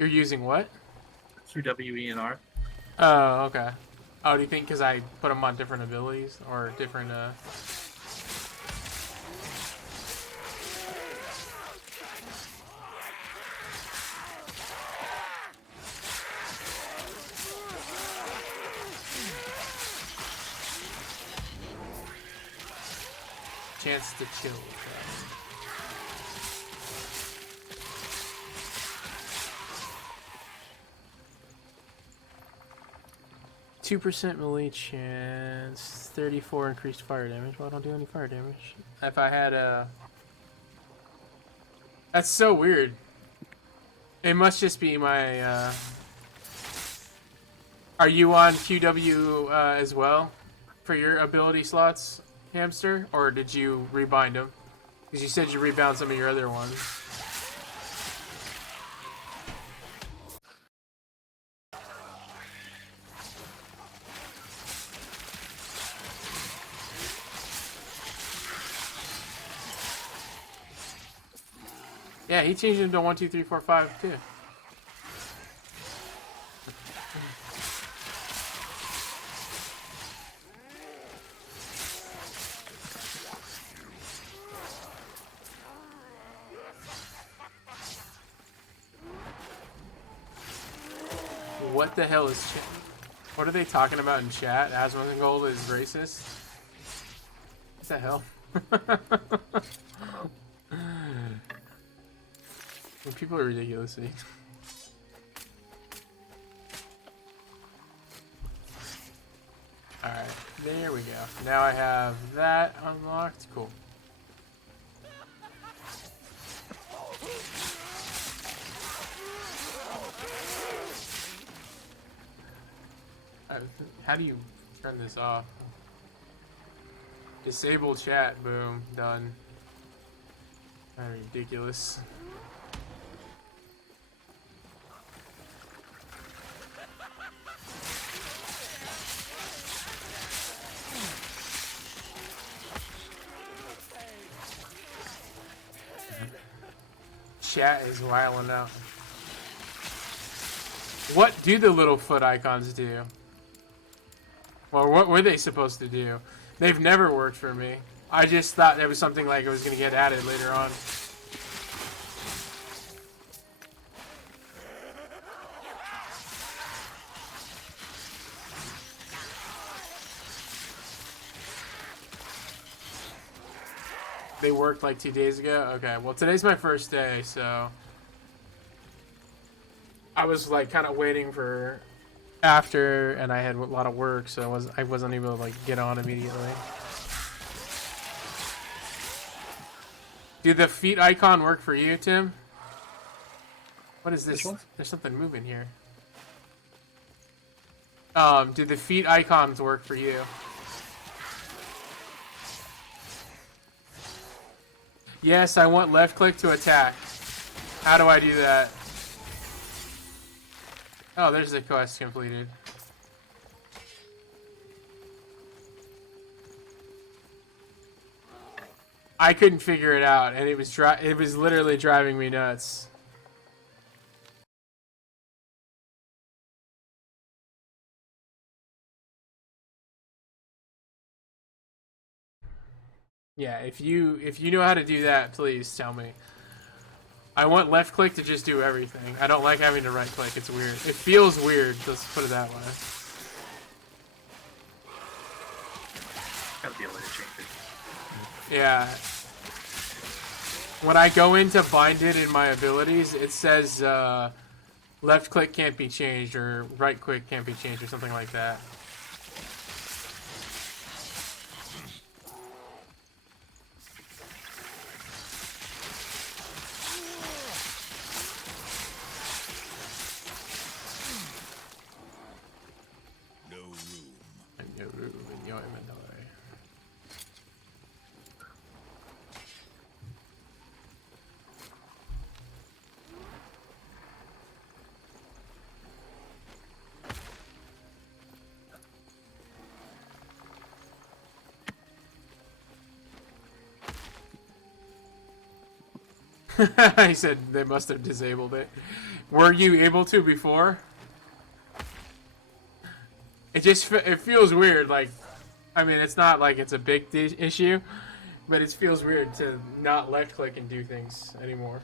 You're using what? QWENR. Oh, okay. Oh, do you think because I put them on different abilities or different, chance to kill. 2% melee chance, 34 increased fire damage. Well, I don't do any fire damage. If I had a... That's so weird. It must just be my, Are you on QW, as well? For your ability slots, Hamster? Or did you rebind them? Because you said you rebound some of your other ones. Yeah, he changed it to 1, 2, 3, 4, 5 too. What the hell is chat? What are they talking about in chat? Asmongold is racist? What the hell? People are ridiculous. Alright, there we go. Now I have that unlocked. Cool. How do you turn this off? Disable chat. Boom. Done. Ridiculous. Chat is wilding out. What do the little foot icons do? Well, what were they supposed to do? They've never worked for me. I just thought there was something like it was going to get added later on. They worked like 2 days ago? Okay, well today's my first day, so... I was like kind of waiting for after, and I had a lot of work, so I wasn't able to like get on immediately. Did the feet icon work for you, Tim? What is this? There's something moving here. Do the feet icons work for you? Yes, I want left click to attack. How do I do that? Oh, there's the quest completed. I couldn't figure it out, and it was literally driving me nuts. Yeah, if you know how to do that, please tell me. I want left click to just do everything. I don't like having to right click. It's weird. It feels weird. Let's put it that way. Gotta be able to change it. Yeah. When I go in to bind it in my abilities, it says left click can't be changed or right click can't be changed or something like that. No room. No room in your inventory. He said they must have disabled it. Were you able to before? It feels weird. Like, I mean, it's not like it's a big issue, but it feels weird to not left click and do things anymore.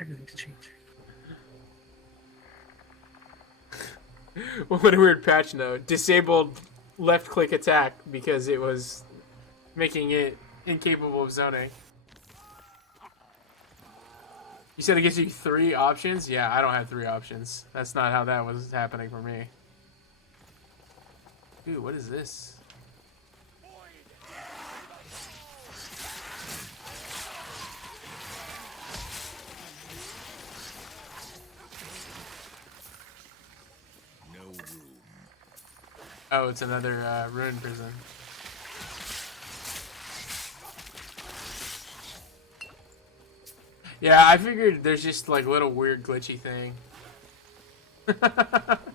Everything's changing. What a weird patch note. Disabled left click attack because it was making it incapable of zoning. You said it gives you 3 options? Yeah, I don't have 3 options. That's not how that was happening for me. Dude, what is this? No room. Oh, it's another ruined prison. Yeah, I figured there's just like little weird glitchy thing. Alright.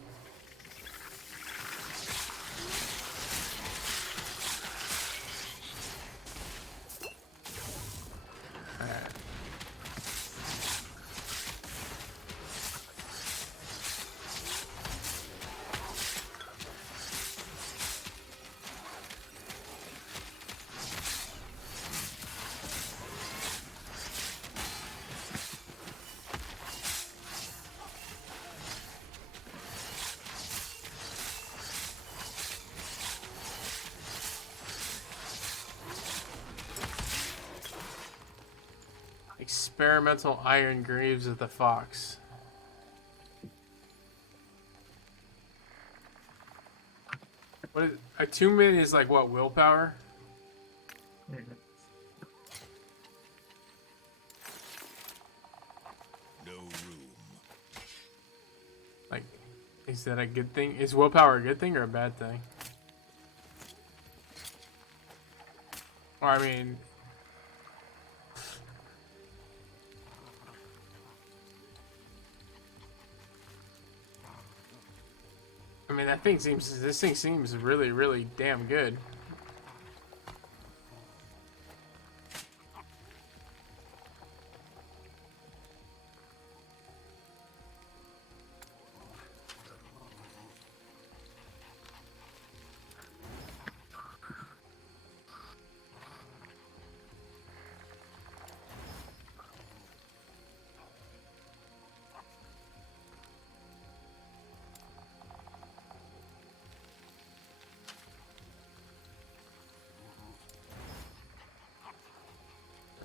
Experimental iron greaves of the fox. What is attunement is like what, willpower? No room. Like, is that a good thing? Is willpower a good thing or a bad thing? Or I mean, this thing seems really, really damn good.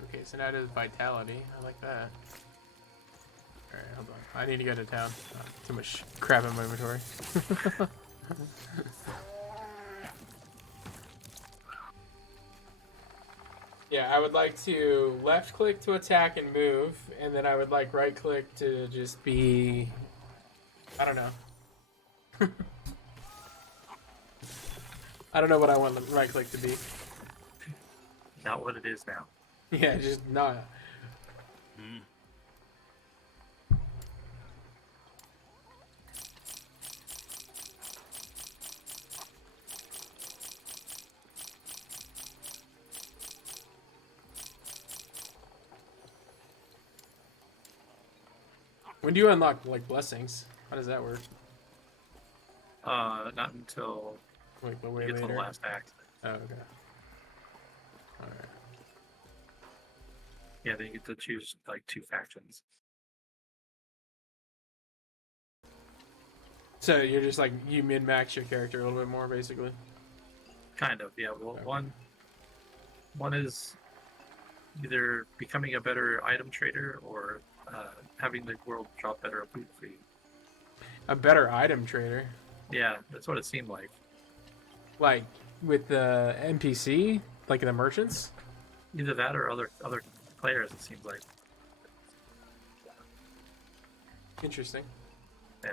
Okay, so now it is vitality. I like that. Alright, hold on. I need to go to town. Too much crap in my inventory. Yeah, I would like to left click to attack and move, and then I would like right click to just be... I don't know. I don't know what I want right click to be. Not what it is now. Yeah, just not. When do you unlock like blessings? How does that work? Not until Wait, but you way get to later. the last act. Oh, okay. All right. Yeah, then you get to choose like 2 factions. So you're just like you min-max your character a little bit more, basically. Kind of, yeah. Well, one is either becoming a better item trader or having the world drop better loot for you. A better item trader. Yeah, that's what it seemed like. Like with the NPC, like the merchants. Either that or other players. It seems like. Interesting. Yeah.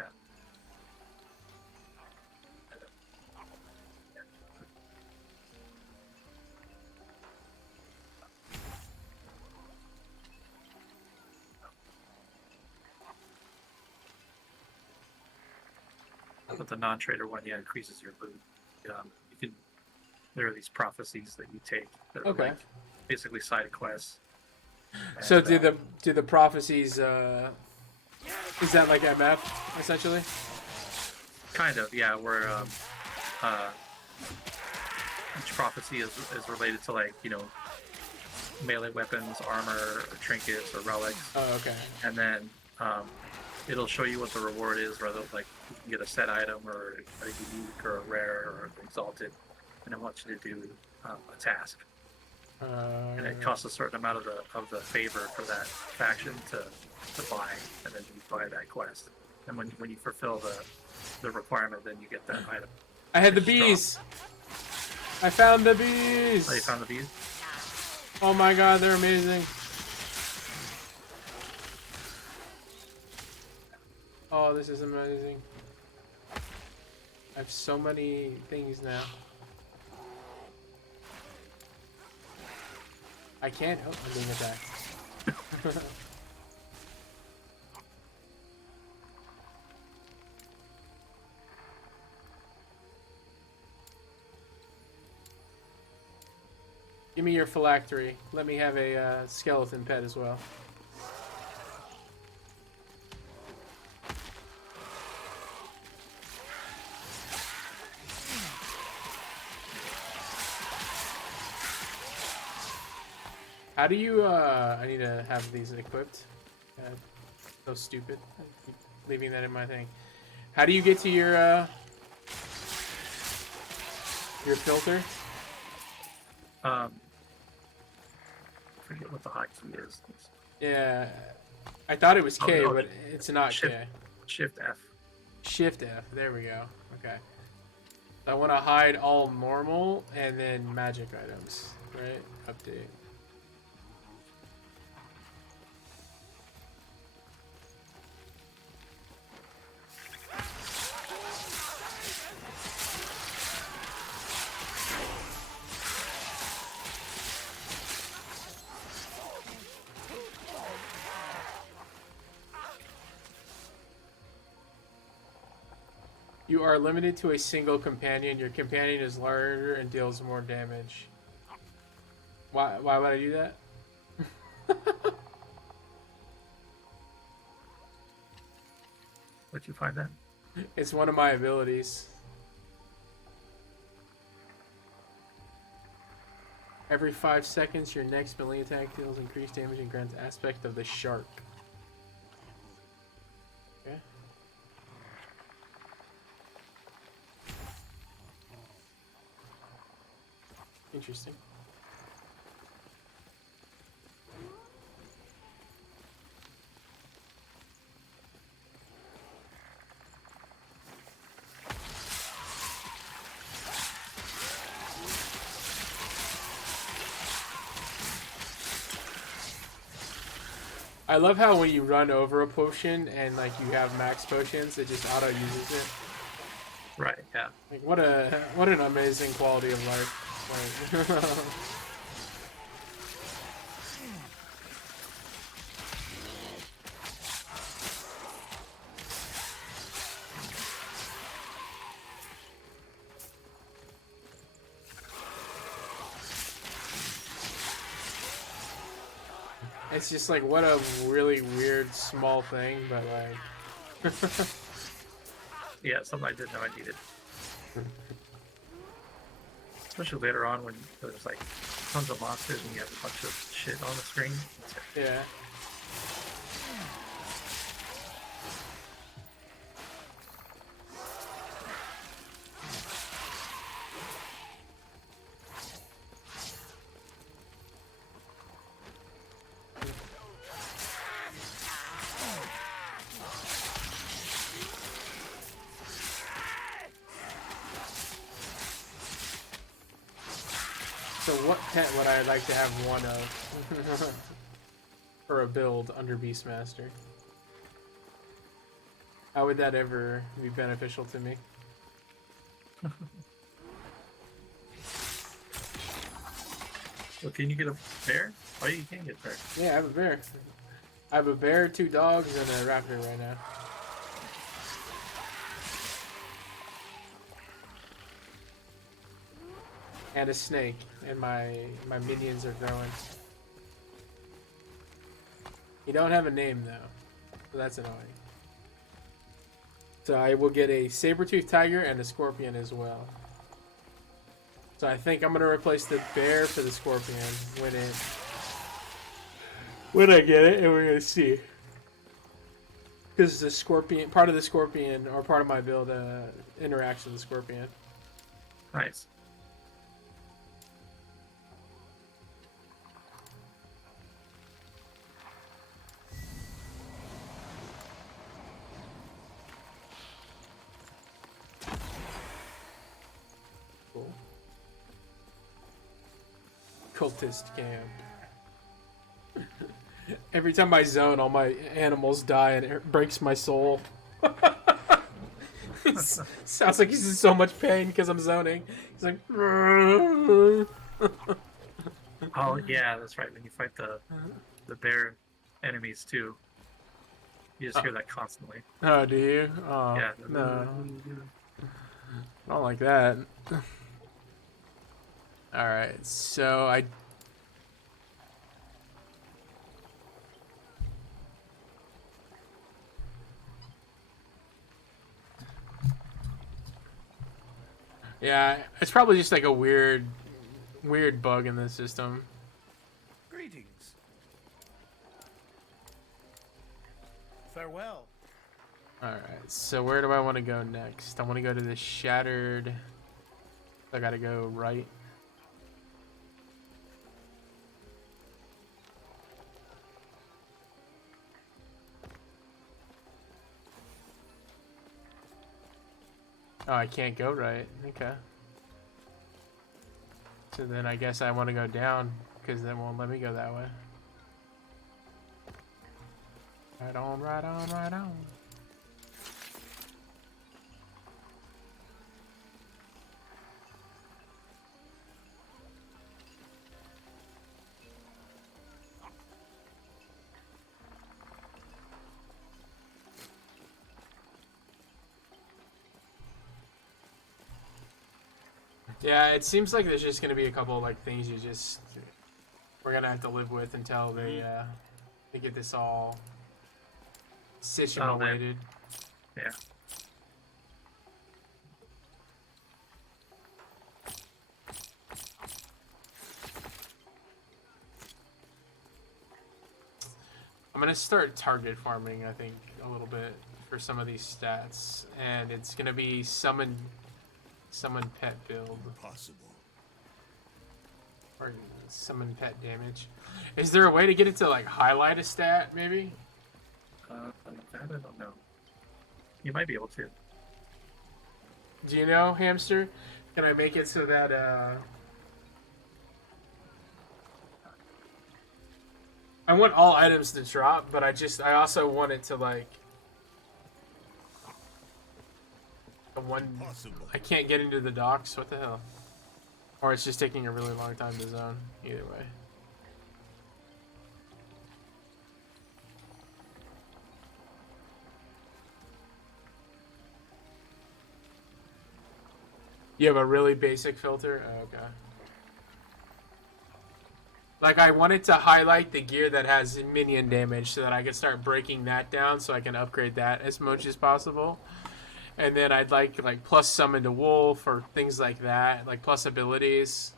But the non-trader one, yeah, increases your loot. You can. There are these prophecies that you take that are like basically side quests. And, so do the prophecies? Is that like MF essentially? Kind of, yeah. Where each prophecy is related to like melee weapons, armor, or trinkets, or relics. Oh, okay. And then it'll show you what the reward is, whether like you can get a set item or a unique or a rare or exalted, and it wants you to do a task. And it costs a certain amount of the favor for that faction to buy, and then you buy that quest. And when you fulfill the requirement, then you get that item. I had the bees. I found the bees. Oh, you found the bees? Oh my god, they're amazing. Oh, this is amazing. I have so many things now. I can't. Oh, I'm being attacked. Give me your phylactery. Let me have a skeleton pet as well. How do you, I need to have these equipped. So stupid. I keep leaving that in my thing. How do you get to your filter? I forget what the hotkey is. Yeah, I thought it was K, but it's not K. Shift F. Shift F. There we go. Okay. I want to hide all normal and then magic items, right? Update. You are limited to a single companion. Your companion is larger and deals more damage. Why would I do that? Where'd you find that? It's one of my abilities. Every 5 seconds, your next melee attack deals increased damage and grants aspect of the shark. Okay. Interesting. I love how when you run over a potion and like you have max potions, it just auto uses it. Right. Yeah. Like what an amazing quality of life. Like, it's just like what a really weird small thing, but like Yeah, something I didn't know I needed. Especially later on when there's like tons of monsters and you have a bunch of shit on the screen. yeah. So what pet would I like to have one of for a build under Beastmaster? How would that ever be beneficial to me? Well, can you get a bear? Oh, you can get a bear. Yeah, I have a bear. I have a bear, 2 dogs, and a raptor right now. And a snake, and my minions are growing. You don't have a name though, so that's annoying. So I will get a saber-toothed tiger and a scorpion as well. So I think I'm gonna replace the bear for the scorpion when I get it, and we're gonna see. Because the scorpion, part of the scorpion, or part of my build, interacts with the scorpion. Nice. Cool. Cultist camp. Every time I zone, all my animals die, and it breaks my soul. Sounds like he's in so much pain because I'm zoning. He's like, oh yeah, that's right. When you fight the bear enemies too, you just hear that constantly. Oh, do you? Oh, yeah. No. I don't like that. Alright, so I... Yeah, it's probably just like a weird bug in the system. Greetings. Farewell. Alright, so where do I want to go next? I want to go to the shattered... I gotta go right. Oh, I can't go right. Okay. So then I guess I want to go down, because that won't let me go that way. Right on, right on, right on. Yeah, it seems like there's just gonna be a couple of like things we're gonna have to live with until they get this all situated. Yeah. I'm gonna start target farming, I think, a little bit for some of these stats, and it's gonna be summon pet build. Possible. Or summon pet damage. Is there a way to get it to like highlight a stat, maybe? That I don't know. You might be able to. Do you know, Hamster? Can I make it so that I want all items to drop, but I also want it to like I can't get into the docks. What the hell? Or it's just taking a really long time to zone. Either way. You have a really basic filter? Oh, okay. Like, I wanted to highlight the gear that has minion damage so that I could start breaking that down so I can upgrade that as much as possible. And then I'd like plus summon to wolf or things like that, like plus abilities.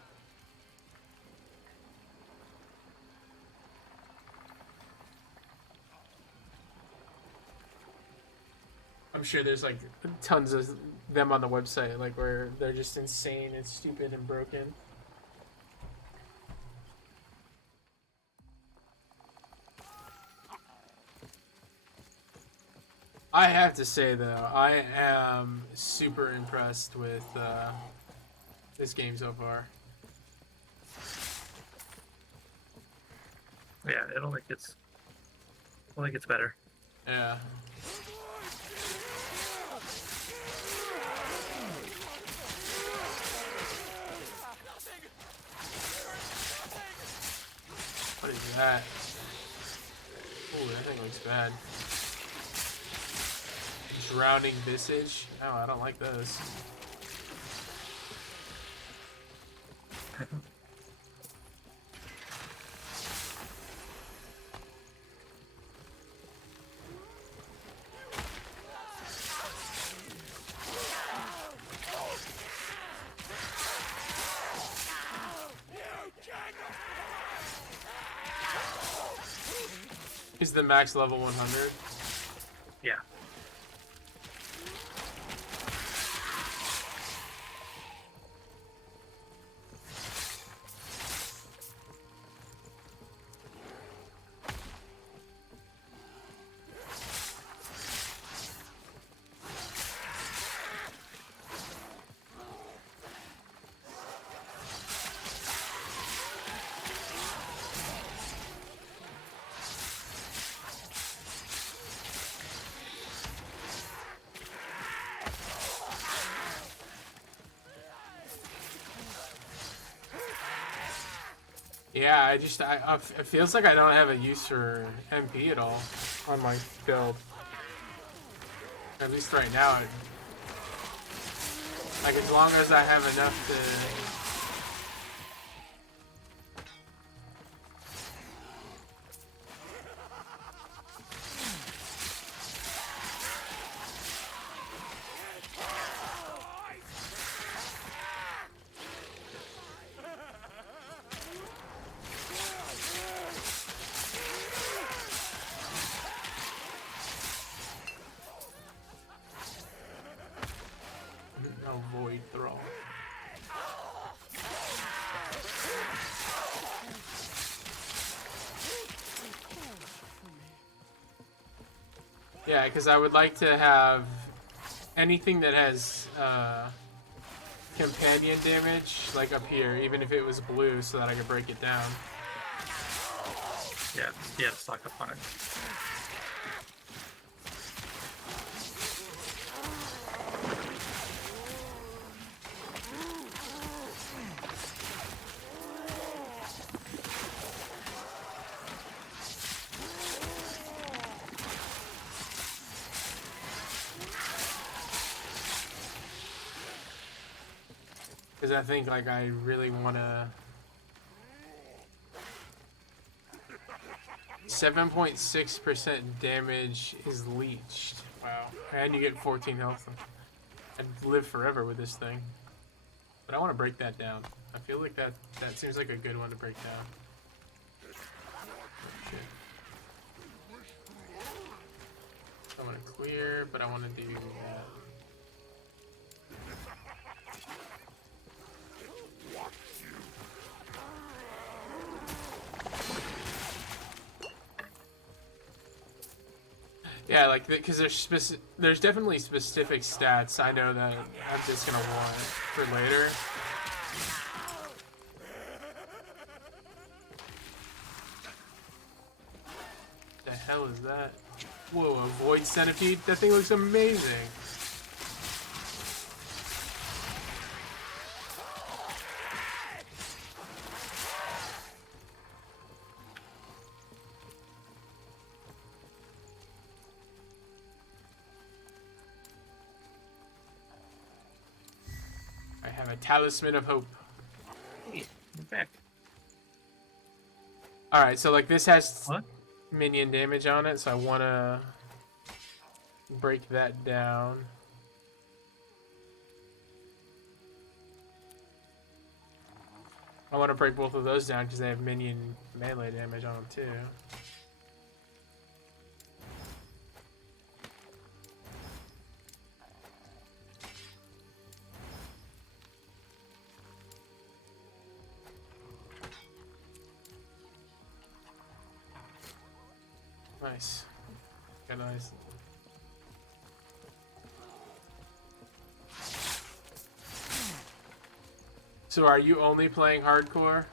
I'm sure there's like tons of them on the website, like where they're just insane and stupid and broken. I have to say though, I am super impressed with this game so far. Yeah, it only gets better. Yeah. What is that? Ooh, that thing looks bad. Drowning visage? No, I don't like those. Is the max level 100? Yeah. Yeah, it feels like I don't have a use for MP at all on my build. At least right now. Like, as long as I have enough to... Avoid thrall. Yeah, because I would like to have anything that has companion damage, like up here, even if it was blue, so that I could break it down. Yeah, stock up on it. Because I think, like, I really want to... 7.6% damage is leeched. Wow. And you get 14 health. I'd live forever with this thing. But I want to break that down. I feel like that seems like a good one to break down. Shit. I want to clear, but I want to do that. Yeah, like, because there's definitely specific stats I know that I'm just gonna want for later. The hell is that? Whoa, a void centipede? That thing looks amazing. I have a talisman of hope. In fact. Alright, so like this has What? minion damage on it, so I want to break that down. I want to break both of those down because they have minion melee damage on them too. Nice. Got nice. So are you only playing hardcore,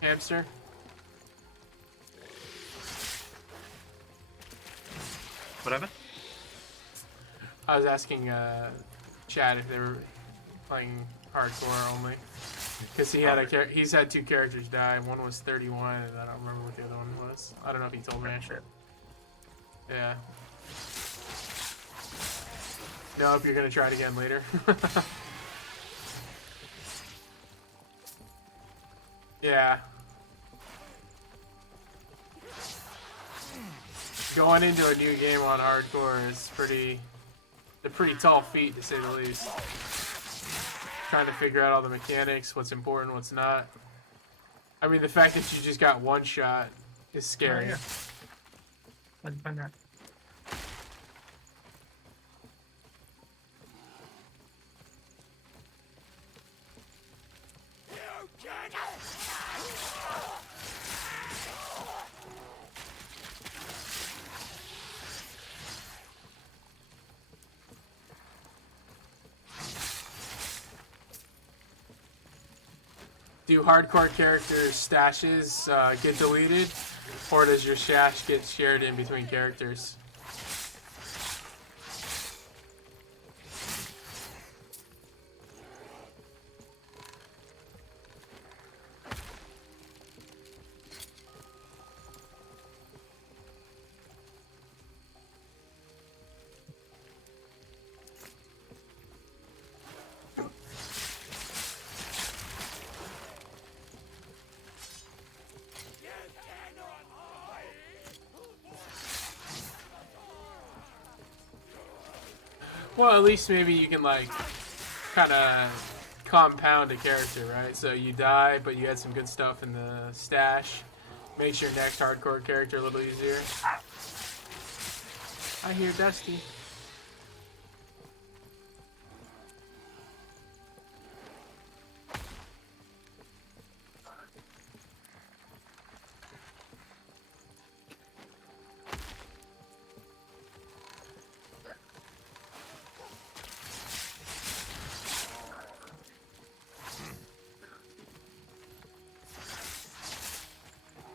Hamster? Whatever. I was asking Chad if they were playing hardcore only, because he's had 2 characters die. One was 31, and I don't remember what the other one was. I don't know if he told me. Yeah. Nope, you're gonna try it again later. Yeah. Going into a new game on hardcore is a pretty tall feat, to say the least. Trying to figure out all the mechanics, what's important, what's not. I mean, the fact that you just got 1 shot is scary. Oh, yeah. Let's find that. Do hardcore characters' stashes get deleted, or does your stash get shared in between characters? Well, at least maybe you can, like, kind of compound a character, right? So you die, but you had some good stuff in the stash. Makes your next hardcore character a little easier. I hear Dusty.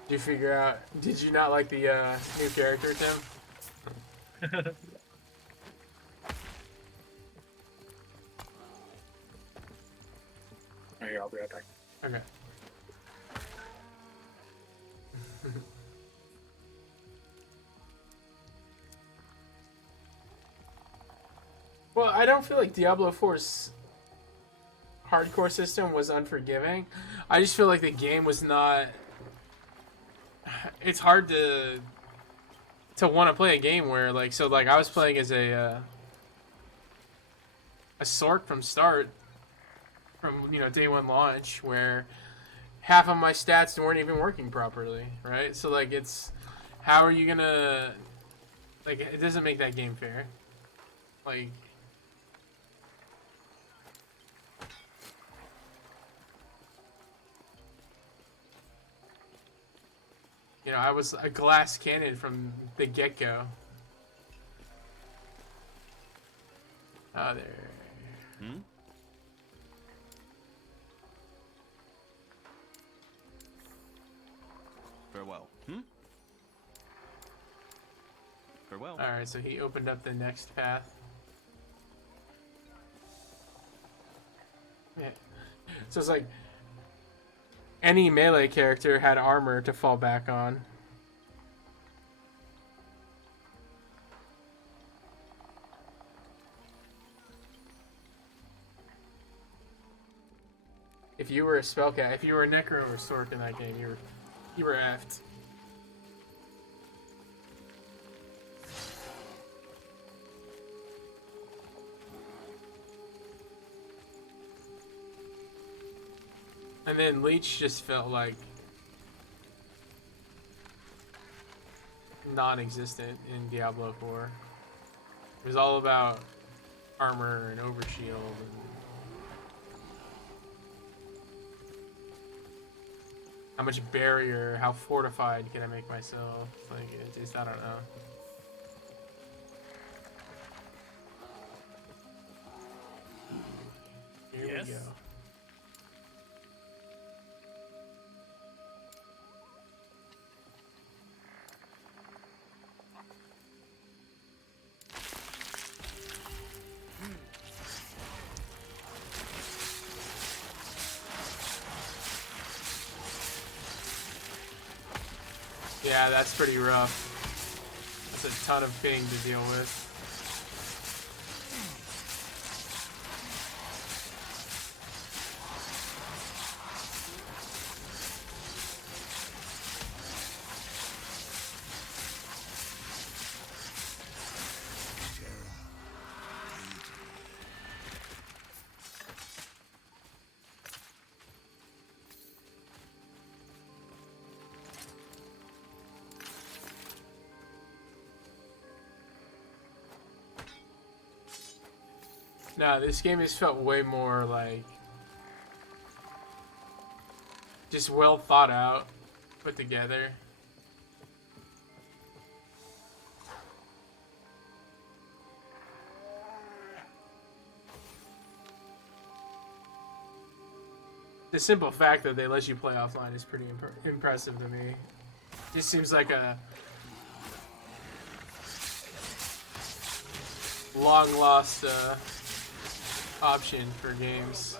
Did you figure out? Did you not like the new character, Tim? Oh, yeah, I'll be right back. Okay. Well, I don't feel like Diablo 4's hardcore system was unforgiving. I just feel like the game was not. It's hard to want to play a game where, like, so, like, I was playing as a Sork from start, from, you know, day 1 launch, where half of my stats weren't even working properly, right? So, like, it's, how are you gonna, like, it doesn't make that game fair. Like, you know, I was a glass cannon from the get-go. Oh, there. Hmm? Farewell. Hmm? Farewell. Alright, so he opened up the next path. Yeah. So it's like any melee character had armor to fall back on. If you were a spellcat, if you were a Necro or Sork in that game, you were effed. And then Leech just felt like non-existent in Diablo 4. It was all about armor and overshield and how much barrier, how fortified can I make myself? Like, it just, I don't know. Here we go. Yeah, that's pretty rough. That's a ton of ping to deal with. No, this game has felt way more like just well thought out, put together. The simple fact that they let you play offline is pretty impressive to me. Just seems like a long lost option for games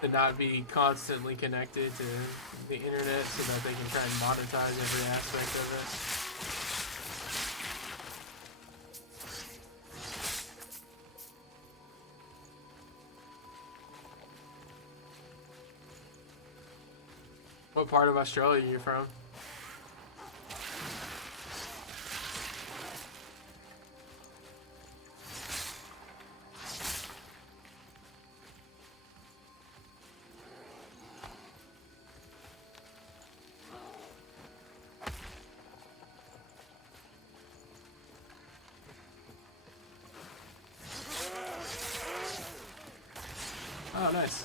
to not be constantly connected to the internet so that they can try and monetize every aspect of it. What part of Australia are you from? Oh, nice.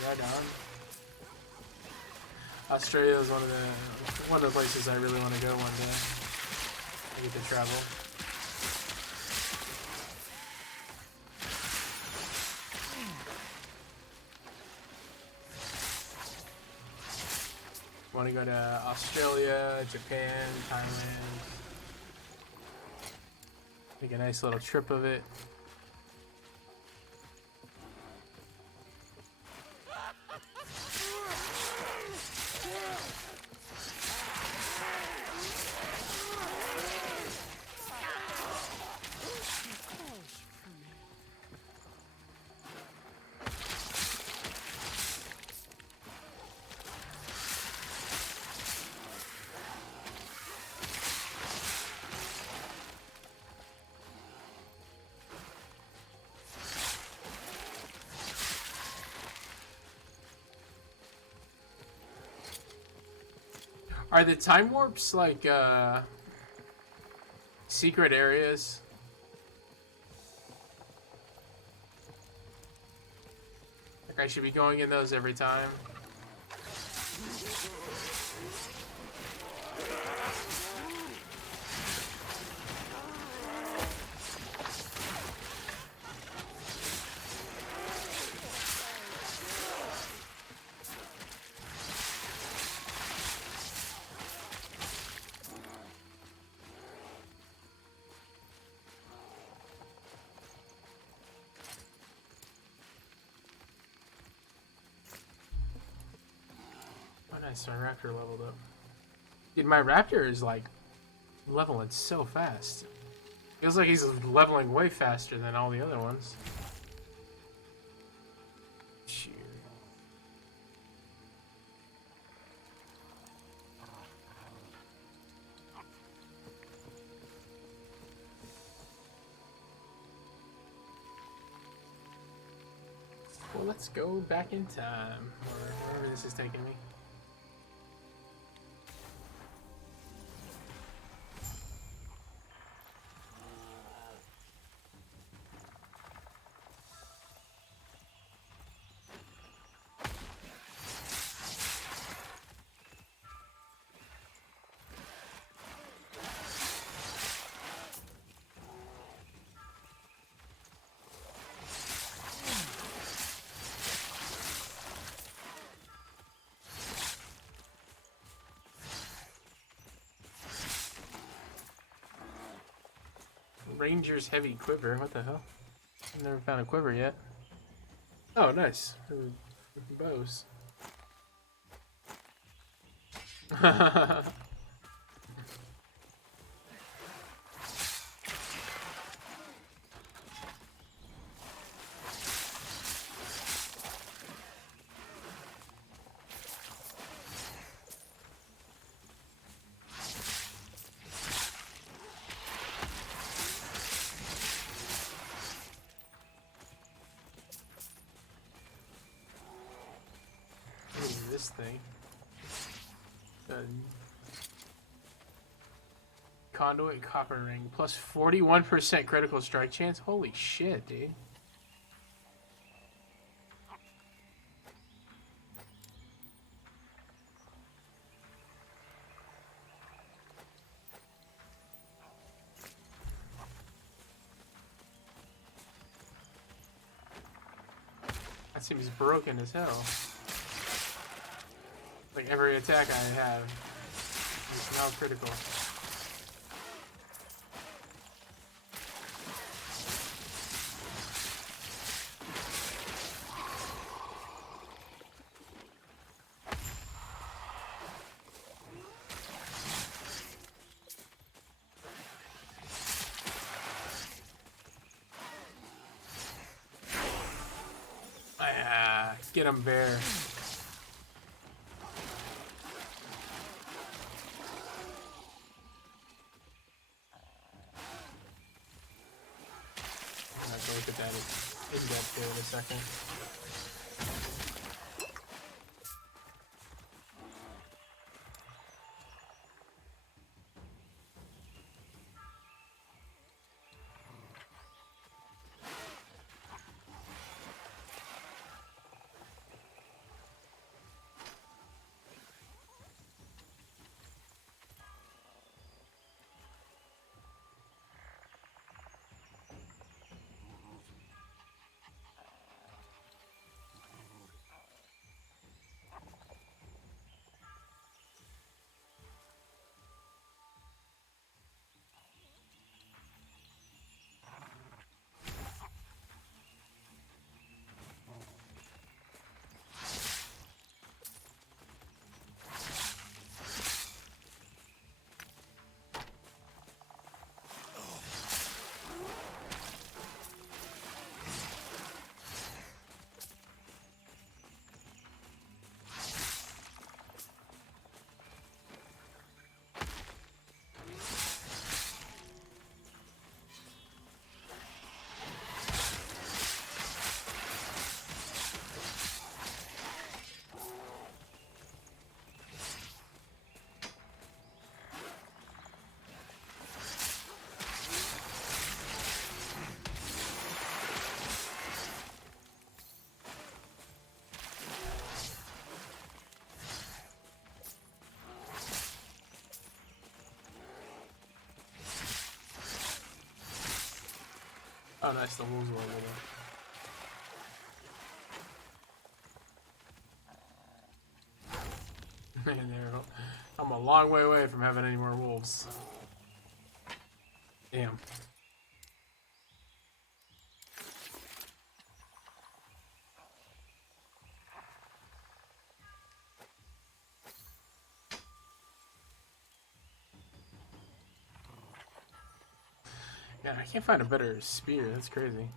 Yeah, dog. Australia is one of the places I really want to go one day. I get to travel. Want to go to Australia, Japan, Thailand. Make a nice little trip of it. Are the time warps like secret areas? Like I should be going in those every time? Nice, my raptor leveled up. Dude, my raptor is like leveling so fast. Feels like he's leveling way faster than all the other ones. Shoot. Well, let's go back in time, or wherever this is taking me. Ranger's heavy quiver. What the hell? I've never found a quiver yet. Oh, nice. Bows. This thing. Conduit copper ring plus 41% critical strike chance. Holy shit, dude. That seems broken as hell. Like every attack I have is now critical. Get him, bear. I'm gonna go look at that in depth here in a second. Oh, nice, the wolves were over there. Man, I'm a long way away from having any more wolves. Damn. Yeah, I can't find a better spear. That's crazy.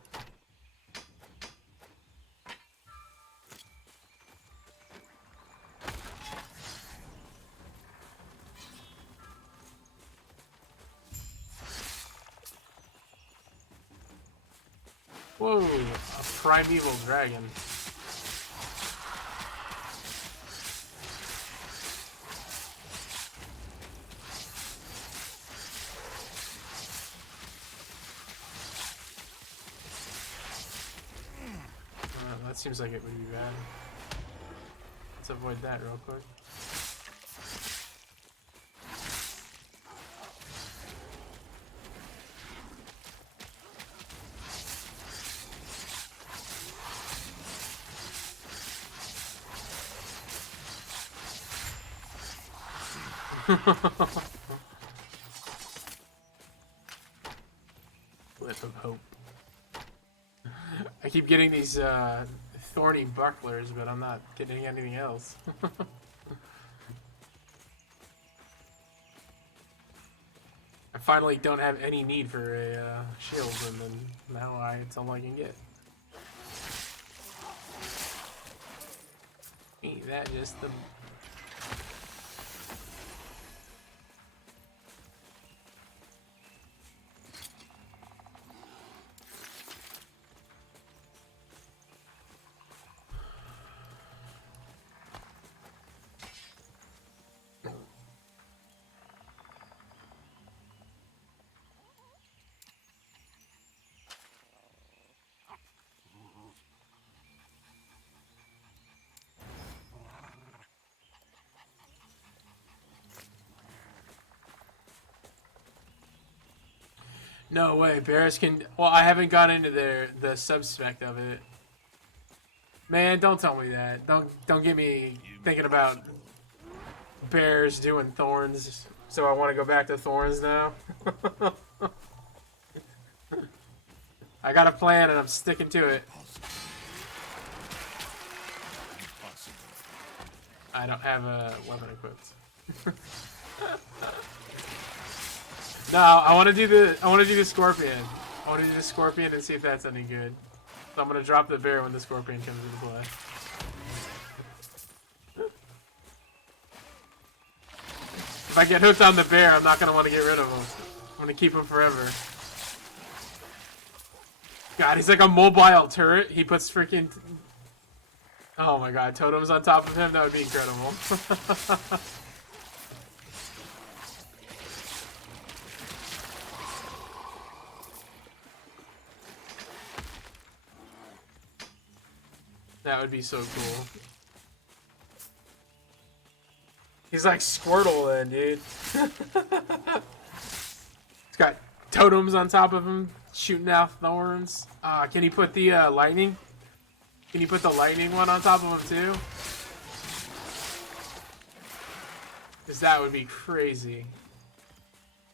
Whoa, a primeval dragon. That seems like it would be bad. Let's avoid that real quick. of hope. I keep getting these thorny bucklers, but I'm not getting anything else. I finally don't have any need for a shield, and then now it's all I can get. Ain't that just the... No way, bears can... Well, I haven't gone into the sub-spec of it. Man, don't tell me that. Don't get me thinking about bears doing thorns, so I want to go back to thorns now. I got a plan and I'm sticking to it. I don't have a weapon equipped. No, I want to do the scorpion. I want to do the scorpion and see if that's any good. So I'm gonna drop the bear when the scorpion comes into play. If I get hooked on the bear, I'm not gonna want to get rid of him. I'm gonna keep him forever. God, he's like a mobile turret. He puts freaking... Oh my god, totems on top of him? That would be incredible. That would be so cool. He's like Squirtle then, dude. He's got totems on top of him, shooting out thorns. Can he put the lightning? Can you put the lightning one on top of him too? Because that would be crazy.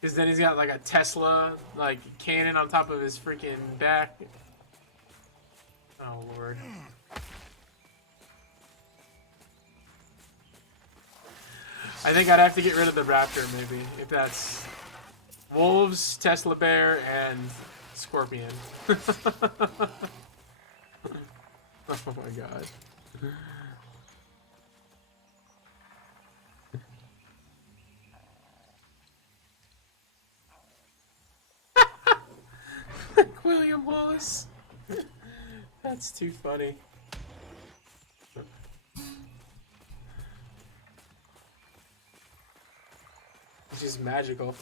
Because then he's got like a Tesla like cannon on top of his freaking back. Oh lord. I think I'd have to get rid of the raptor maybe, if that's wolves, Tesla bear, and scorpion. Oh my god. William Wallace. That's too funny. It's just magical.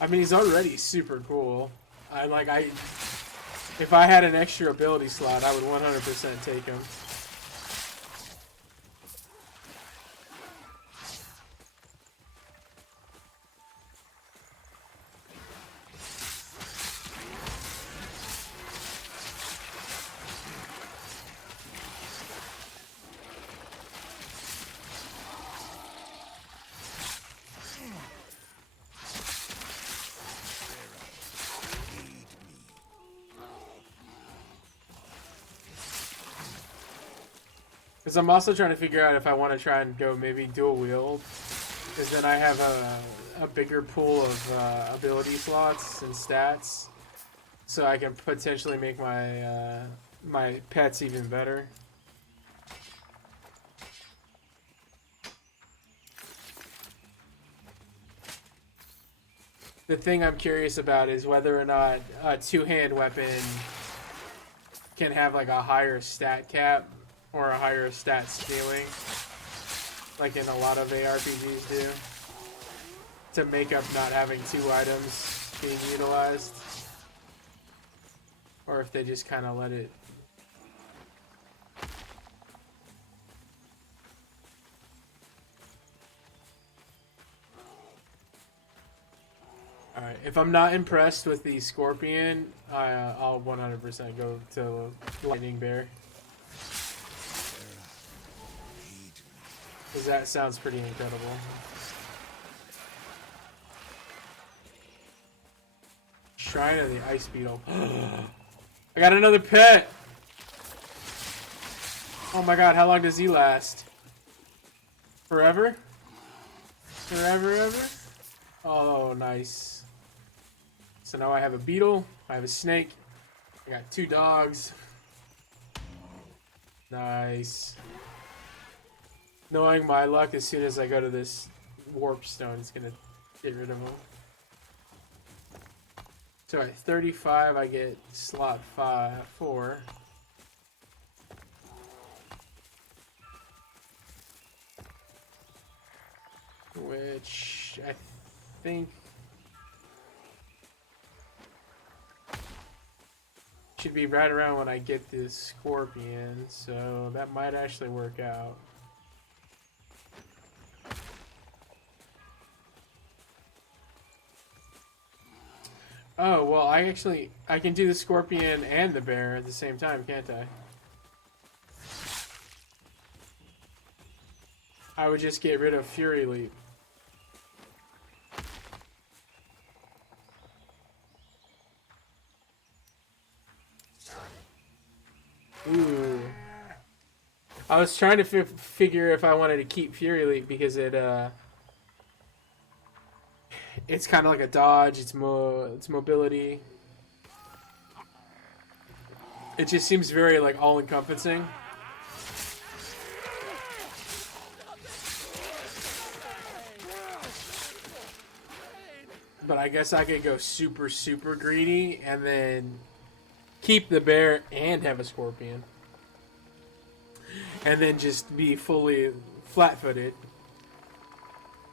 I mean, he's already super cool. If I had an extra ability slot, I would 100% take him. Because I'm also trying to figure out if I want to try and go maybe dual wield. Because then I have a bigger pool of ability slots and stats. So I can potentially make my my pets even better. The thing I'm curious about is whether or not a two-hand weapon can have like a higher stat cap or a higher stat scaling, like in a lot of ARPGs do, to make up not having two items being utilized, or if they just kind of let it. Alright, if I'm not impressed with the Scorpion, I'll 100% go to Lightning Bear. Because that sounds pretty incredible. Shrine of the Ice Beetle. I got another pet! Oh my god, how long does he last? Forever? Forever, ever? Oh, nice. So now I have a beetle, I have a snake, I got 2 dogs. Nice. Knowing my luck, as soon as I go to this warp stone, it's gonna get rid of them. So at 35, I get slot 4. Which I think should be right around when I get this scorpion, so that might actually work out. Oh, well, I can do the scorpion and the bear at the same time, can't I? I would just get rid of Fury Leap. Ooh. I was trying to figure if I wanted to keep Fury Leap because it's kind of like a dodge. It's mobility. It just seems very like all-encompassing. But I guess I could go super, super greedy and then keep the bear and have a scorpion. And then just be fully flat-footed.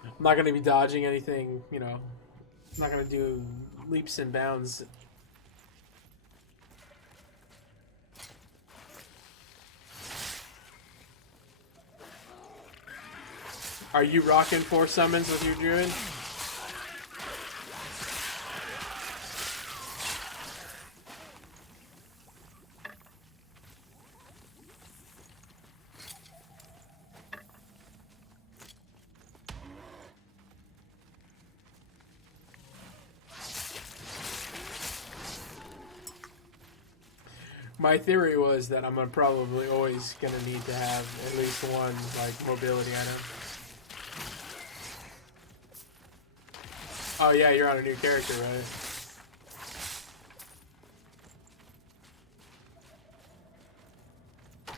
I'm not going to be dodging anything, you know. I'm not going to do leaps and bounds. Are you rocking 4 summons with your druid? My theory was that I'm probably always gonna need to have at least one like mobility item. Oh yeah, you're on a new character, right?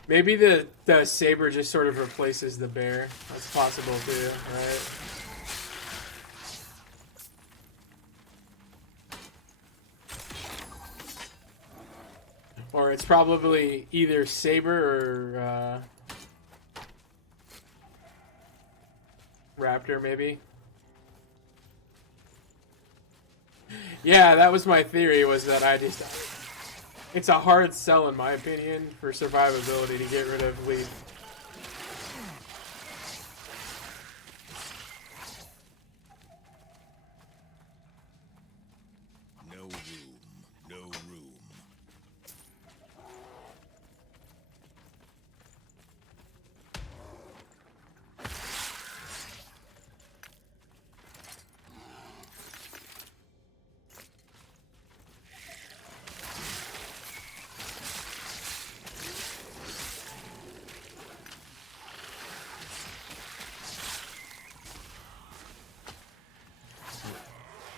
Maybe the saber just sort of replaces the bear. That's possible too, right? Or it's probably either saber or raptor, maybe. Yeah, that was my theory. Was that it's a hard sell in my opinion for survivability to get rid of leaf.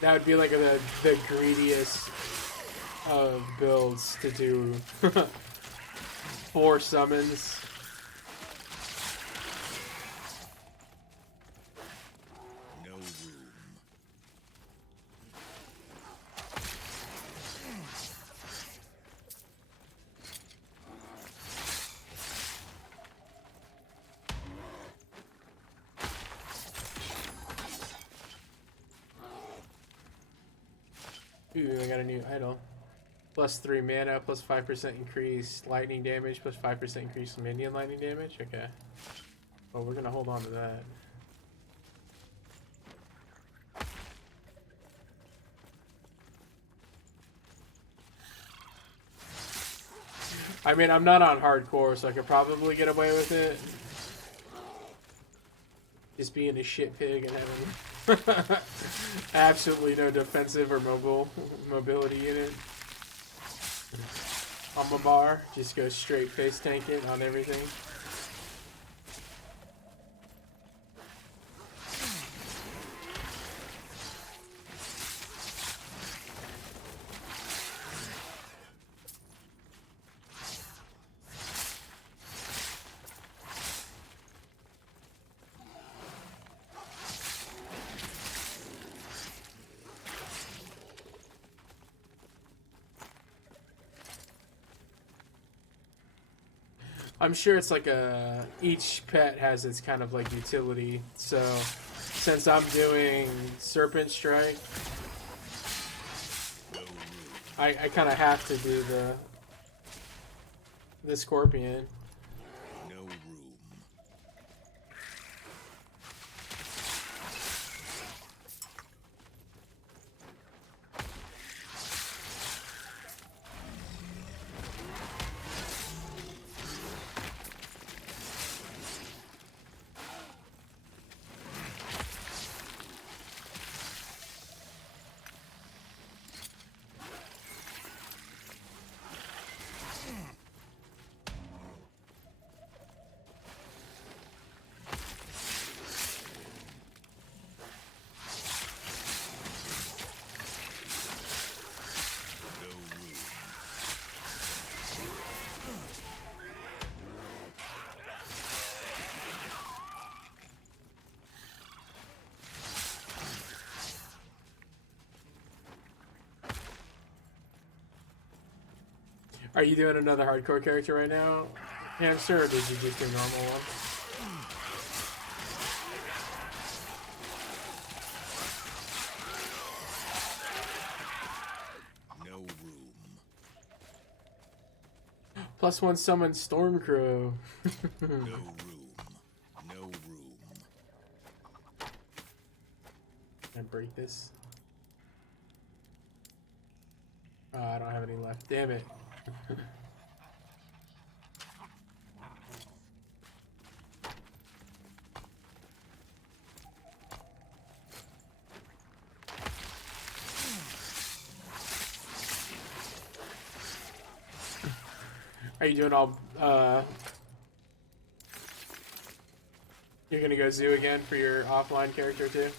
That would be like the greediest of builds to do 4 summons. No room. Ooh, I got a new idol. +3 mana, +5% increase lightning damage, +5% increase minion lightning damage? Okay. Well, we're gonna hold on to that. I mean, I'm not on hardcore, so I could probably get away with it. Just being a shit pig and having absolutely no defensive or mobility in it. On my bar, just go straight face tank it on everything. I'm sure it's like each pet has its kind of like utility. So since I'm doing Serpent Strike, I kind of have to do the Scorpion. Are you doing another hardcore character right now, Hamster, or did you just do a normal one? No room. +1 summon Stormcrow. No room. No room. Can I break this? Oh, I don't have any left. Damn it. Are you doing all, you're gonna go zoo again for your offline character too?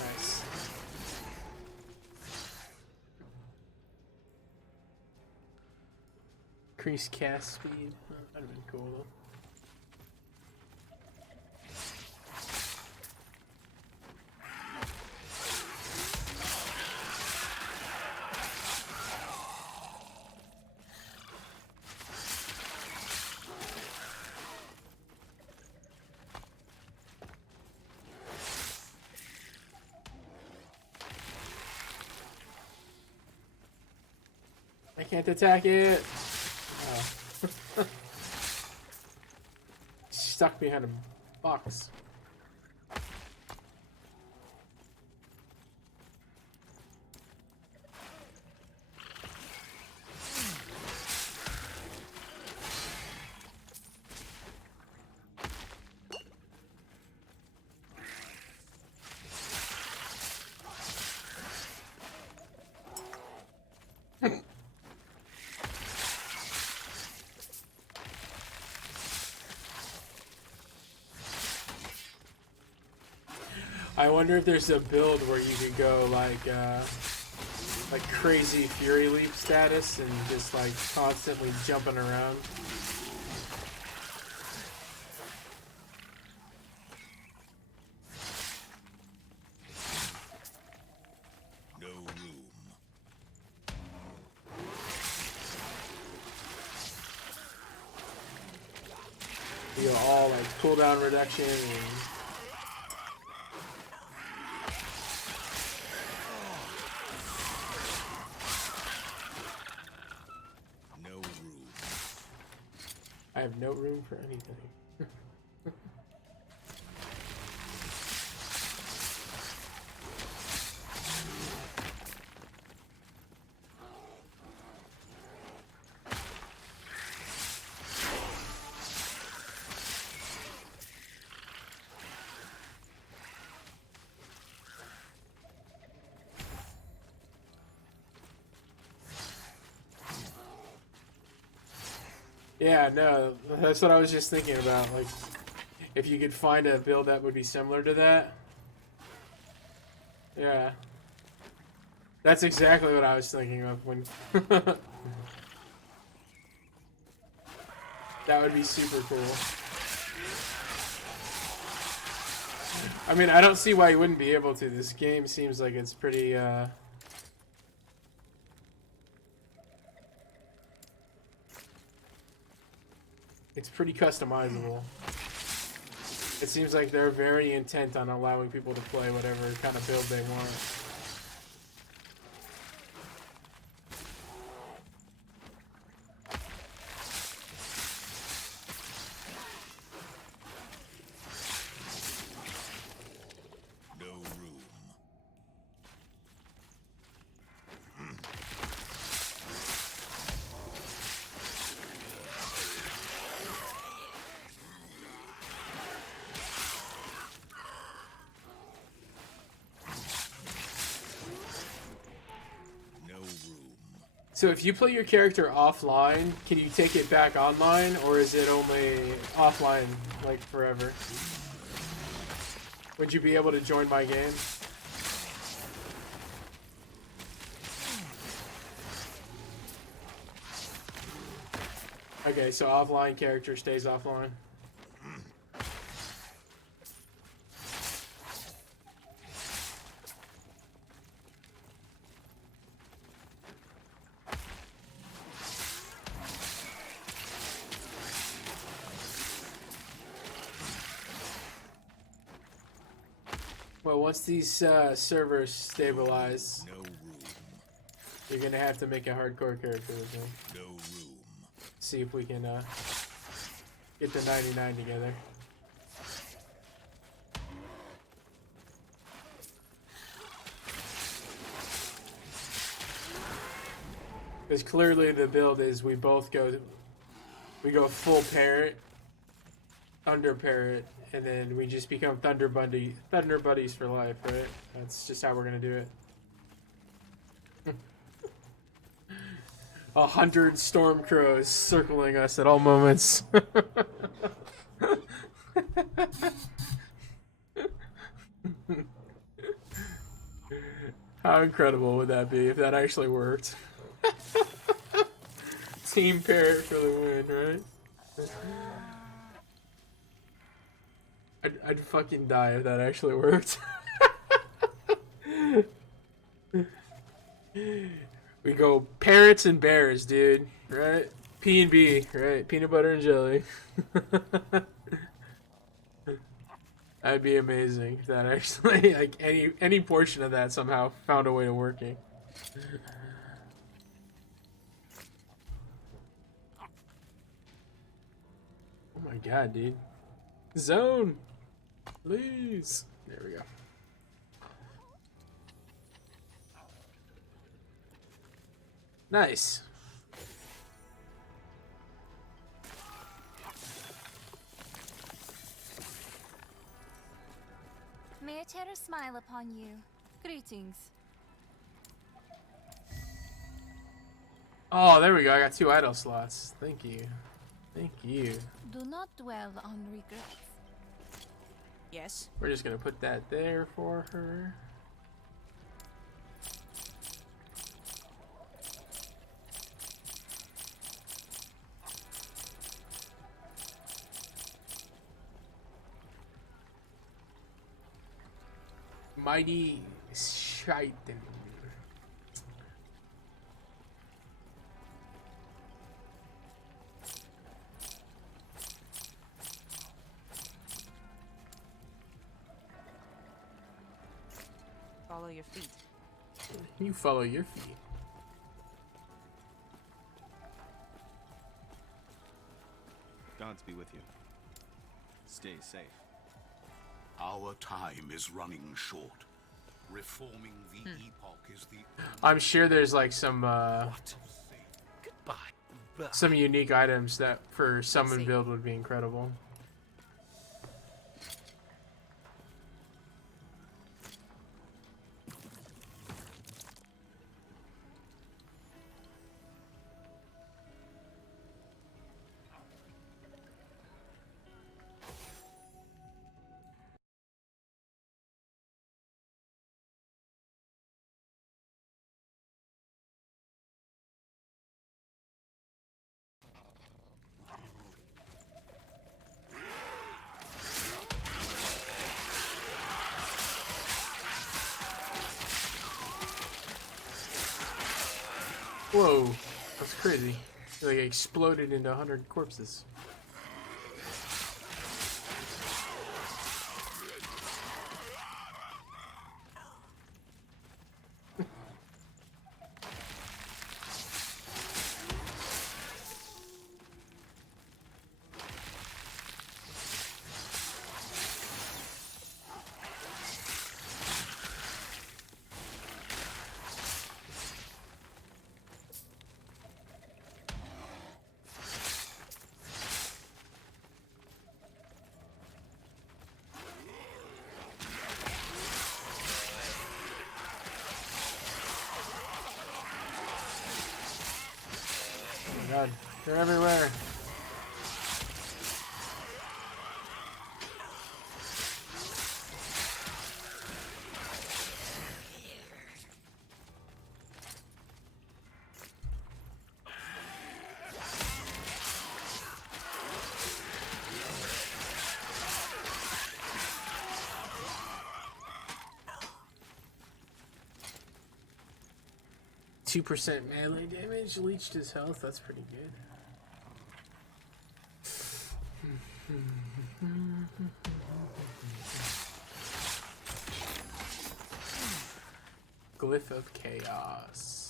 Nice. Increase cast speed. That'd have been cool though. I can't attack it. Oh. Stuck behind a box. I wonder if there's a build where you could go like crazy Fury Leap status and just like constantly jumping around. No room. You know, all like cooldown reduction and have no room for anything. Yeah, no, that's what I was just thinking about. Like, if you could find a build that would be similar to that. Yeah. That's exactly what I was thinking of when... That would be super cool. I mean, I don't see why you wouldn't be able to. This game seems like it's pretty, it's pretty customizable. It seems like they're very intent on allowing people to play whatever kind of build they want. So if you play your character offline, can you take it back online, or is it only offline, like, forever? Would you be able to join my game? Okay, so offline character stays offline. Well, once these servers stabilize, you're gonna have to make a hardcore character with me. See if we can get the 99 together. Because clearly the build is we go full parrot, under parrot, and then we just become thunder buddies for life, right? That's just how we're gonna do it. 100 storm crows circling us at all moments. How incredible would that be if that actually worked? Team parrot for the win, right? I'd fucking die if that actually worked. We go parrots and bears, dude. Right? P&B, right? Peanut butter and jelly. That'd be amazing if that actually, like, any portion of that somehow found a way to working. Oh my god, dude. Zone! Please! There we go. Nice. May a terror smile upon you. Greetings. Oh, there we go. I got 2 idle slots. Thank you. Thank you. Do not dwell on regrets. Yes. We're just gonna put that there for her. Mighty Shaitan. Follow your feet. You follow your feet. gods be with you. Stay safe. Our time is running short. Reforming the epoch is the... I'm sure there's like some unique items that for summon build would be incredible. Whoa, that's crazy. It like exploded into 100 corpses. God, they're everywhere. %2 melee damage, leached his health, that's pretty good. Glyph of Chaos.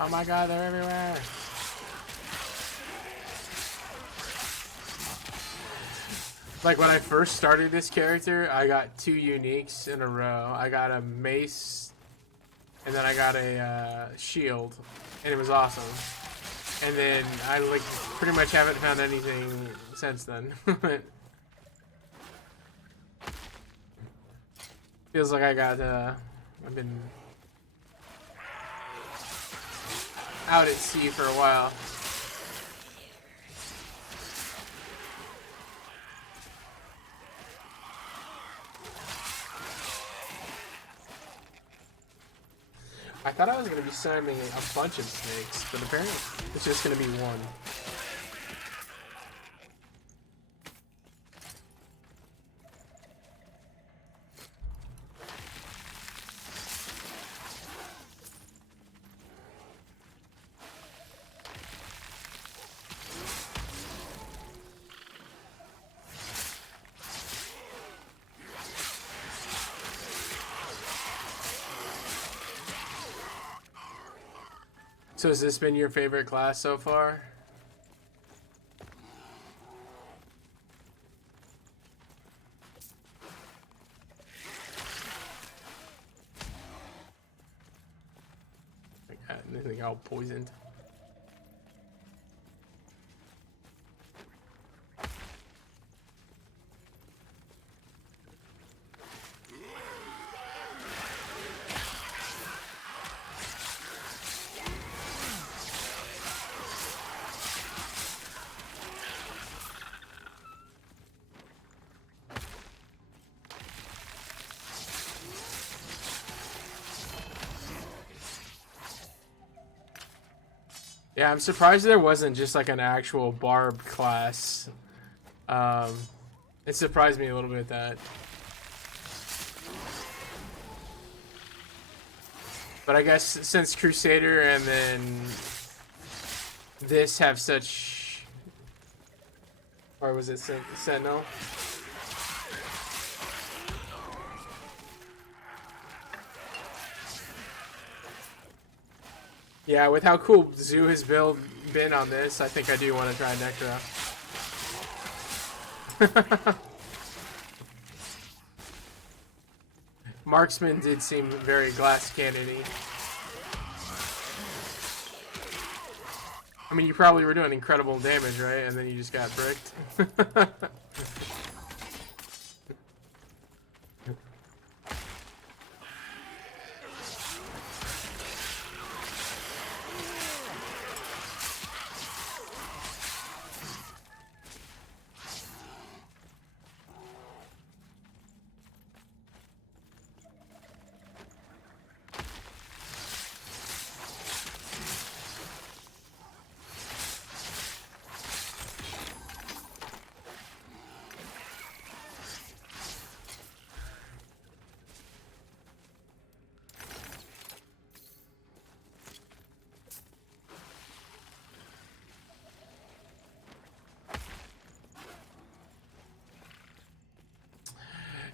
Oh my god, they're everywhere. Like when I first started this character, I got 2 uniques in a row. I got a mace, and then I got a shield, and it was awesome. And then I like pretty much haven't found anything since then. Feels like I got I've been out at sea for a while. I thought I was going to be summoning a bunch of snakes, but apparently it's just going to be one. So has this been your favorite class so far? Anything all poisoned? Yeah, I'm surprised there wasn't just like an actual barb class. It surprised me a little bit that. But I guess since Crusader and then this have such, or was it Sentinel? Yeah, with how cool Zoo has been on this, I think I do want to try Necro. Marksman did seem very glass cannon-y. I mean, you probably were doing incredible damage, right? And then you just got bricked.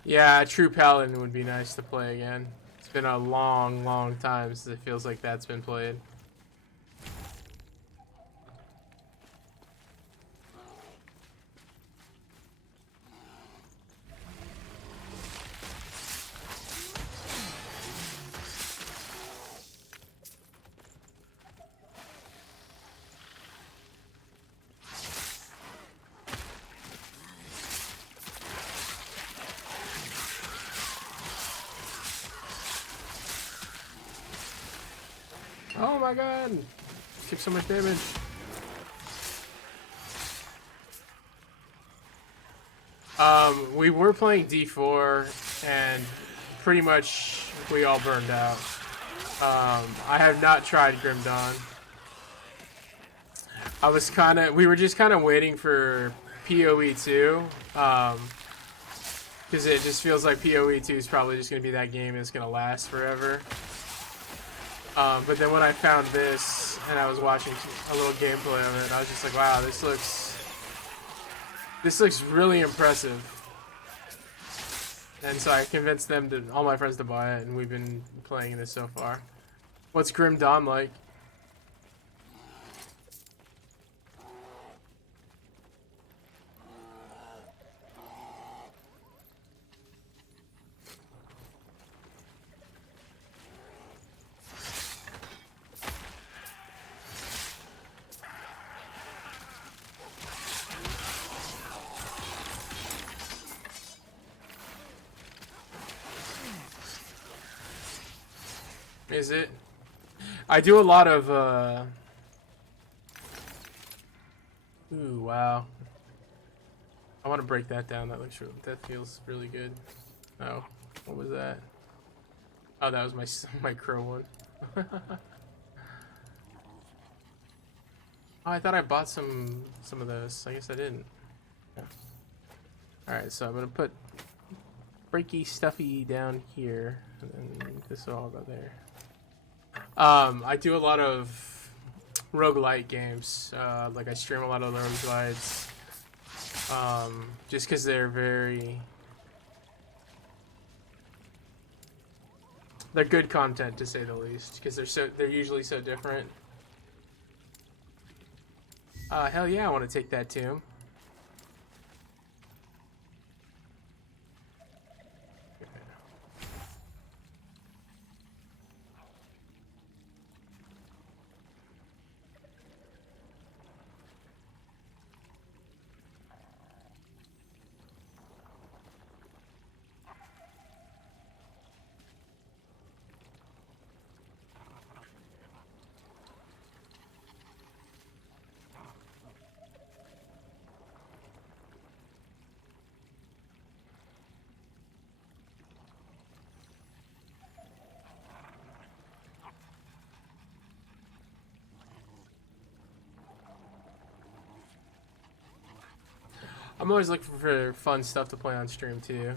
Yeah, True Paladin would be nice to play again. It's been a long, long time since it feels like that's been played. Oh my god! Took so much damage. We were playing D4 and pretty much we all burned out. I have not tried Grim Dawn. We were just kind of waiting for PoE 2. Because it just feels like PoE 2 is probably just going to be that game that's going to last forever. But then when I found this and I was watching a little gameplay of it, I was just like, wow, this looks really impressive. And so I convinced all my friends to buy it, and we've been playing this so far. What's Grim Dawn like? Is it? I do a lot of, Ooh, wow. I want to break that down. That feels really good. Oh, what was that? Oh, that was my crow one. Oh, I thought I bought some of those. I guess I didn't. Yeah. Alright, so I'm gonna put breaky stuffy down here, and then this will all go there. I do a lot of roguelite games. Like I stream a lot of roguelites. Just because they're good content, to say the least. Because they're usually so different. Hell yeah, I want to take that tomb. I'm always looking for fun stuff to play on stream too.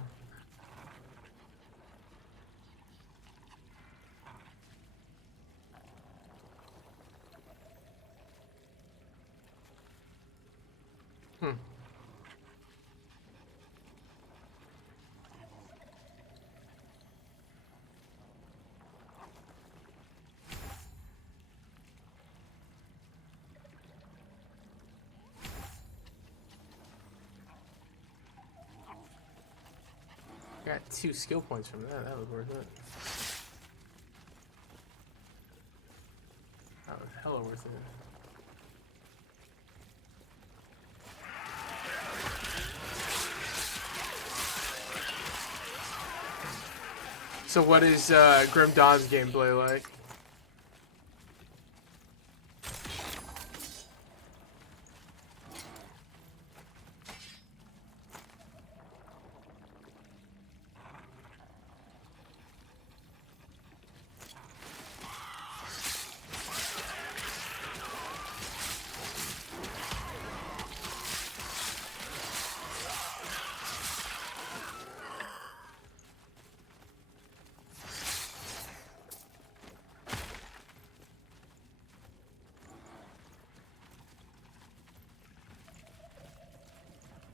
Got 2 skill points from that. That was worth it. That was hella worth it. So what is Grim Dawn's gameplay like?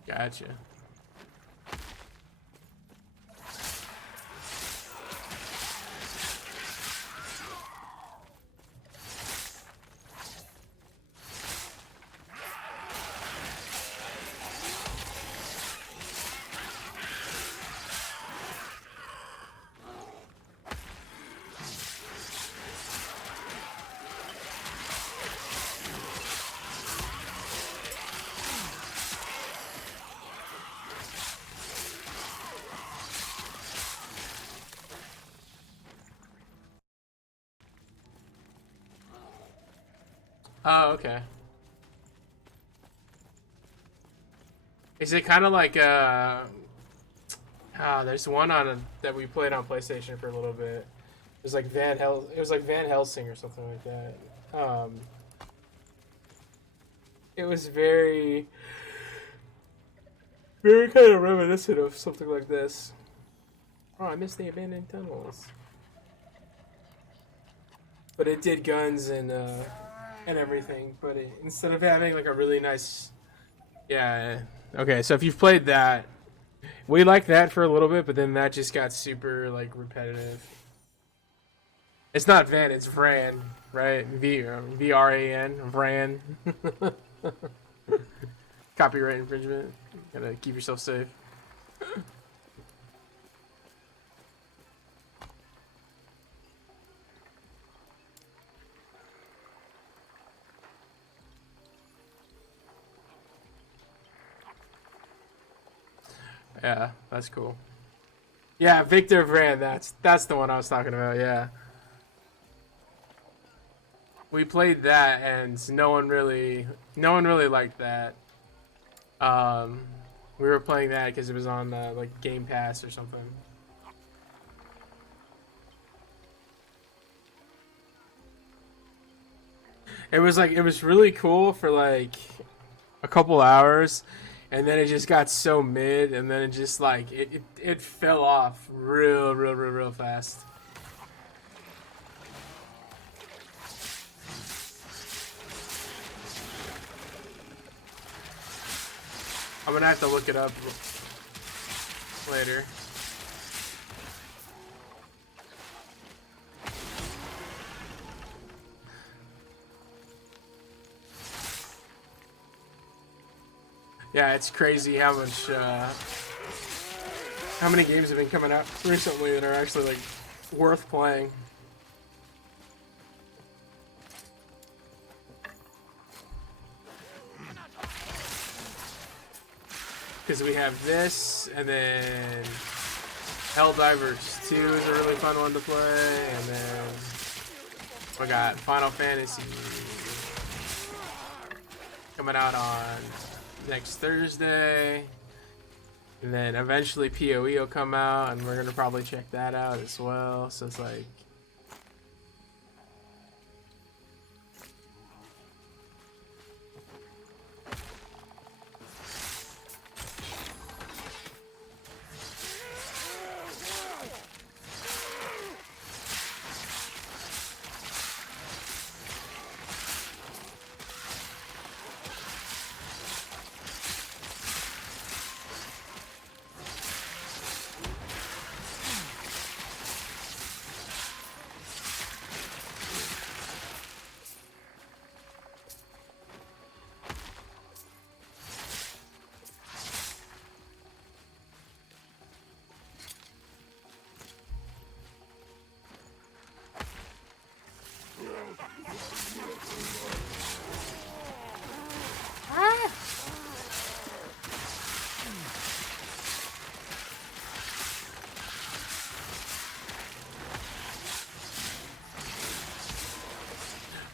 Gotcha. Oh, okay. Is it kind of like there's one on that we played on PlayStation for a little bit. It was like Van Helsing or something like that. It was very kind of reminiscent of something like this. Oh, I missed the abandoned tunnels. But it did guns and everything. But instead of having like a really nice, yeah. Okay, so if you've played that, we liked that for a little bit, but then that just got super like repetitive. It's not Van, it's Vran, right? V-R-A-N, Vran. Copyright infringement. Gotta keep yourself safe. Yeah, that's cool. Yeah, Victor Vran, that's the one I was talking about, yeah. We played that and no one really liked that. We were playing that because it was on like Game Pass or something. It was really cool for like a couple hours, and then it just got so mid, and then it just like it fell off real fast. I'm gonna have to look it up later. Yeah, it's crazy how many games have been coming out recently that are actually like worth playing. Because we have this, and then Helldivers 2 is a really fun one to play, and then we got Final Fantasy coming out on next Thursday, and then eventually PoE will come out, and we're gonna probably check that out as well. So it's like,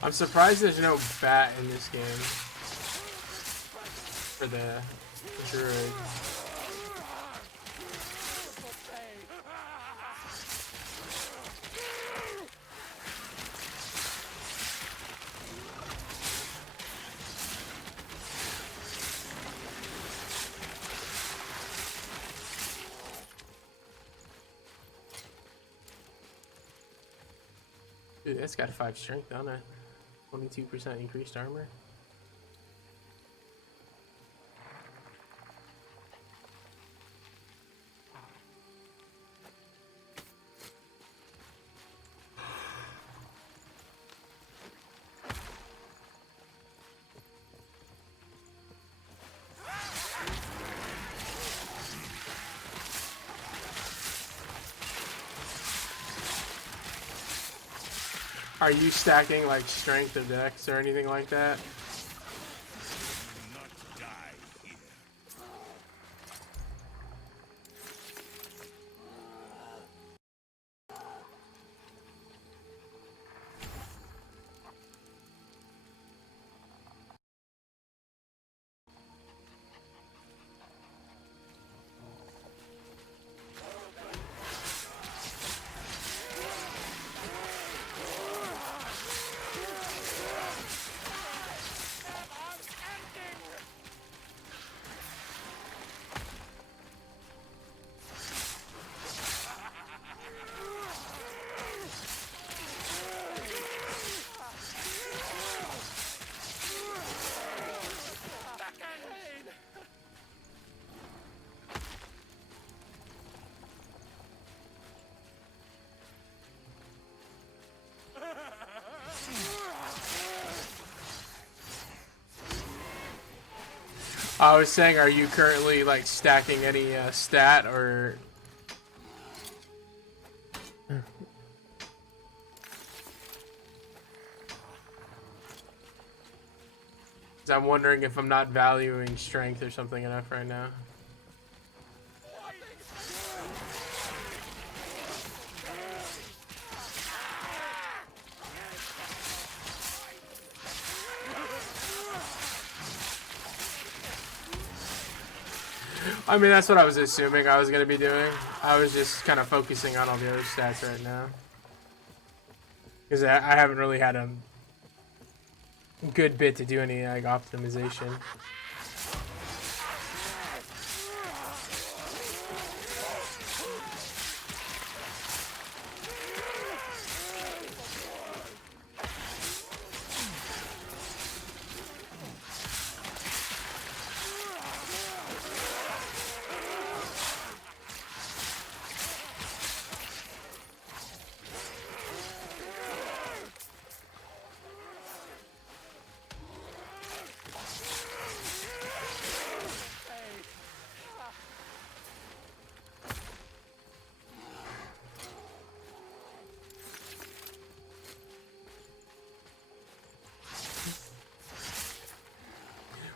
I'm surprised there's no bat in this game for the druid. Dude, that's got 5 strength on it. 22% increased armor. Are you stacking like strength of dex or anything like that? I was saying, are you currently like stacking any stat or? 'Cause I'm wondering if I'm not valuing strength or something enough right now. I mean, that's what I was assuming I was going to be doing. I was just kind of focusing on all the other stats right now. Because I haven't really had a good bit to do any like optimization.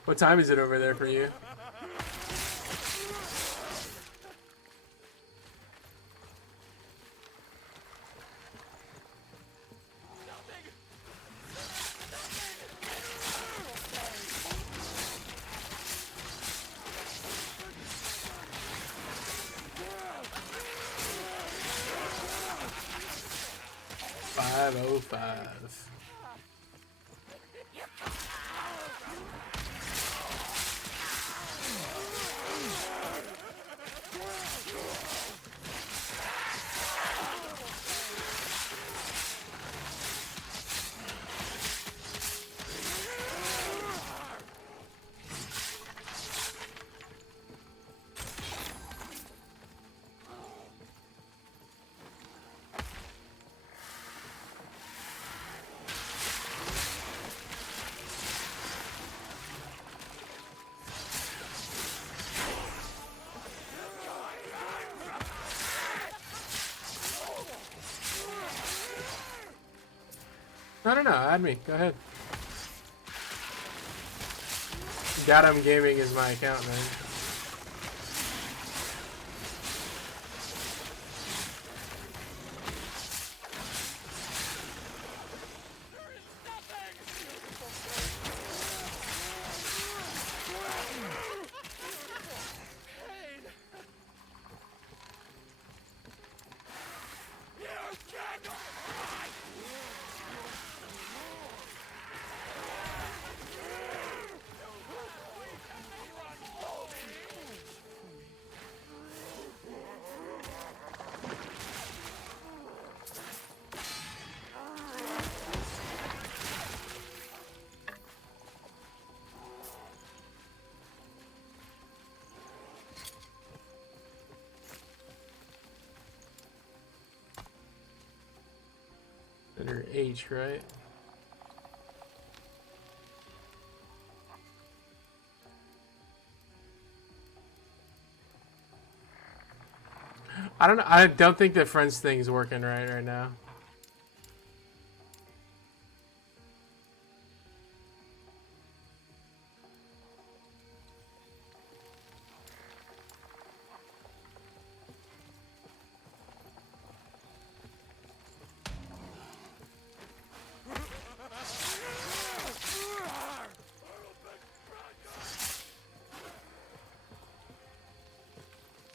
What time is it over there for you? $5:05. I don't know, add me, go ahead. Gadam Gaming is my account, man. Under H, right? I don't know. I don't think the friends thing is working right now.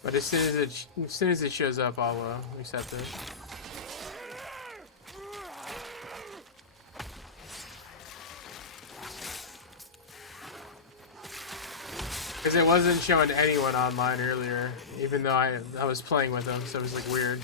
But as soon as it shows up, I'll accept it. Because it wasn't showing anyone online earlier, even though I was playing with them, so it was like weird.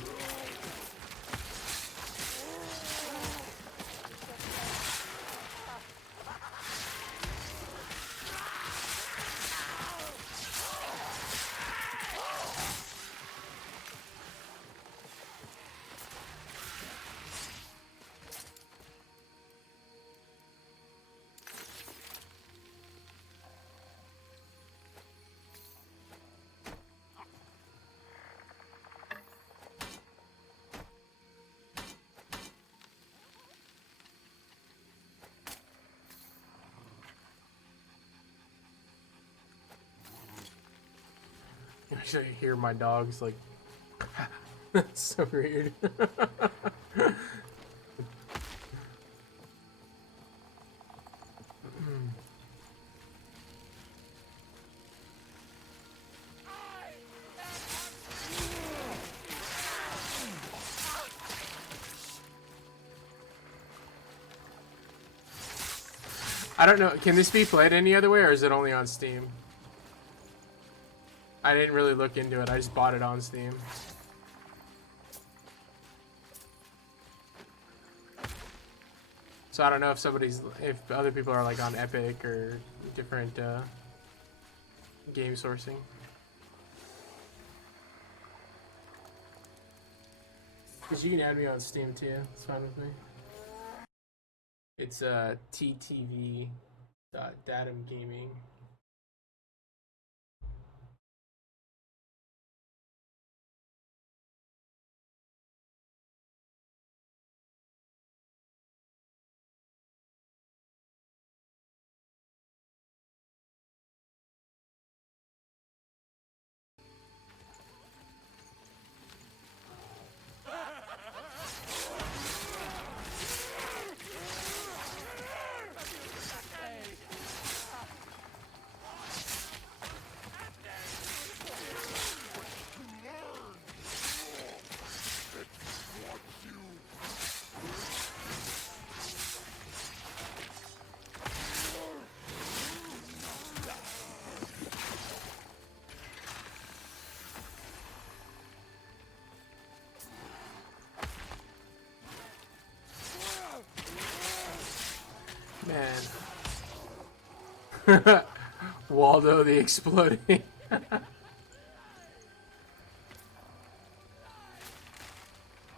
I hear my dogs like. That's so weird. I don't know. Can this be played any other way, or is it only on Steam? I didn't really look into it. I just bought it on Steam. So I don't know if other people are like on Epic or different game sourcing. Because you can add me on Steam too. It's fine with me. It's ttv.datumgaming. Man. Waldo the exploding.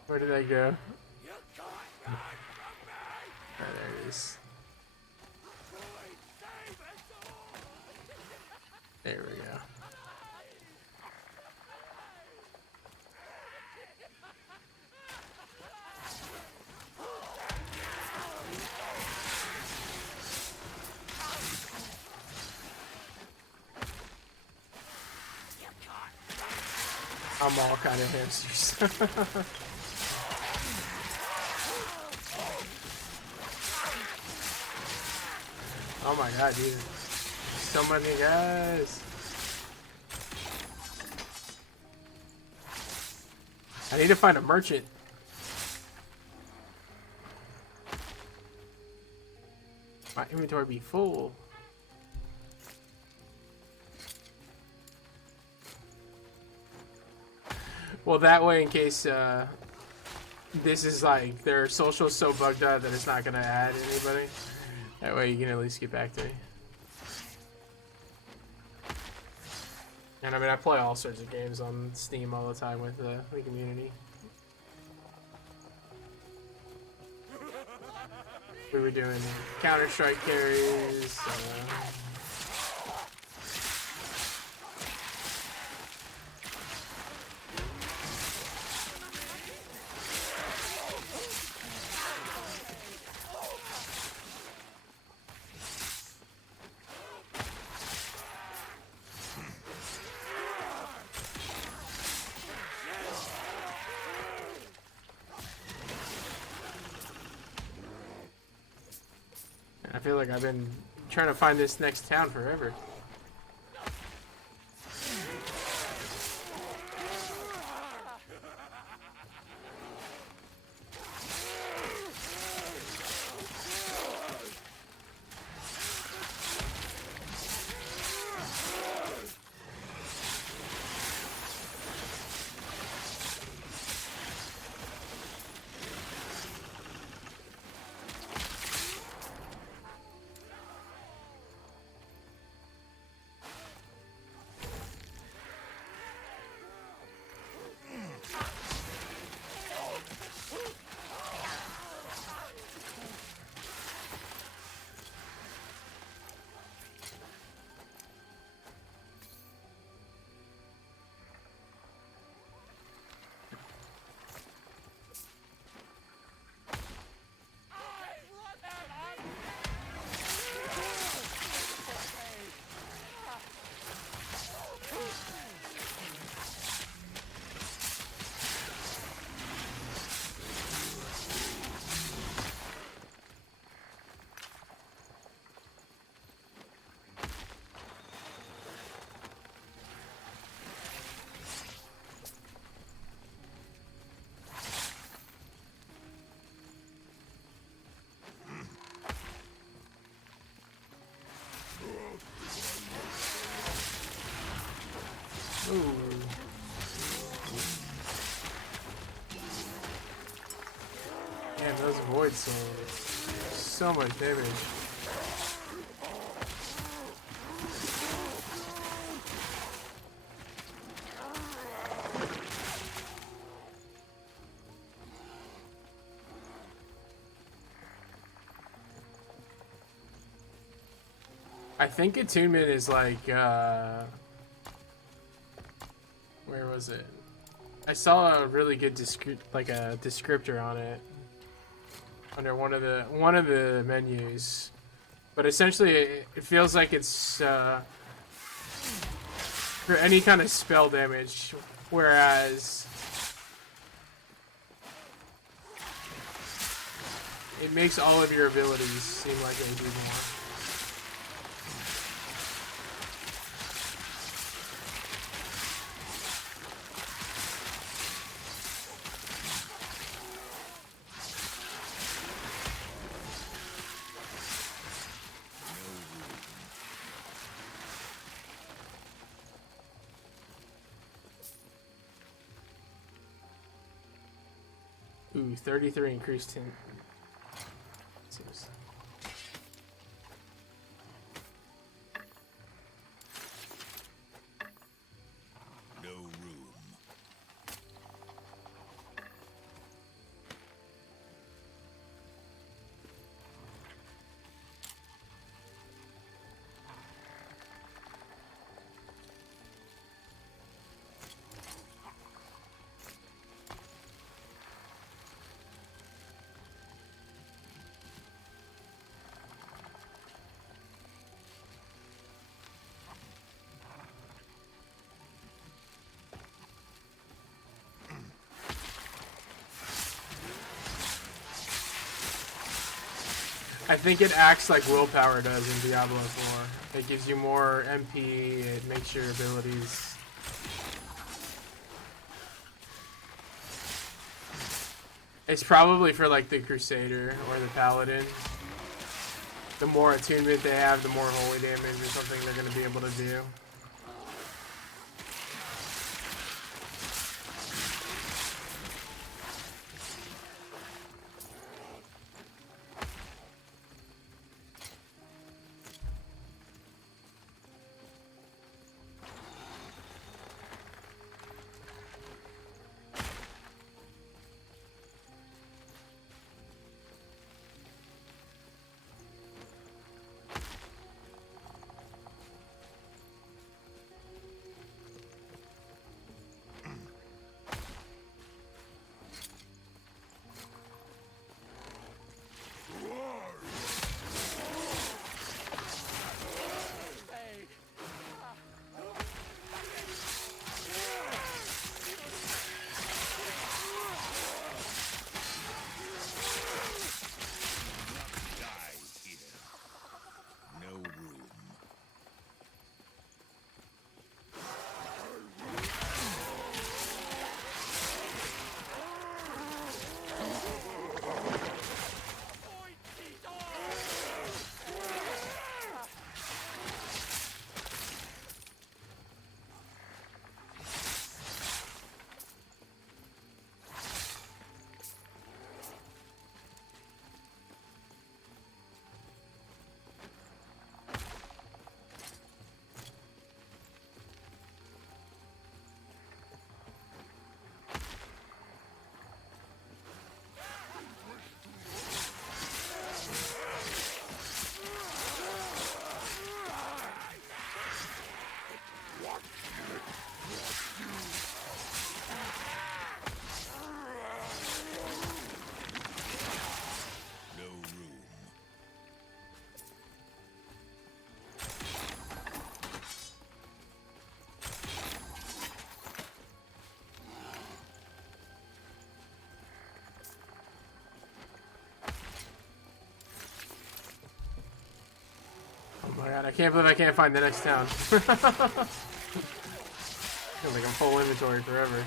Where did I go? Oh, there it is. There we go. I'm all kind of hamsters. Oh my god, dude. So many guys. I need to find a merchant. My inventory be full. Well, that way, in case this is like their social's so bugged out that it's not gonna add anybody. That way, you can at least get back to me. And I mean, I play all sorts of games on Steam all the time with the community. We were doing Counter-Strike carries. I feel like I've been trying to find this next town forever. Ooh. Man, those void souls. So much damage. I think attunement is like, where was it? I saw a really good descriptor on it under one of the menus, but essentially it feels like it's for any kind of spell damage, whereas it makes all of your abilities seem like they do more. Ooh, 33 increased him. Seems. No room. I think it acts like willpower does in Diablo 4. It gives you more MP, it makes your abilities... It's probably for like the Crusader or the Paladin. The more attunement they have, the more holy damage or something they're going to be able to do. I can't believe I can't find the next town. Feel like I'm full inventory forever.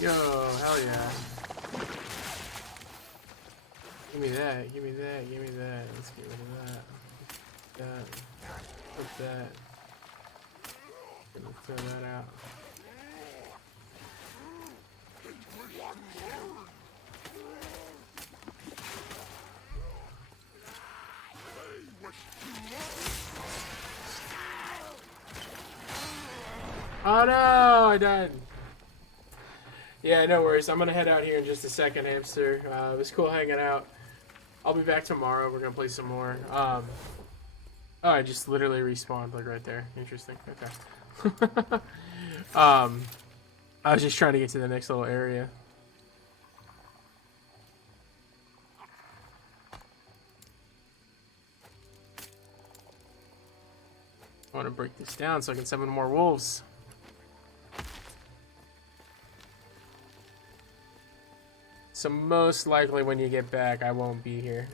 Yo, hell yeah. Give me that, give me that, give me that. Let's get rid of that. That. Put that. Gonna throw that out. Oh no, I died. Yeah, no worries. I'm gonna head out here in just a second, hamster. It was cool hanging out. I'll be back tomorrow. We're gonna play some more. Oh, I just literally respawned like right there. Interesting. Okay. I was just trying to get to the next little area. I want to break this down so I can summon more wolves. So most likely when you get back, I won't be here.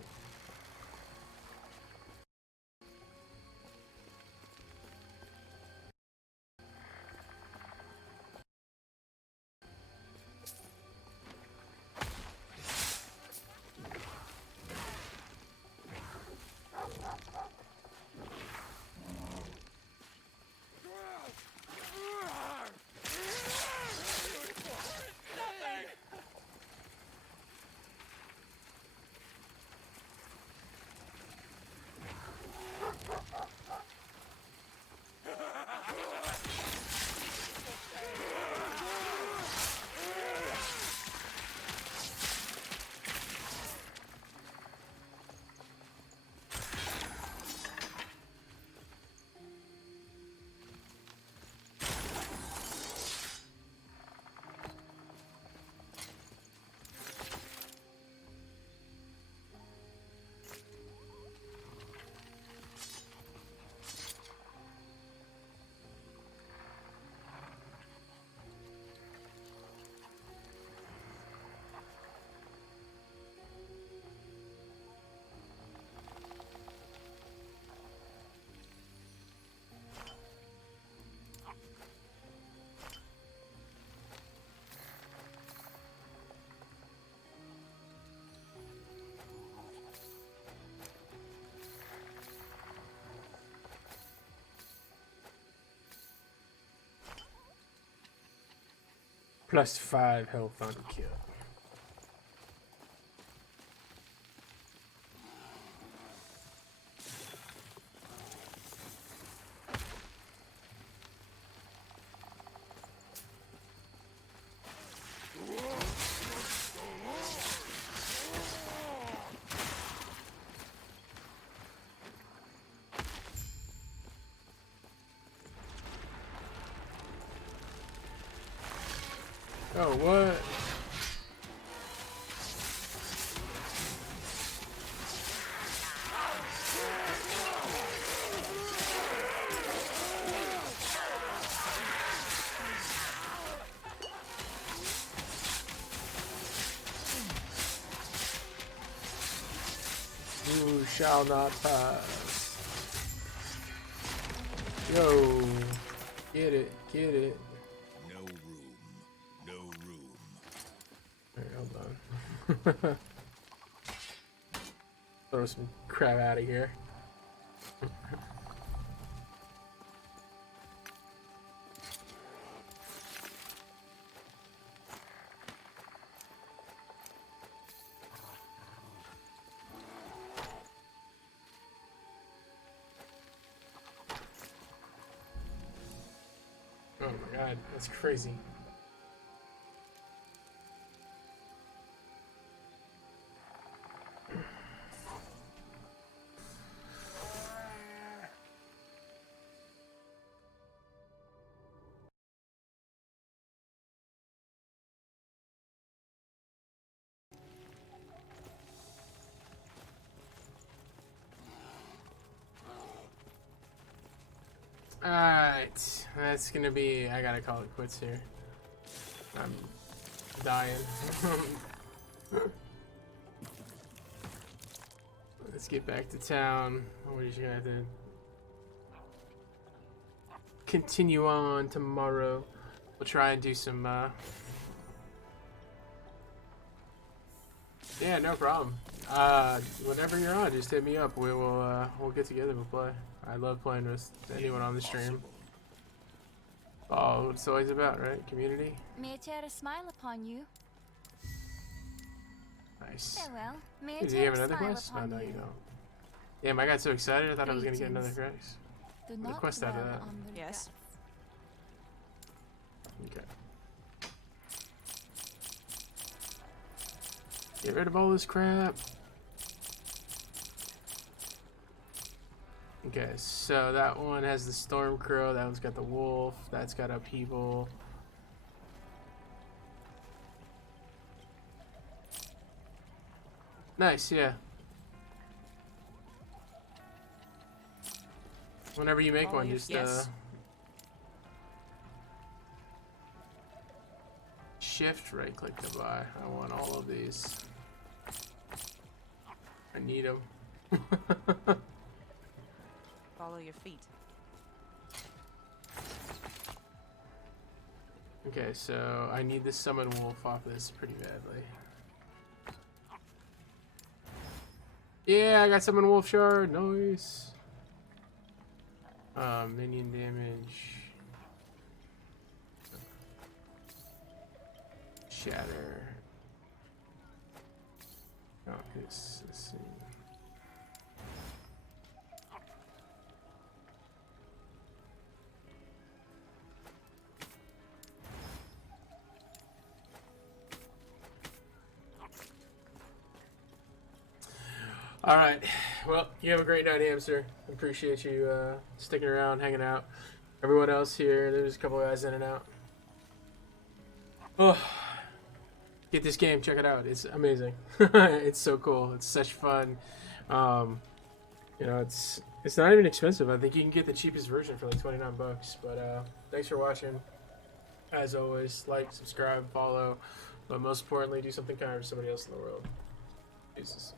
Plus 5 health on kill. Oh, what? Oh shall not pass. Yo, get it, get it. No room, no room. Alright, hold on. Throw some crap out of here. Oh my god, that's crazy. Alright, that's gonna be, I gotta call it quits here. I'm dying. Let's get back to town. We're just gonna have to continue on tomorrow. We'll try and do some, yeah, no problem. Whenever you're on, just hit me up. We'll get together and play. I love playing with anyone on the stream. Oh, what it's always about, right? Community. May I tear a smile upon you? Nice. Farewell. May I Does he tear have a another smile quest? Oh, upon no, you? you don't. Damn, I got so excited. I thought I was gonna get another Greetings. quest. Do The not quest out of dwell that. on the Yes. Okay. Get rid of all this crap. Okay, so that one has the storm crow. That one's got the wolf. That's got upheaval. Nice, yeah. Whenever you make one, just Yes. shift right click to buy. I want all of these. I need them. Follow your feet. Okay, so I need the summon wolf off this pretty badly. Yeah, I got summon wolf shard. Nice. Minion damage. Shatter. Oh, let's see. All right. Well, you have a great night, Hamster. Appreciate you sticking around, hanging out. Everyone else here, there's a couple guys in and out. Oh, get this game. Check it out. It's amazing. It's so cool. It's such fun. You know, it's not even expensive. I think you can get the cheapest version for like 29 bucks. But thanks for watching. As always, like, subscribe, follow, but most importantly, do something kind for somebody else in the world. Jesus.